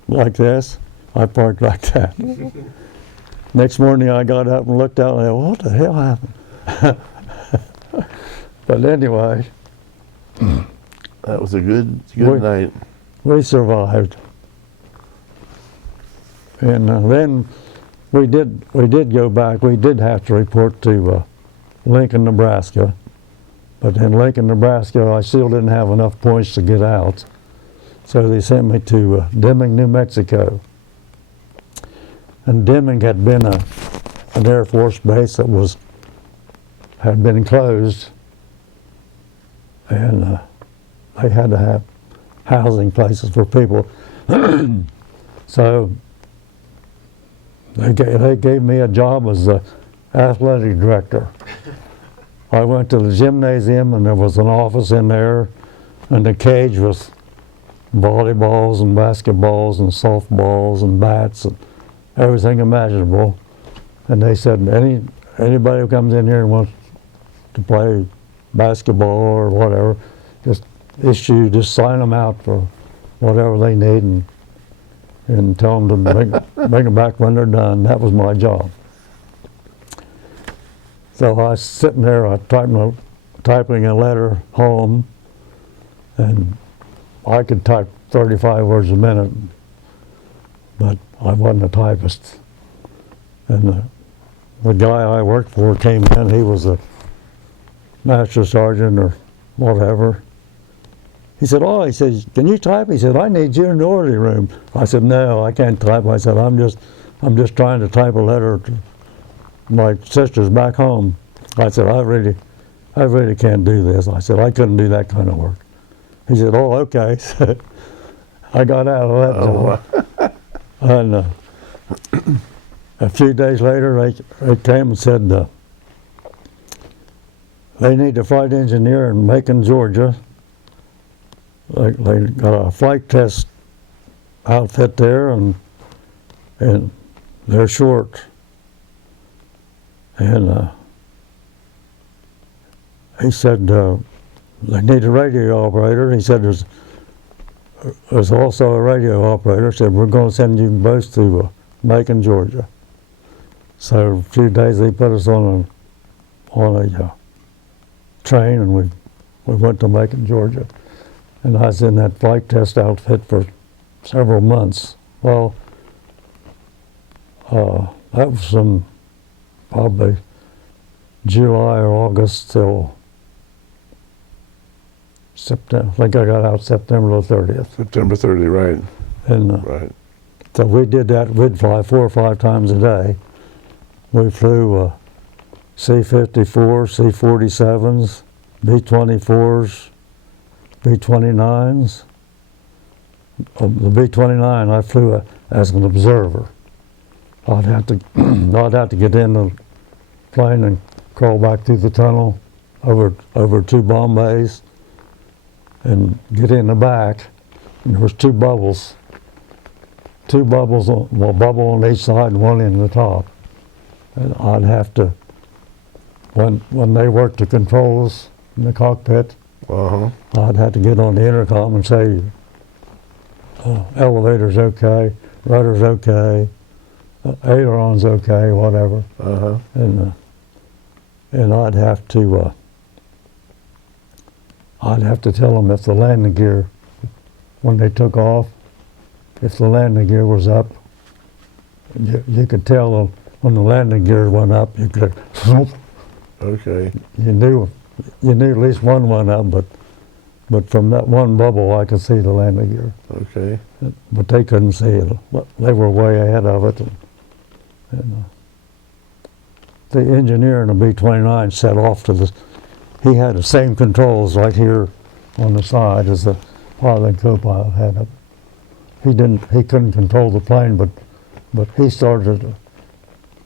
like this, I parked like that. Next morning I got up and looked out and I thought, what the hell happened? But anyway. That was a good night. We survived. And then we did go back. We did have to report to Lincoln, Nebraska. But in Lincoln, Nebraska, I still didn't have enough points to get out. So they sent me to Deming, New Mexico. And Deming had been an Air Force base that had been closed. And they had to have housing places for people. So they gave me a job as the athletic director. I went to the gymnasium, and there was an office in there, and the cage was volleyballs and basketballs and softballs and bats and everything imaginable. And they said, anybody who comes in here and wants to play basketball or whatever, just sign them out for whatever they need and tell them to bring them back when they're done. That was my job. So I was sitting there, typing a letter home, and I could type 35 words a minute, but I wasn't a typist. And the guy I worked for came in. He was a master sergeant or whatever. He said, he said, can you type? He said, I need you in the orderly room. I said, no, I can't type. I said, I'm just trying to type a letter to my sisters back home. I said, I really can't do this. I said, I couldn't do that kind of work. He said, oh, okay. So I got out of that job. And a few days later, they came and said, they need a flight engineer in Macon, Georgia. They got a flight test outfit there, and they're short. And he said, they need a radio operator. He said, there's also a radio operator. He said, we're going to send you both to Macon, Georgia. So a few days they put us on a train, and we went to Macon, Georgia. And I was in that flight test outfit for several months. Well, that was probably July or August till September. I think I got out September the 30th. September 30, right, And right. so we did that. We'd fly 4 or 5 times a day. We flew C-54s, C-47s, B-24s, B-29s. The B-29 I flew as an observer. I'd have to get in the plane and crawl back through the tunnel over 2 bomb bays and get in the back. And there was 2 bubbles. 2 bubbles, a bubble on each side and one in the top. And I'd have to, when they worked the controls in the cockpit, I'd have to get on the intercom and say, elevator's okay, rudder's okay, aileron's okay, whatever. And I'd have to tell them if the landing gear, when they took off, if the landing gear was up. You could tell when the landing gear went up, you could, Okay. you knew at least one went up, but from that one bubble I could see the landing gear. Okay. But they couldn't see it. They were way ahead of it. And the engineer in the B-29 set off to he had the same controls right here on the side as the pilot and co-pilot had it. He couldn't control the plane, but he started,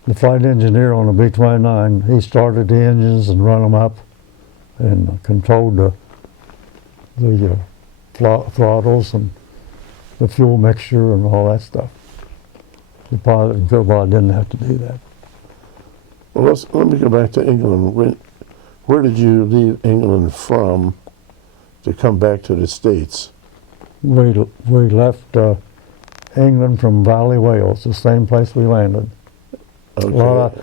the flight engineer on the B-29, he started the engines and run them up and controlled the throttles and the fuel mixture and all that stuff. The pilot and co-pilot didn't have to do that. Well, let me go back to England. Where did you leave England from to come back to the States? We left England from Valley, Wales, the same place we landed. Okay. A lot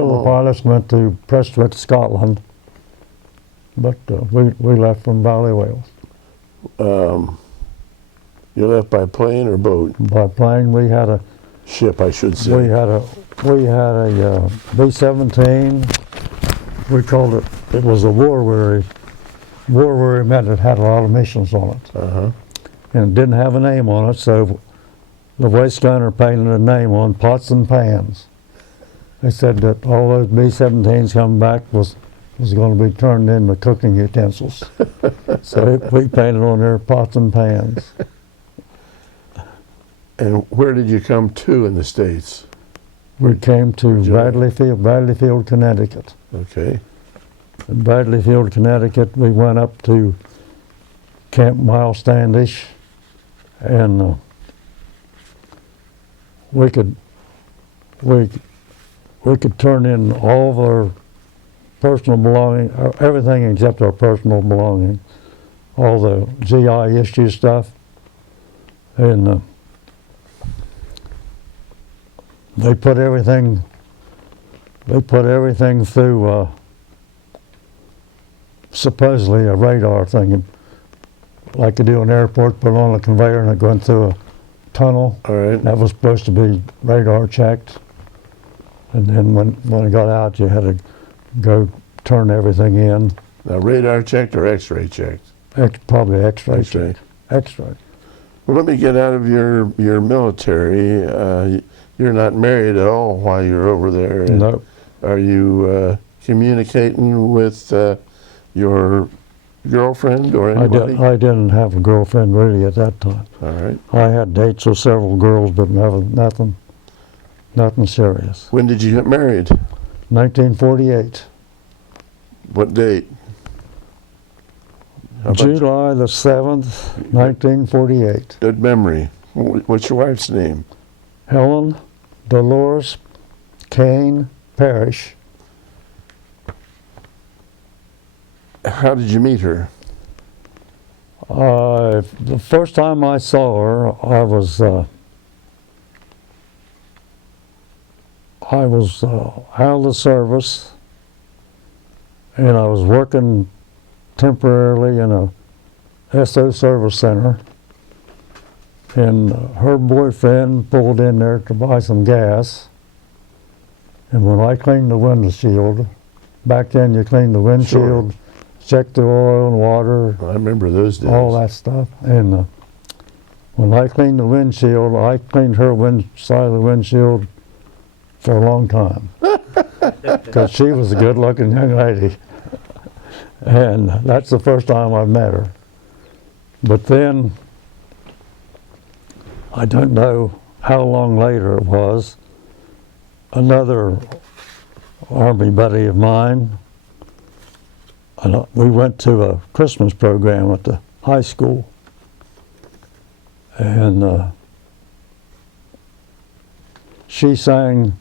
of the pilots went to Prestwick, Scotland, but we left from Valley, Wales. You left by plane or boat? By plane, we had a Ship, I should say. we had a B-17. We called it. It was a war weary. War weary meant it had a lot of missions on it, and it didn't have a name on it. So the waist gunner painted a name on pots and pans. They said that all those B-17s coming back was going to be turned into cooking utensils. So we painted on their pots and pans. And where did you come to in the States? We came to Bradley Field, Connecticut. Okay. In Bradley Field, Connecticut, we went up to Camp Miles Standish, and we could turn in all of our personal belongings, everything except our personal belongings, all the GI issue stuff, and they put everything through supposedly a radar thing, like you do in an airport, put on a conveyor and it went through a tunnel. All right. That was supposed to be radar checked. And then when it got out, you had to go turn everything in. Now, radar checked or X-ray checked? Probably X-ray X-ray. checked. X-ray. Well, let me get out of your military. You're not married at all while you're over there. No. Are you communicating with your girlfriend or anybody? I didn't have a girlfriend really at that time. All right. I had dates with several girls, but nothing serious. When did you get married? 1948. What date? How about July the 7th, 1948. good memory. What's your wife's name? Helen Dolores Kane Parish. How did you meet her? The first time I saw her, I was out of the service, and I was working temporarily in a SO service center, and her boyfriend pulled in there to buy some gas, And when I cleaned the windshield, back then you cleaned the windshield, check the oil and water, I remember those days. all that stuff. And when I cleaned the windshield, I cleaned her side of the windshield for a long time. Because she was a good-looking young lady. And that's the first time I met her. But then, I don't know how long later it was, another Army buddy of mine, and we went to a Christmas program at the high school. And she sang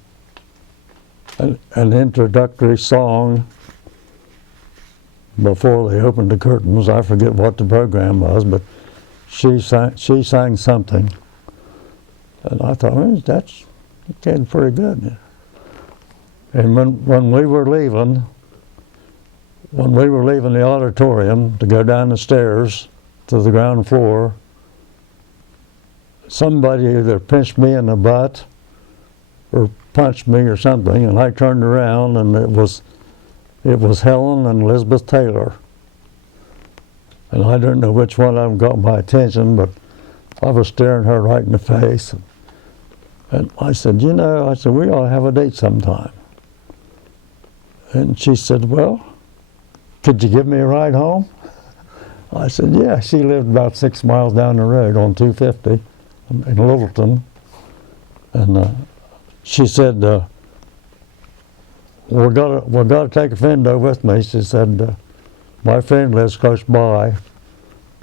an introductory song before they opened the curtains. I forget what the program was, but she sang something. And I thought, well, that's getting pretty good. And when we were leaving the auditorium to go down the stairs to the ground floor, somebody either pinched me in the butt or punched me or something, and I turned around, and it was Helen and Elizabeth Taylor. And I don't know which one of them got my attention, but I was staring her right in the face. And I said, we ought to have a date sometime. And she said, well, could you give me a ride home? I said, yeah. She lived about 6 miles down the road on 250 in Littleton. And she said, we're gonna take a friend over with me. She said, my friend lives close by.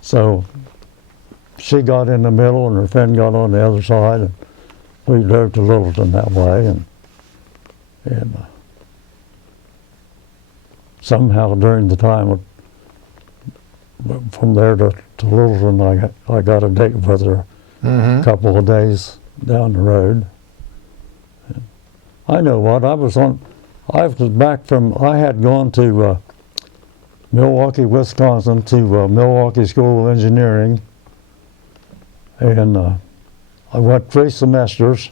So she got in the middle and her friend got on the other side, and we drove to Littleton that way. And somehow during the time from there to Littleton, I got a date with her a couple of days down the road. And I know what, I had gone to Milwaukee, Wisconsin to Milwaukee School of Engineering, and I went 3 semesters.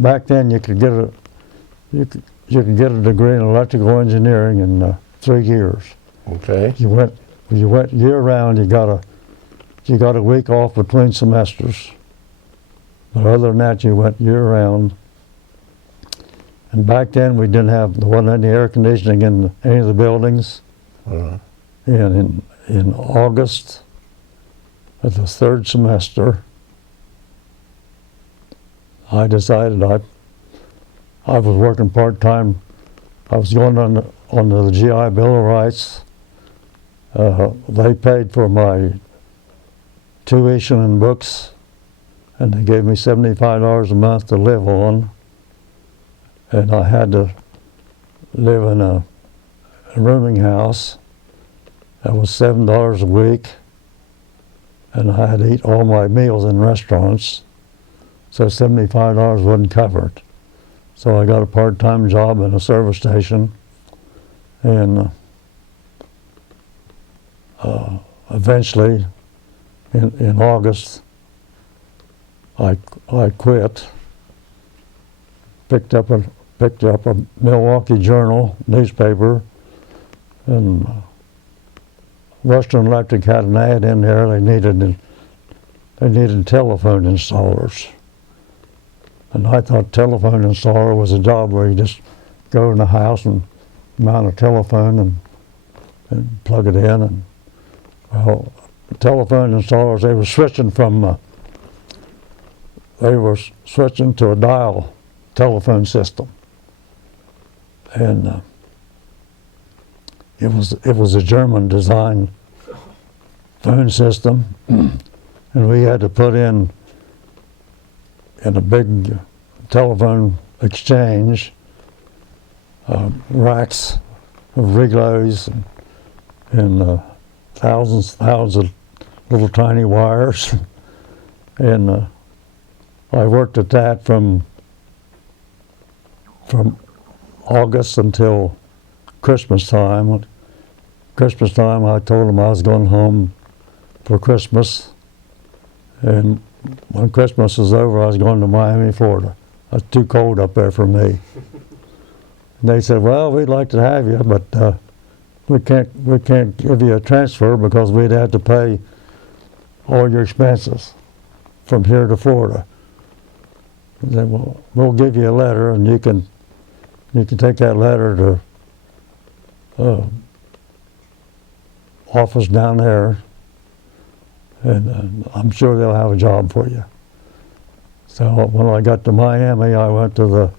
Back then you could get a degree in electrical engineering in 3 years. Okay. You went year round. You got a week off between semesters. But other than that, you went year round. And back then there wasn't any air conditioning in any of the buildings. And in August of the 3rd semester, I decided I was working part-time. I was going on the GI Bill of Rights. They paid for my tuition and books, and they gave me $75 a month to live on. And I had to live in a rooming house. That was $7 a week, and I had to eat all my meals in restaurants. So $75 wasn't covered. So I got a part-time job in a service station, and eventually, in August, I quit. Picked up a Milwaukee Journal newspaper, and Western Electric had an ad in there. They needed telephone installers. And I thought telephone installer was a job where you just go in the house and mount a telephone and plug it in. And well, telephone installers, they were switching to a dial telephone system. And it was a German design phone system, and we had to put in a big telephone exchange racks of Riglo's and thousands of little tiny wires. And I worked at that from August until Christmas time. Christmas time, I told them I was going home for Christmas, and when Christmas was over, I was going to Miami, Florida. It was too cold up there for me. And they said, well, we'd like to have you, but we can't give you a transfer because we'd have to pay all your expenses from here to Florida. I said, well, we'll give you a letter, and you can take that letter to office down there, and I'm sure they'll have a job for you. So when I got to Miami, I went to the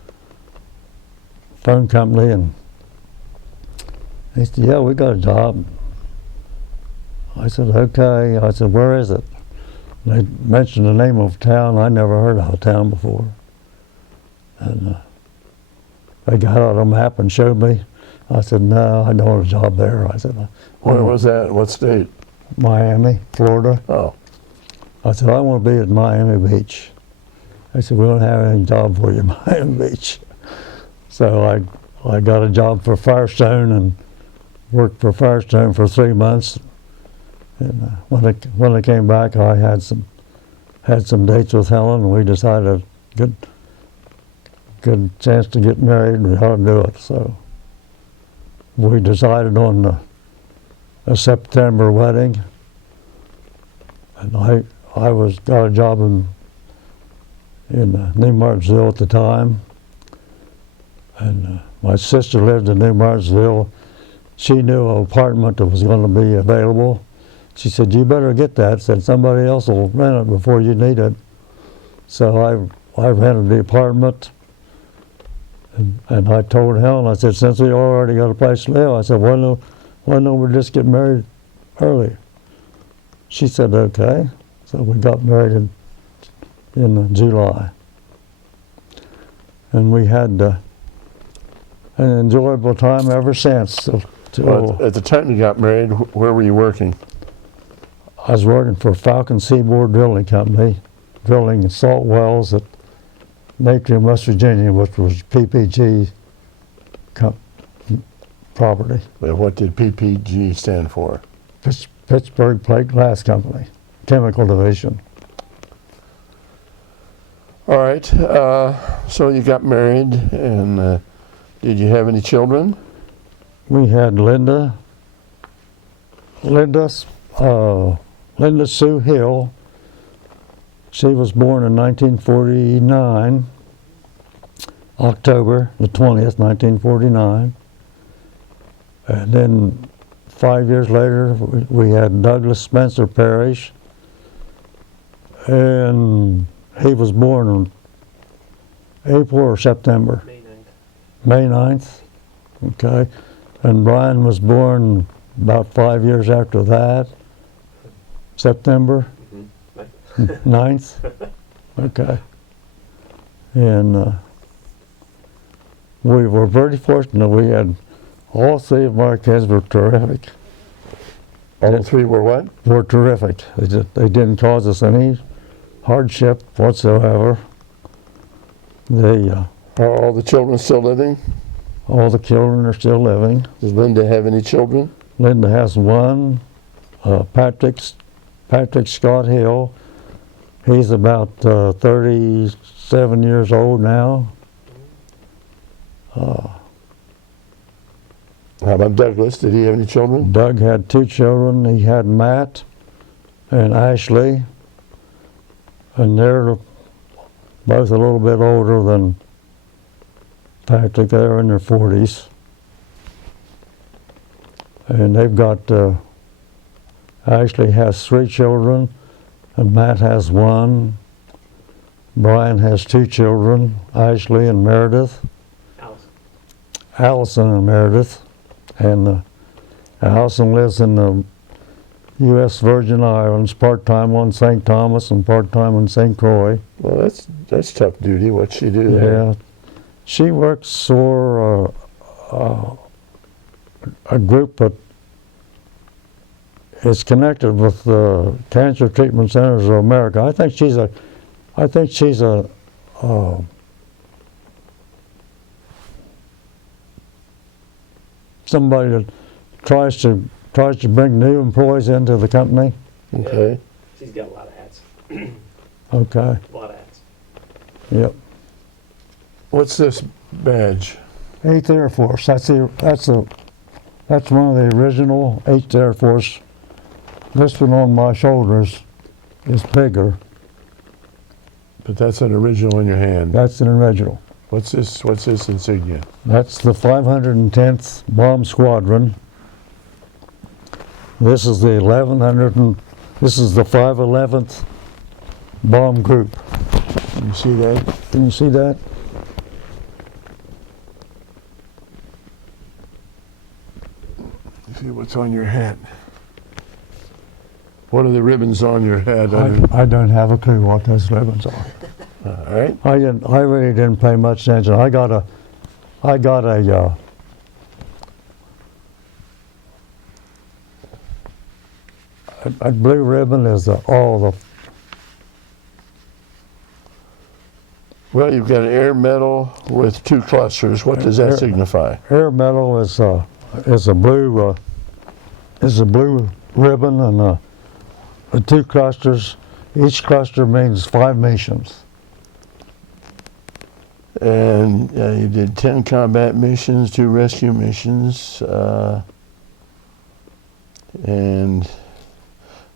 phone company, and they said, yeah, we got a job. I said, okay. I said, where is it? They mentioned the name of a town. I never heard of a town before. And they got out a map and showed me. I said, no, I don't want a job there. I said, Where was that? What state? Miami, Florida. Oh, I said, I want to be at Miami Beach. They said, we don't have any job for you at Miami Beach. So I got a job for Firestone and worked for Firestone for 3 months. And when I came back, I had some dates with Helen, and we decided good chance to get married and how to do it. So we decided on a September wedding, and I got a job in New Martinsville at the time, and my sister lived in New Martinsville. She knew an apartment that was going to be available. She said, you better get that. Said somebody else will rent it before you need it. So I rented the apartment, and I told Helen, I said, since we already got a place to live, I said, why don't we just get married early? She said, okay. So we got married in July. And we had an enjoyable time ever since. well, at the time you got married, where were you working? I was working for Falcon Seaboard Drilling Company, drilling salt wells at Natrium, West Virginia, which was PPG property. Well, what did PPG stand for? Pittsburgh Plate Glass Company, chemical division. All right. So you got married, and did you have any children? We had Linda Sue Hill. She was born in 1949, October the 20th, 1949. And then 5 years later, we had Douglas Spencer Parish, and he was born in April or September? May 9th. May 9th, okay. And Brian was born about 5 years after that, September 9th, okay. And we were very fortunate. We had all three of our kids were terrific. All three were what? Were terrific. They didn't cause us any hardship whatsoever. They Are all the children still living? all the children are still living. Does Linda have any children? Linda has one, Patrick Scott Hill. He's about 37 years old now. How about Douglas? Did he have any children? Doug had 2 children. He had Matt and Ashley, and they're both a little bit older than Patrick. They're in their 40s. And they've got, Ashley has 3 children, and Matt has 1. Brian has 2 children, Ashley and Meredith. Allison and Meredith. And Allison lives in the U.S. Virgin Islands, part-time on St. Thomas and part-time on St. Croix. Well, that's tough duty. What's she do there? Yeah. She works for a group that is connected with the Cancer Treatment Centers of America. I think she's a somebody that tries to bring new employees into the company. Okay. She's got a lot of hats. Okay. A lot of hats. Yep. What's this badge? 8th Air Force. That's one of the original 8th Air Force. This one on my shoulders is bigger. But that's an original in your hand. That's an original. What's this insignia? That's the 510th Bomb Squadron. This is the 1100 and this is the 511th Bomb Group. You see that? Can you see that? See what's on your hat. What are the ribbons on your hat? I don't have a clue what those ribbons are. All right. I really didn't pay much attention. I got a blue ribbon is all the. Well, you've got an air medal with 2 clusters. What does that signify? Air medal is a blue ribbon and the 2 clusters. Each cluster means 5 missions. And you did 10 combat missions, 2 rescue missions, and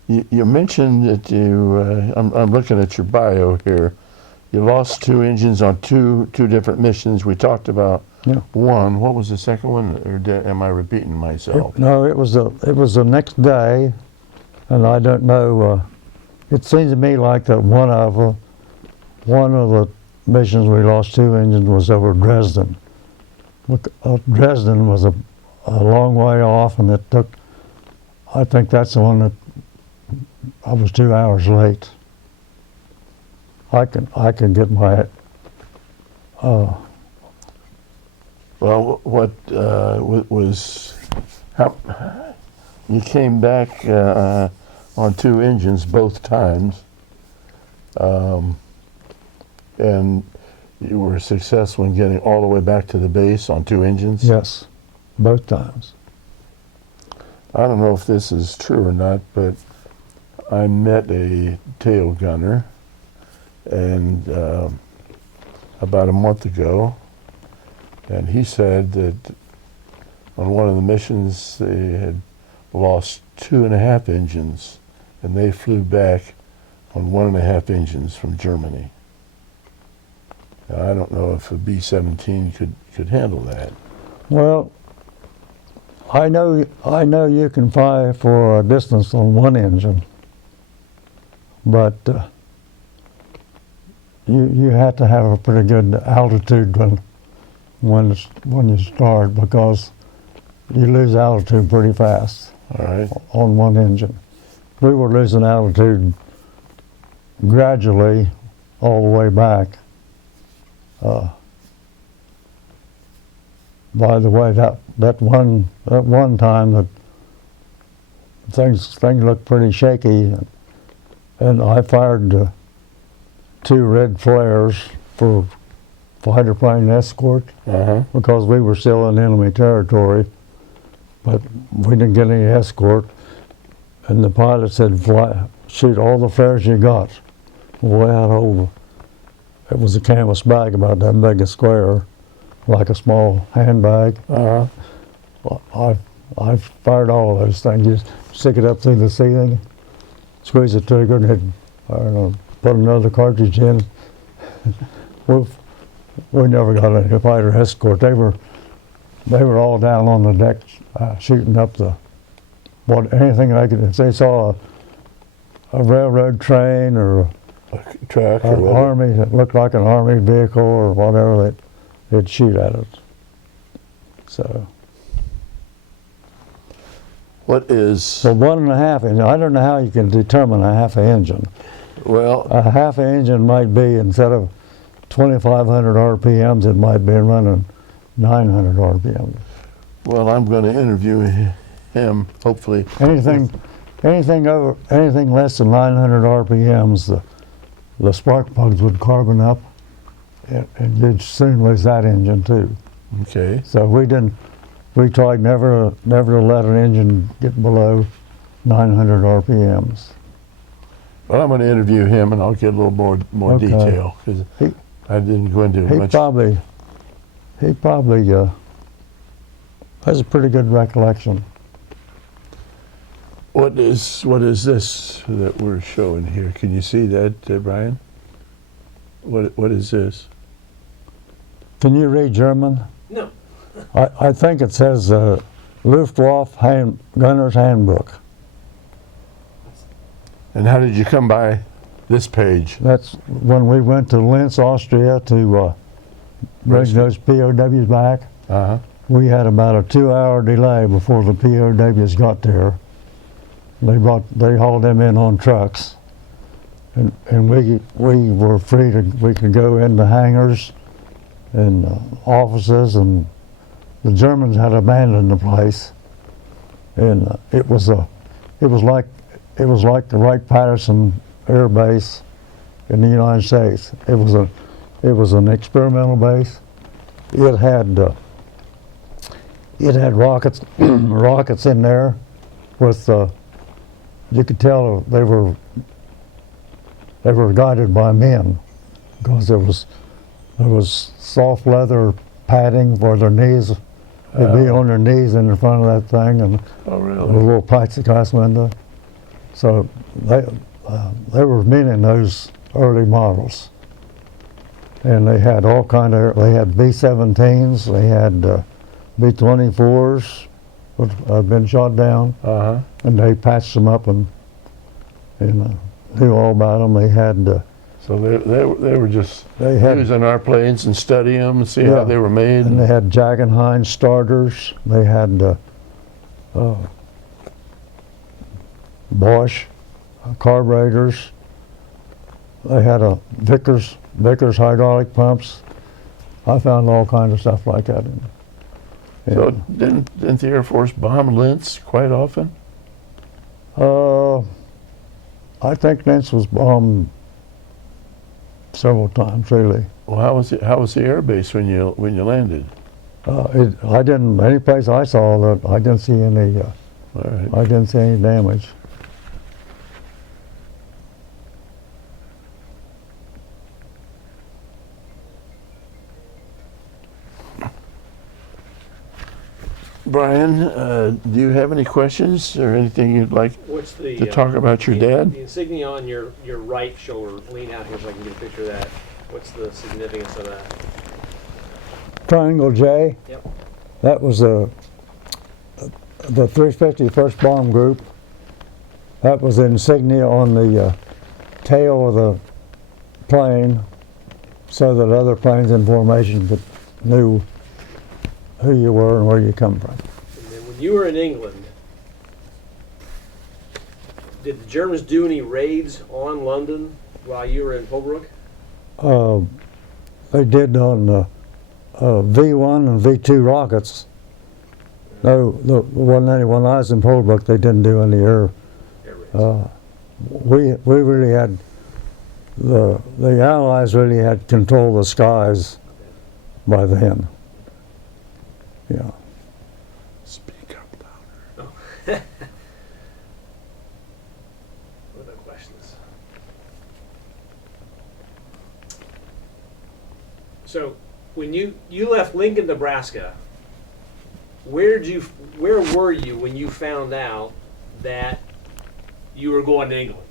you mentioned that I'm looking at your bio here. You lost 2 engines on two different missions. We talked about one. What was the second one? Or am I repeating myself? No, it was the next day, and I don't know. It seems to me like that one of the missions we lost 2 engines was over Dresden. Dresden was a long way off, and it took. I think that's the one that I was 2 hours late. I can get my. Well, what was how you came back on 2 engines both times, and you were successful in getting all the way back to the base on 2 engines? Yes, both times. I don't know if this is true or not, but I met a tail gunner, and about a month ago, and he said that on one of the missions they had lost 2.5 engines, and they flew back on 1.5 engines from Germany. Now, I don't know if a B-17 could handle that. Well, I know you can fly for a distance on 1 engine, but you have to have a pretty good altitude when you start, because you lose altitude pretty fast. All right. On 1 engine. We were losing altitude gradually all the way back. By the way, that one time that things looked pretty shaky, and I fired 2 red flares for fighter plane escort because we were still in enemy territory, but we didn't get any escort. And the pilot said, shoot all the flares you got way out over. It was a canvas bag about that big a square, like a small handbag. I fired all of those things. You stick it up through the ceiling, squeeze the trigger, and hit, I don't know, put another cartridge in. We never got any fighter escort. They were all down on the deck shooting up anything they could. If they saw a railroad train or A truck an or army that looked like an army vehicle or whatever, they'd shoot at it. So. What is? So 1.5 engine. I don't know how you can determine a half an engine. Well, A half an engine might be, instead of 2,500 RPMs, it might be running 900 RPMs. well, I'm going to interview him. Hopefully, Anything less than 900 RPMs, the spark plugs would carbon up, and you'd soon lose that engine too. okay. So we tried never to let an engine get below 900 RPMs. Well, I'm going to interview him, and I'll get a little more Okay. detail because He- I didn't go into He much. he probably has a pretty good recollection. What is this that we're showing here? Can you see that, Brian? What is this? Can you read German? No. I think it says Luftwaffe Gunner's Handbook. And how did you come by this page? That's when we went to Linz, Austria to bring Rescue. those POWs back. Uh-huh. We had about a 2-hour delay before the POWs got there. They hauled them in on trucks, and we were free to, we could go into hangars and offices, and the Germans had abandoned the place, and it was like the Wright-Patterson Air Base in the United States. It was an experimental base. It had rockets rockets in there with you could tell they were guided by men, because there was soft leather padding for their knees. They'd be on their knees in the front of that thing, and Oh, a really? little plexiglass window. So they were men in those early models, and they had all kind of. They had B-17s, they had B-24s, which had been shot down, Uh-huh. and they patched them up and knew all about them. They had So they were just they had using our planes and study them and see Yeah. how they were made. and they had Jagenheim starters. They had Bosch carburetors. They had a Vickers hydraulic pumps. I found all kinds of stuff like that. So didn't the Air Force bomb Linz quite often? I think Linz was bombed several times, really. Well, how was the air base when you landed? I didn't. Any place I saw that, I didn't see any. All right. I didn't see any damage. Brian, do you have any questions or anything you'd like What's the to talk about your the dad? insignia on your right shoulder? Lean out here so I can get a picture of that. What's the significance of that? Triangle J. Yep. That was the 351st Bomb Group. That was the insignia on the tail of the plane, so that other planes in formation knew who you were and where you come from. And then when you were in England, did the Germans do any raids on London while you were in Polebrook? They did on V1 and V2 rockets. No, when I was in Polebrook, they didn't do any air. Air raids. We really had the Allies really had control of the skies by then. Yeah. Speak up louder. What other questions? So, when you left Lincoln, Nebraska, where were you when you found out that you were going to England?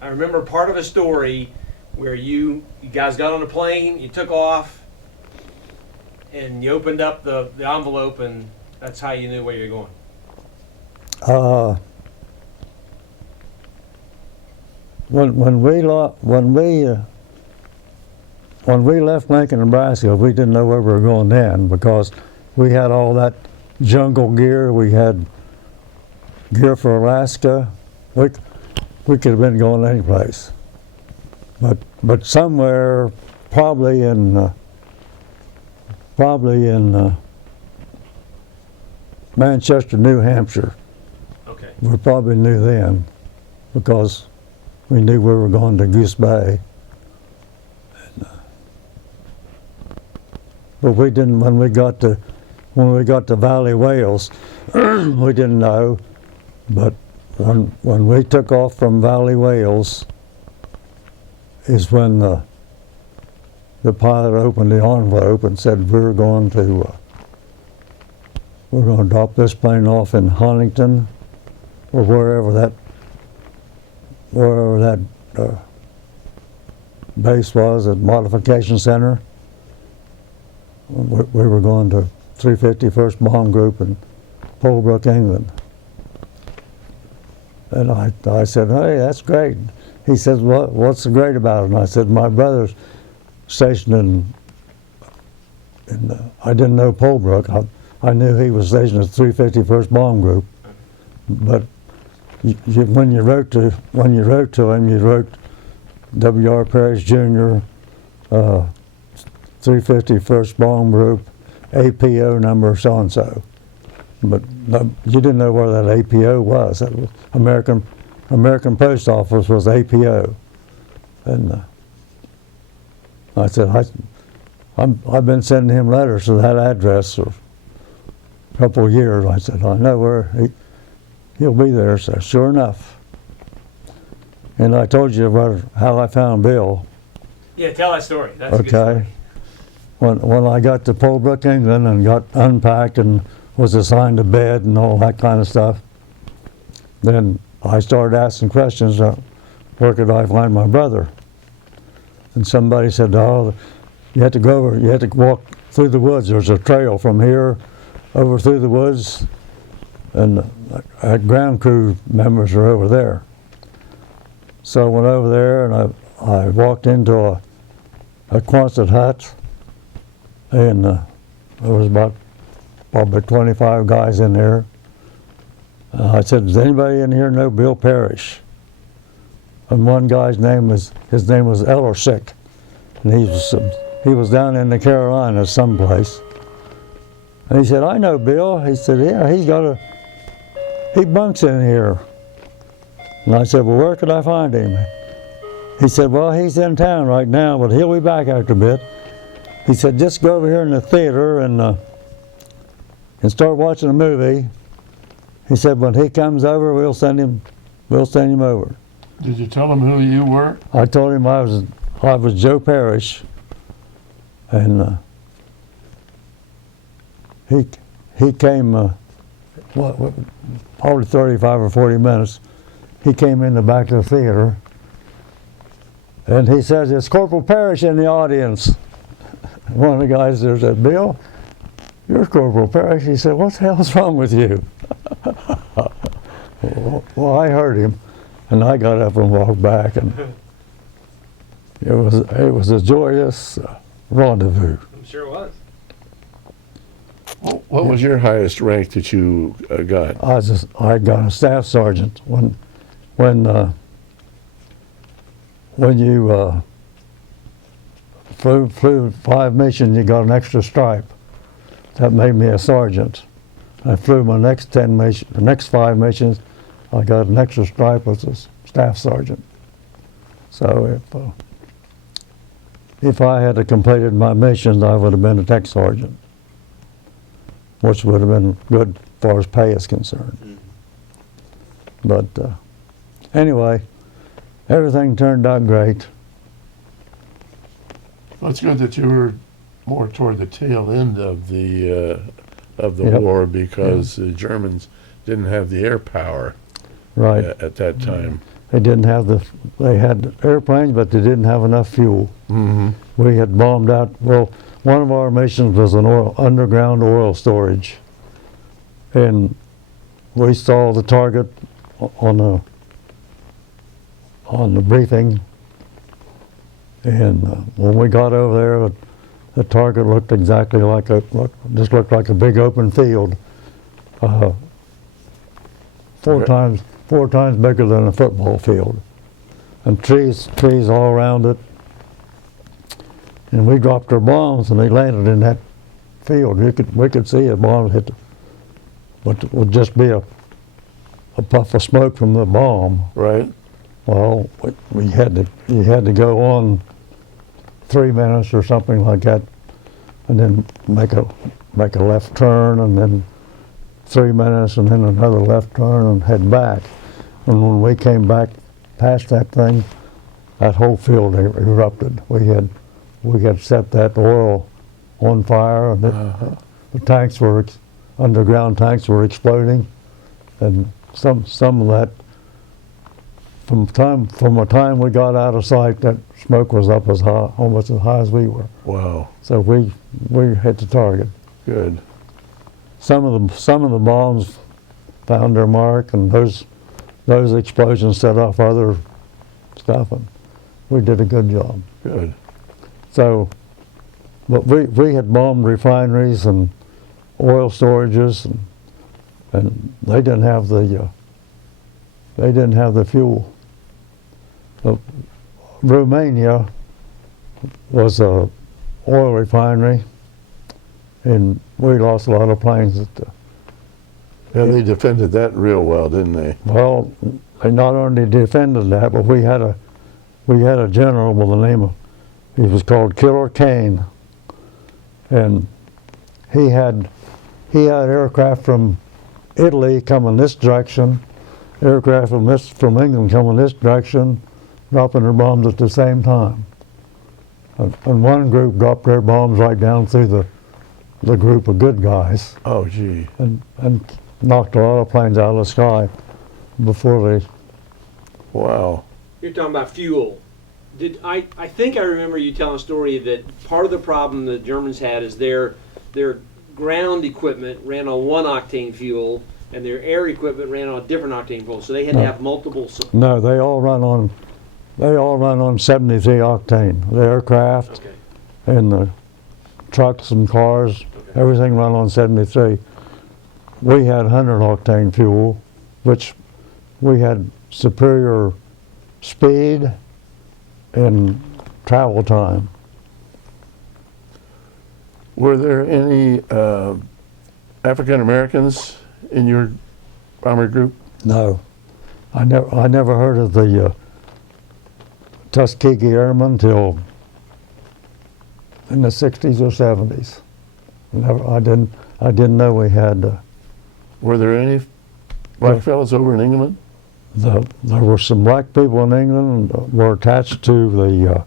I remember part of a story where you guys got on a plane, you took off, and you opened up the envelope, and that's how you knew where you're going. When we left Lincoln, Nebraska, we didn't know where we were going then, because we had all that jungle gear. We had gear for Alaska. We could have been going any place, but somewhere, probably in Manchester, New Hampshire. Okay. We probably knew then, because we knew we were going to Goose Bay. But we didn't. When we got to Valley Wales, we didn't know. But when we took off from Valley Wales, is when the pilot opened the envelope and said, we're going to drop this plane off in Huntington or wherever that base was at Modification Center. We were going to 351st Bomb Group in Polebrook, England. And I said, hey, that's great. He said, what's so great about it? And I said, my brother's stationed I didn't know Polebrook. I knew he was stationed at 351st Bomb Group. But when you wrote to him, you wrote W.R. Parish Jr., 351st Bomb Group, APO number so-and-so. But you didn't know where that APO was. That was American Post Office was APO. And I said, I've been sending him letters to that address for a couple of years. I said, I know where he'll be there. So sure enough. And I told you about how I found Bill. Yeah, tell that story. That's a good Okay. story. When I got to Polebrook, England, and got unpacked and was assigned a bed and all that kind of stuff, then I started asking questions. Where could I find my brother? And somebody said, oh, you have to walk through the woods. There's a trail from here over through the woods, and ground crew members are over there. So I went over there, and I walked into a Quonset hut, and there was about probably 25 guys in there. I said, does anybody in here know Bill Parish? And one guy's name was Ellersick, and he was down in the Carolinas someplace. And he said, I know Bill. He said, yeah, he bunks in here. And I said, well, where could I find him? He said, well, he's in town right now, but he'll be back after a bit. He said, just go over here in the theater and start watching a movie. He said, when he comes over, we'll send him over. Did you tell him who you were? I told him I was Joe Parish, and he came probably 35 or 40 minutes. He came in the back of the theater, and he says, it's Corporal Parish in the audience. One of the guys there said, Bill, you're Corporal Parish. He said, what the hell's wrong with you? Well, I heard him, and I got up and walked back, and it was a joyous rendezvous. I'm sure it was. What was your highest rank that you got? I got a staff sergeant. When you flew 5 missions, you got an extra stripe. That made me a sergeant. I flew my next 5 missions, I got an extra stripe as a staff sergeant. So if I had completed my missions, I would have been a tech sergeant, which would have been good as far as pay is concerned. But anyway, everything turned out great. Well, it's good that you were more toward the tail end of the Yep. war, because the Germans didn't have the air power Right. at that time. They had airplanes, but they didn't have enough fuel. Mm-hmm. We had bombed out, well, one of our missions was an underground oil storage. And we saw the target on the briefing. And when we got over there, the target looked exactly like just looked like a big open field, 4 times bigger than a football field, and trees all around it. And we dropped our bombs, and they landed in that field. We could see a bomb hit, but it would just be a puff of smoke from the bomb. Right. Well, you had to go on 3 minutes or something like that, and then make a left turn, and then 3 minutes, and then another left turn, and head back. And when we came back past that thing, that whole field erupted. We had we had set that oil on fire, and the tanks were underground tanks were exploding, and some of that. From the time we got out of sight, that smoke was up as high, almost as high as we were. Wow. So we hit the target. Good. Some of the bombs found their mark, and those explosions set off other stuff, and we did a good job. Good. So, but we had bombed refineries and oil storages, and they didn't have the fuel. But Romania was a oil refinery, and we lost a lot of planes. Yeah, they defended that real well, didn't they? Well, they not only defended that, but we had a general with the name of, he was called Killer Kane, and he had aircraft from Italy coming this direction, aircraft from England coming this direction, dropping their bombs at the same time. And one group dropped their bombs right down through the group of good guys, Oh, gee. and knocked a lot of planes out of the sky before they. Wow. You're talking about fuel. I think I remember you telling a story that part of the problem the Germans had is their ground equipment ran on 1-octane fuel, and their air equipment ran on a different octane fuel. So they had to have multiple. No, they all run on 73 octane. The aircraft Okay. and the trucks and cars, Okay. everything run on 73. We had 100 octane fuel, which we had superior speed and travel time. Were there any African Americans in your bomber group? No, I never heard of the Tuskegee Airmen till in the 60s or 70s. I didn't know we had. Were there any black fellows over in England? There were some black people in England were attached to the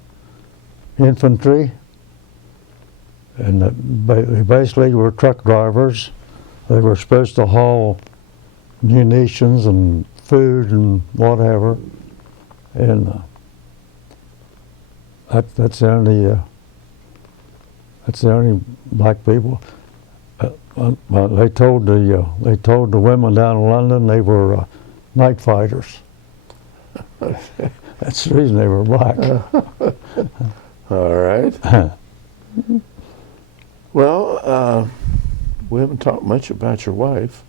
infantry, and they basically were truck drivers. They were supposed to haul munitions and food and whatever, and that's the only black people. They told the women down in London they were night fighters. That's the reason they were black. All right. Well, we haven't talked much about your wife.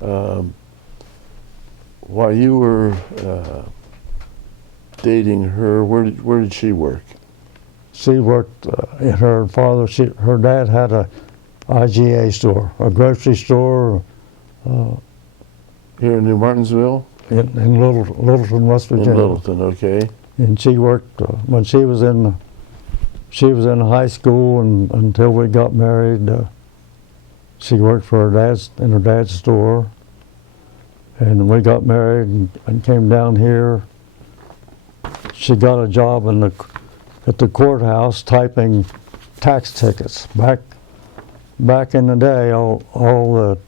While you were dating her, where did she work? She worked in her her dad had a IGA store, a grocery store Here in New Martinsville? in Littleton, West Virginia. In Littleton, okay. And she worked when she was in high school and until we got married. She worked for her dad's store, and we got married and came down here. She got a job at the courthouse typing tax tickets. Back in the day, all the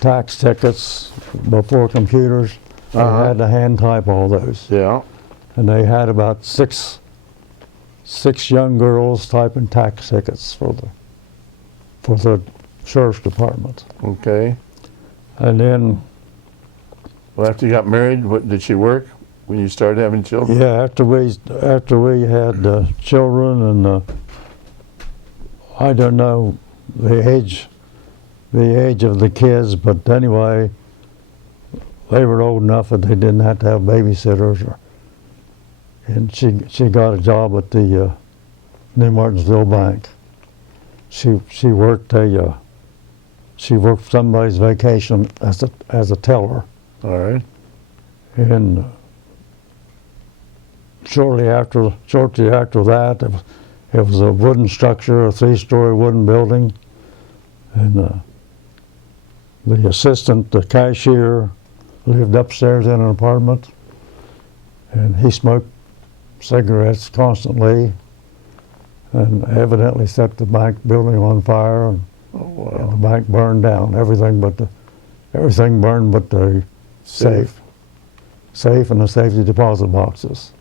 tax tickets before computers, they had to hand type all those. Yeah. And they had about six young girls typing tax tickets for the sheriff's department. Okay. And then, Well, after you got married, what did she work when you started having children? yeah, after we had children, and I don't know the age of the kids, but anyway, they were old enough that they didn't have to have babysitters. And she got a job at the New Martinsville Bank. She worked somebody's vacation as a teller. All right. And shortly after that, it was a wooden structure, a 3-story wooden building, and the assistant, the cashier, lived upstairs in an apartment, and he smoked cigarettes constantly, and evidently set the bank building on fire, and Oh, the wow. bank burned down. Everything burned but the safe and the safety deposit boxes.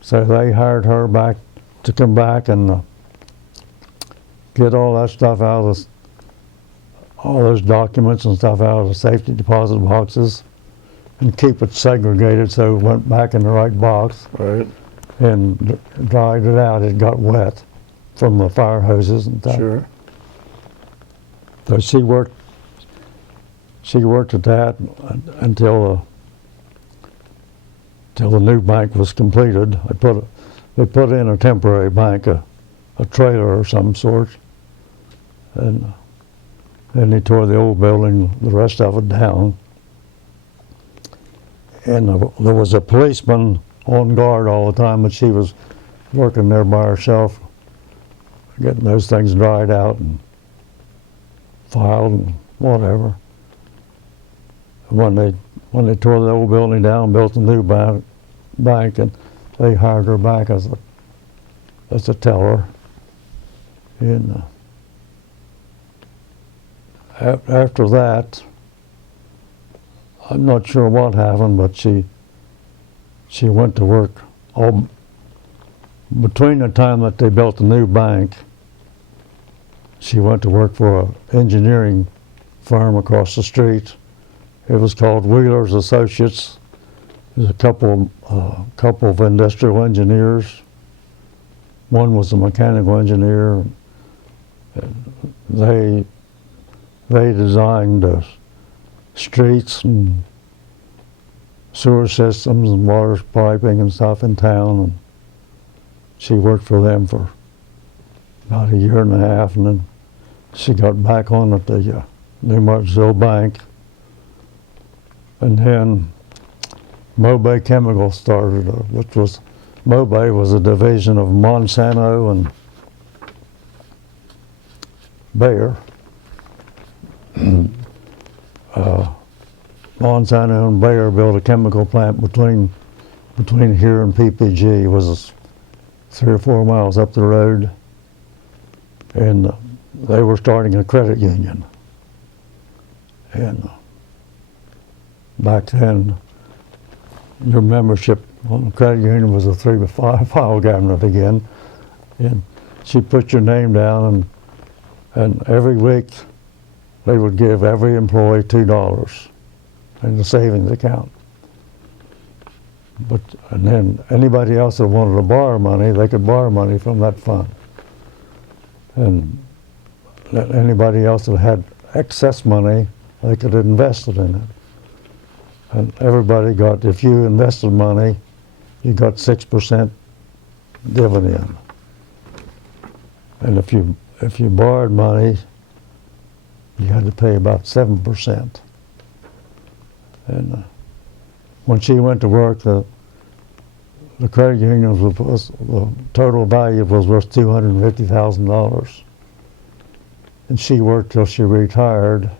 So they hired her back to come back and get all that stuff out of all those documents and stuff out of the safety deposit boxes and keep it segregated so it went back in the right box, Right, and dried it out. It got wet from the fire hoses and stuff. sure. So she worked at that until the new bank was completed. They put in a temporary bank, a trailer or some sort, and then they tore the old building, the rest of it down. And there was a policeman on guard all the time, but she was working there by herself, getting those things dried out and filed and whatever. When they tore the old building down, built a new bank, and they hired her back as a teller. And after that, I'm not sure what happened, but she went to work all between the time that they built the new bank. She went to work for an engineering firm across the street. It was called Wheeler's Associates. There's a couple of industrial engineers. One was a mechanical engineer. They designed the streets and sewer systems and water piping and stuff in town. And she worked for them for about a year and a half, and then she got back on at the New Martinsville Bank. And then Mobay Chemical started, Mobay was a division of Monsanto and Bayer. Monsanto and Bayer built a chemical plant between here and PPG. It was 3 or 4 miles up the road, and they were starting a credit union. And back then, your membership on the credit union was a 3 to 5 file cabinet again, and she put your name down, and every week they would give every employee $2 in the savings account. And then anybody else that wanted to borrow money, they could borrow money from that fund. And anybody else that had excess money, they could invest it in it. And everybody got, if you invested money, you got 6% dividend. And if you borrowed money, you had to pay about 7%. And when she went to work, the credit union the total value was worth $250,000. And she worked till she retired,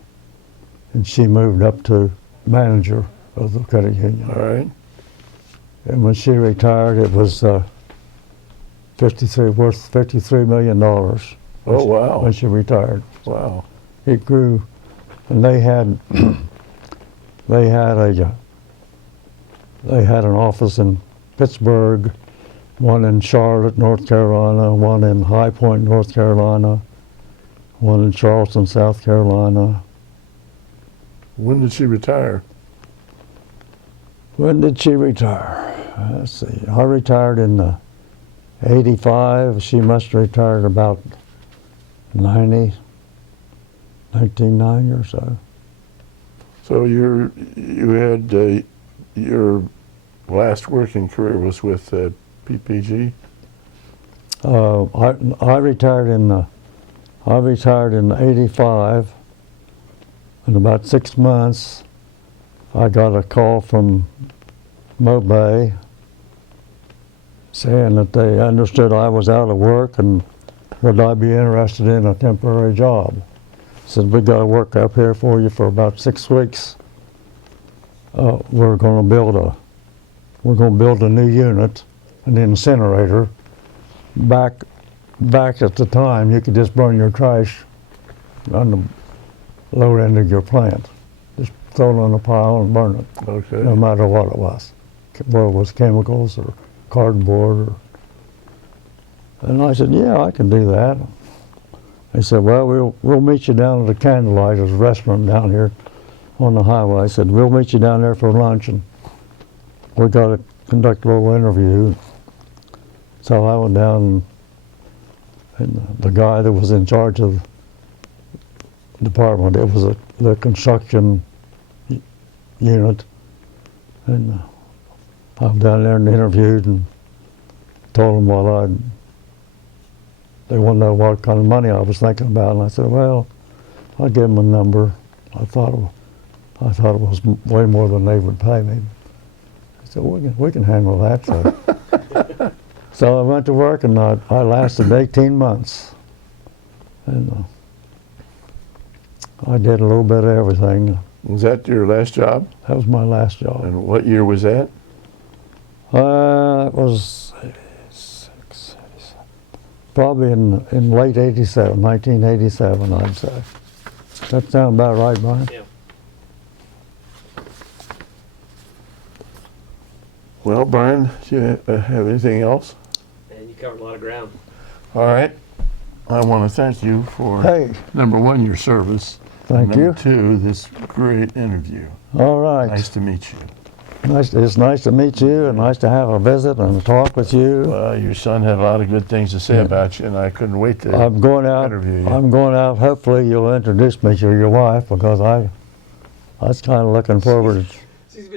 and she moved up to manager of the credit union. All right. And when she retired, it was worth $53 million. Oh, wow. When she retired. Wow. It grew, and they had an office in Pittsburgh, one in Charlotte, North Carolina, one in High Point, North Carolina, one in Charleston, South Carolina. When did she retire? When did she retire? Let's see. I retired in 85. She must have retired about 1990 or so. So you had your last working career was with PPG? I retired in 85. In about 6 months, I got a call from Mobay saying that they understood I was out of work and would I be interested in a temporary job. Said, we got to work up here for you for about 6 weeks. We're going to build a new unit, an incinerator, back back at the time, you could just burn your trash on the lower end of your plant. Just throw it on a pile and burn it, Okay. no matter what it was. Whether it was chemicals or cardboard. And I said, yeah, I can do that. They said, well, we'll meet you down at the Candlelight, there's a restaurant down here on the highway. I said, we'll meet you down there for lunch, and we got to conduct a little interview. So I went down, and the guy that was in charge of the department, it was the construction unit, and I went down there and interviewed and told them they wanted to know what kind of money I was thinking about, and I said, well, I'll give them a number. I thought it was way more than they would pay me. I said, we can handle that. So, so I went to work, and I lasted 18 months. And I did a little bit of everything. Was that your last job? That was my last job. And what year was that? It was 86, 87. Probably in late 87, 1987, I'd say. That sound about right, Brian? Yeah. Well, Brian, do you have anything else? And you covered a lot of ground. All right. I want to thank you for, Hey, number one, your service. thank and you. Number two, this great interview. All right. Nice to meet you. It's nice to meet you, and nice to have a visit and talk with you. Well, your son had a lot of good things to say Yeah. about you, and I couldn't wait to I'm going out. interview you. I'm going out. Hopefully, you'll introduce me to your wife, because I was kind of looking forward. She's been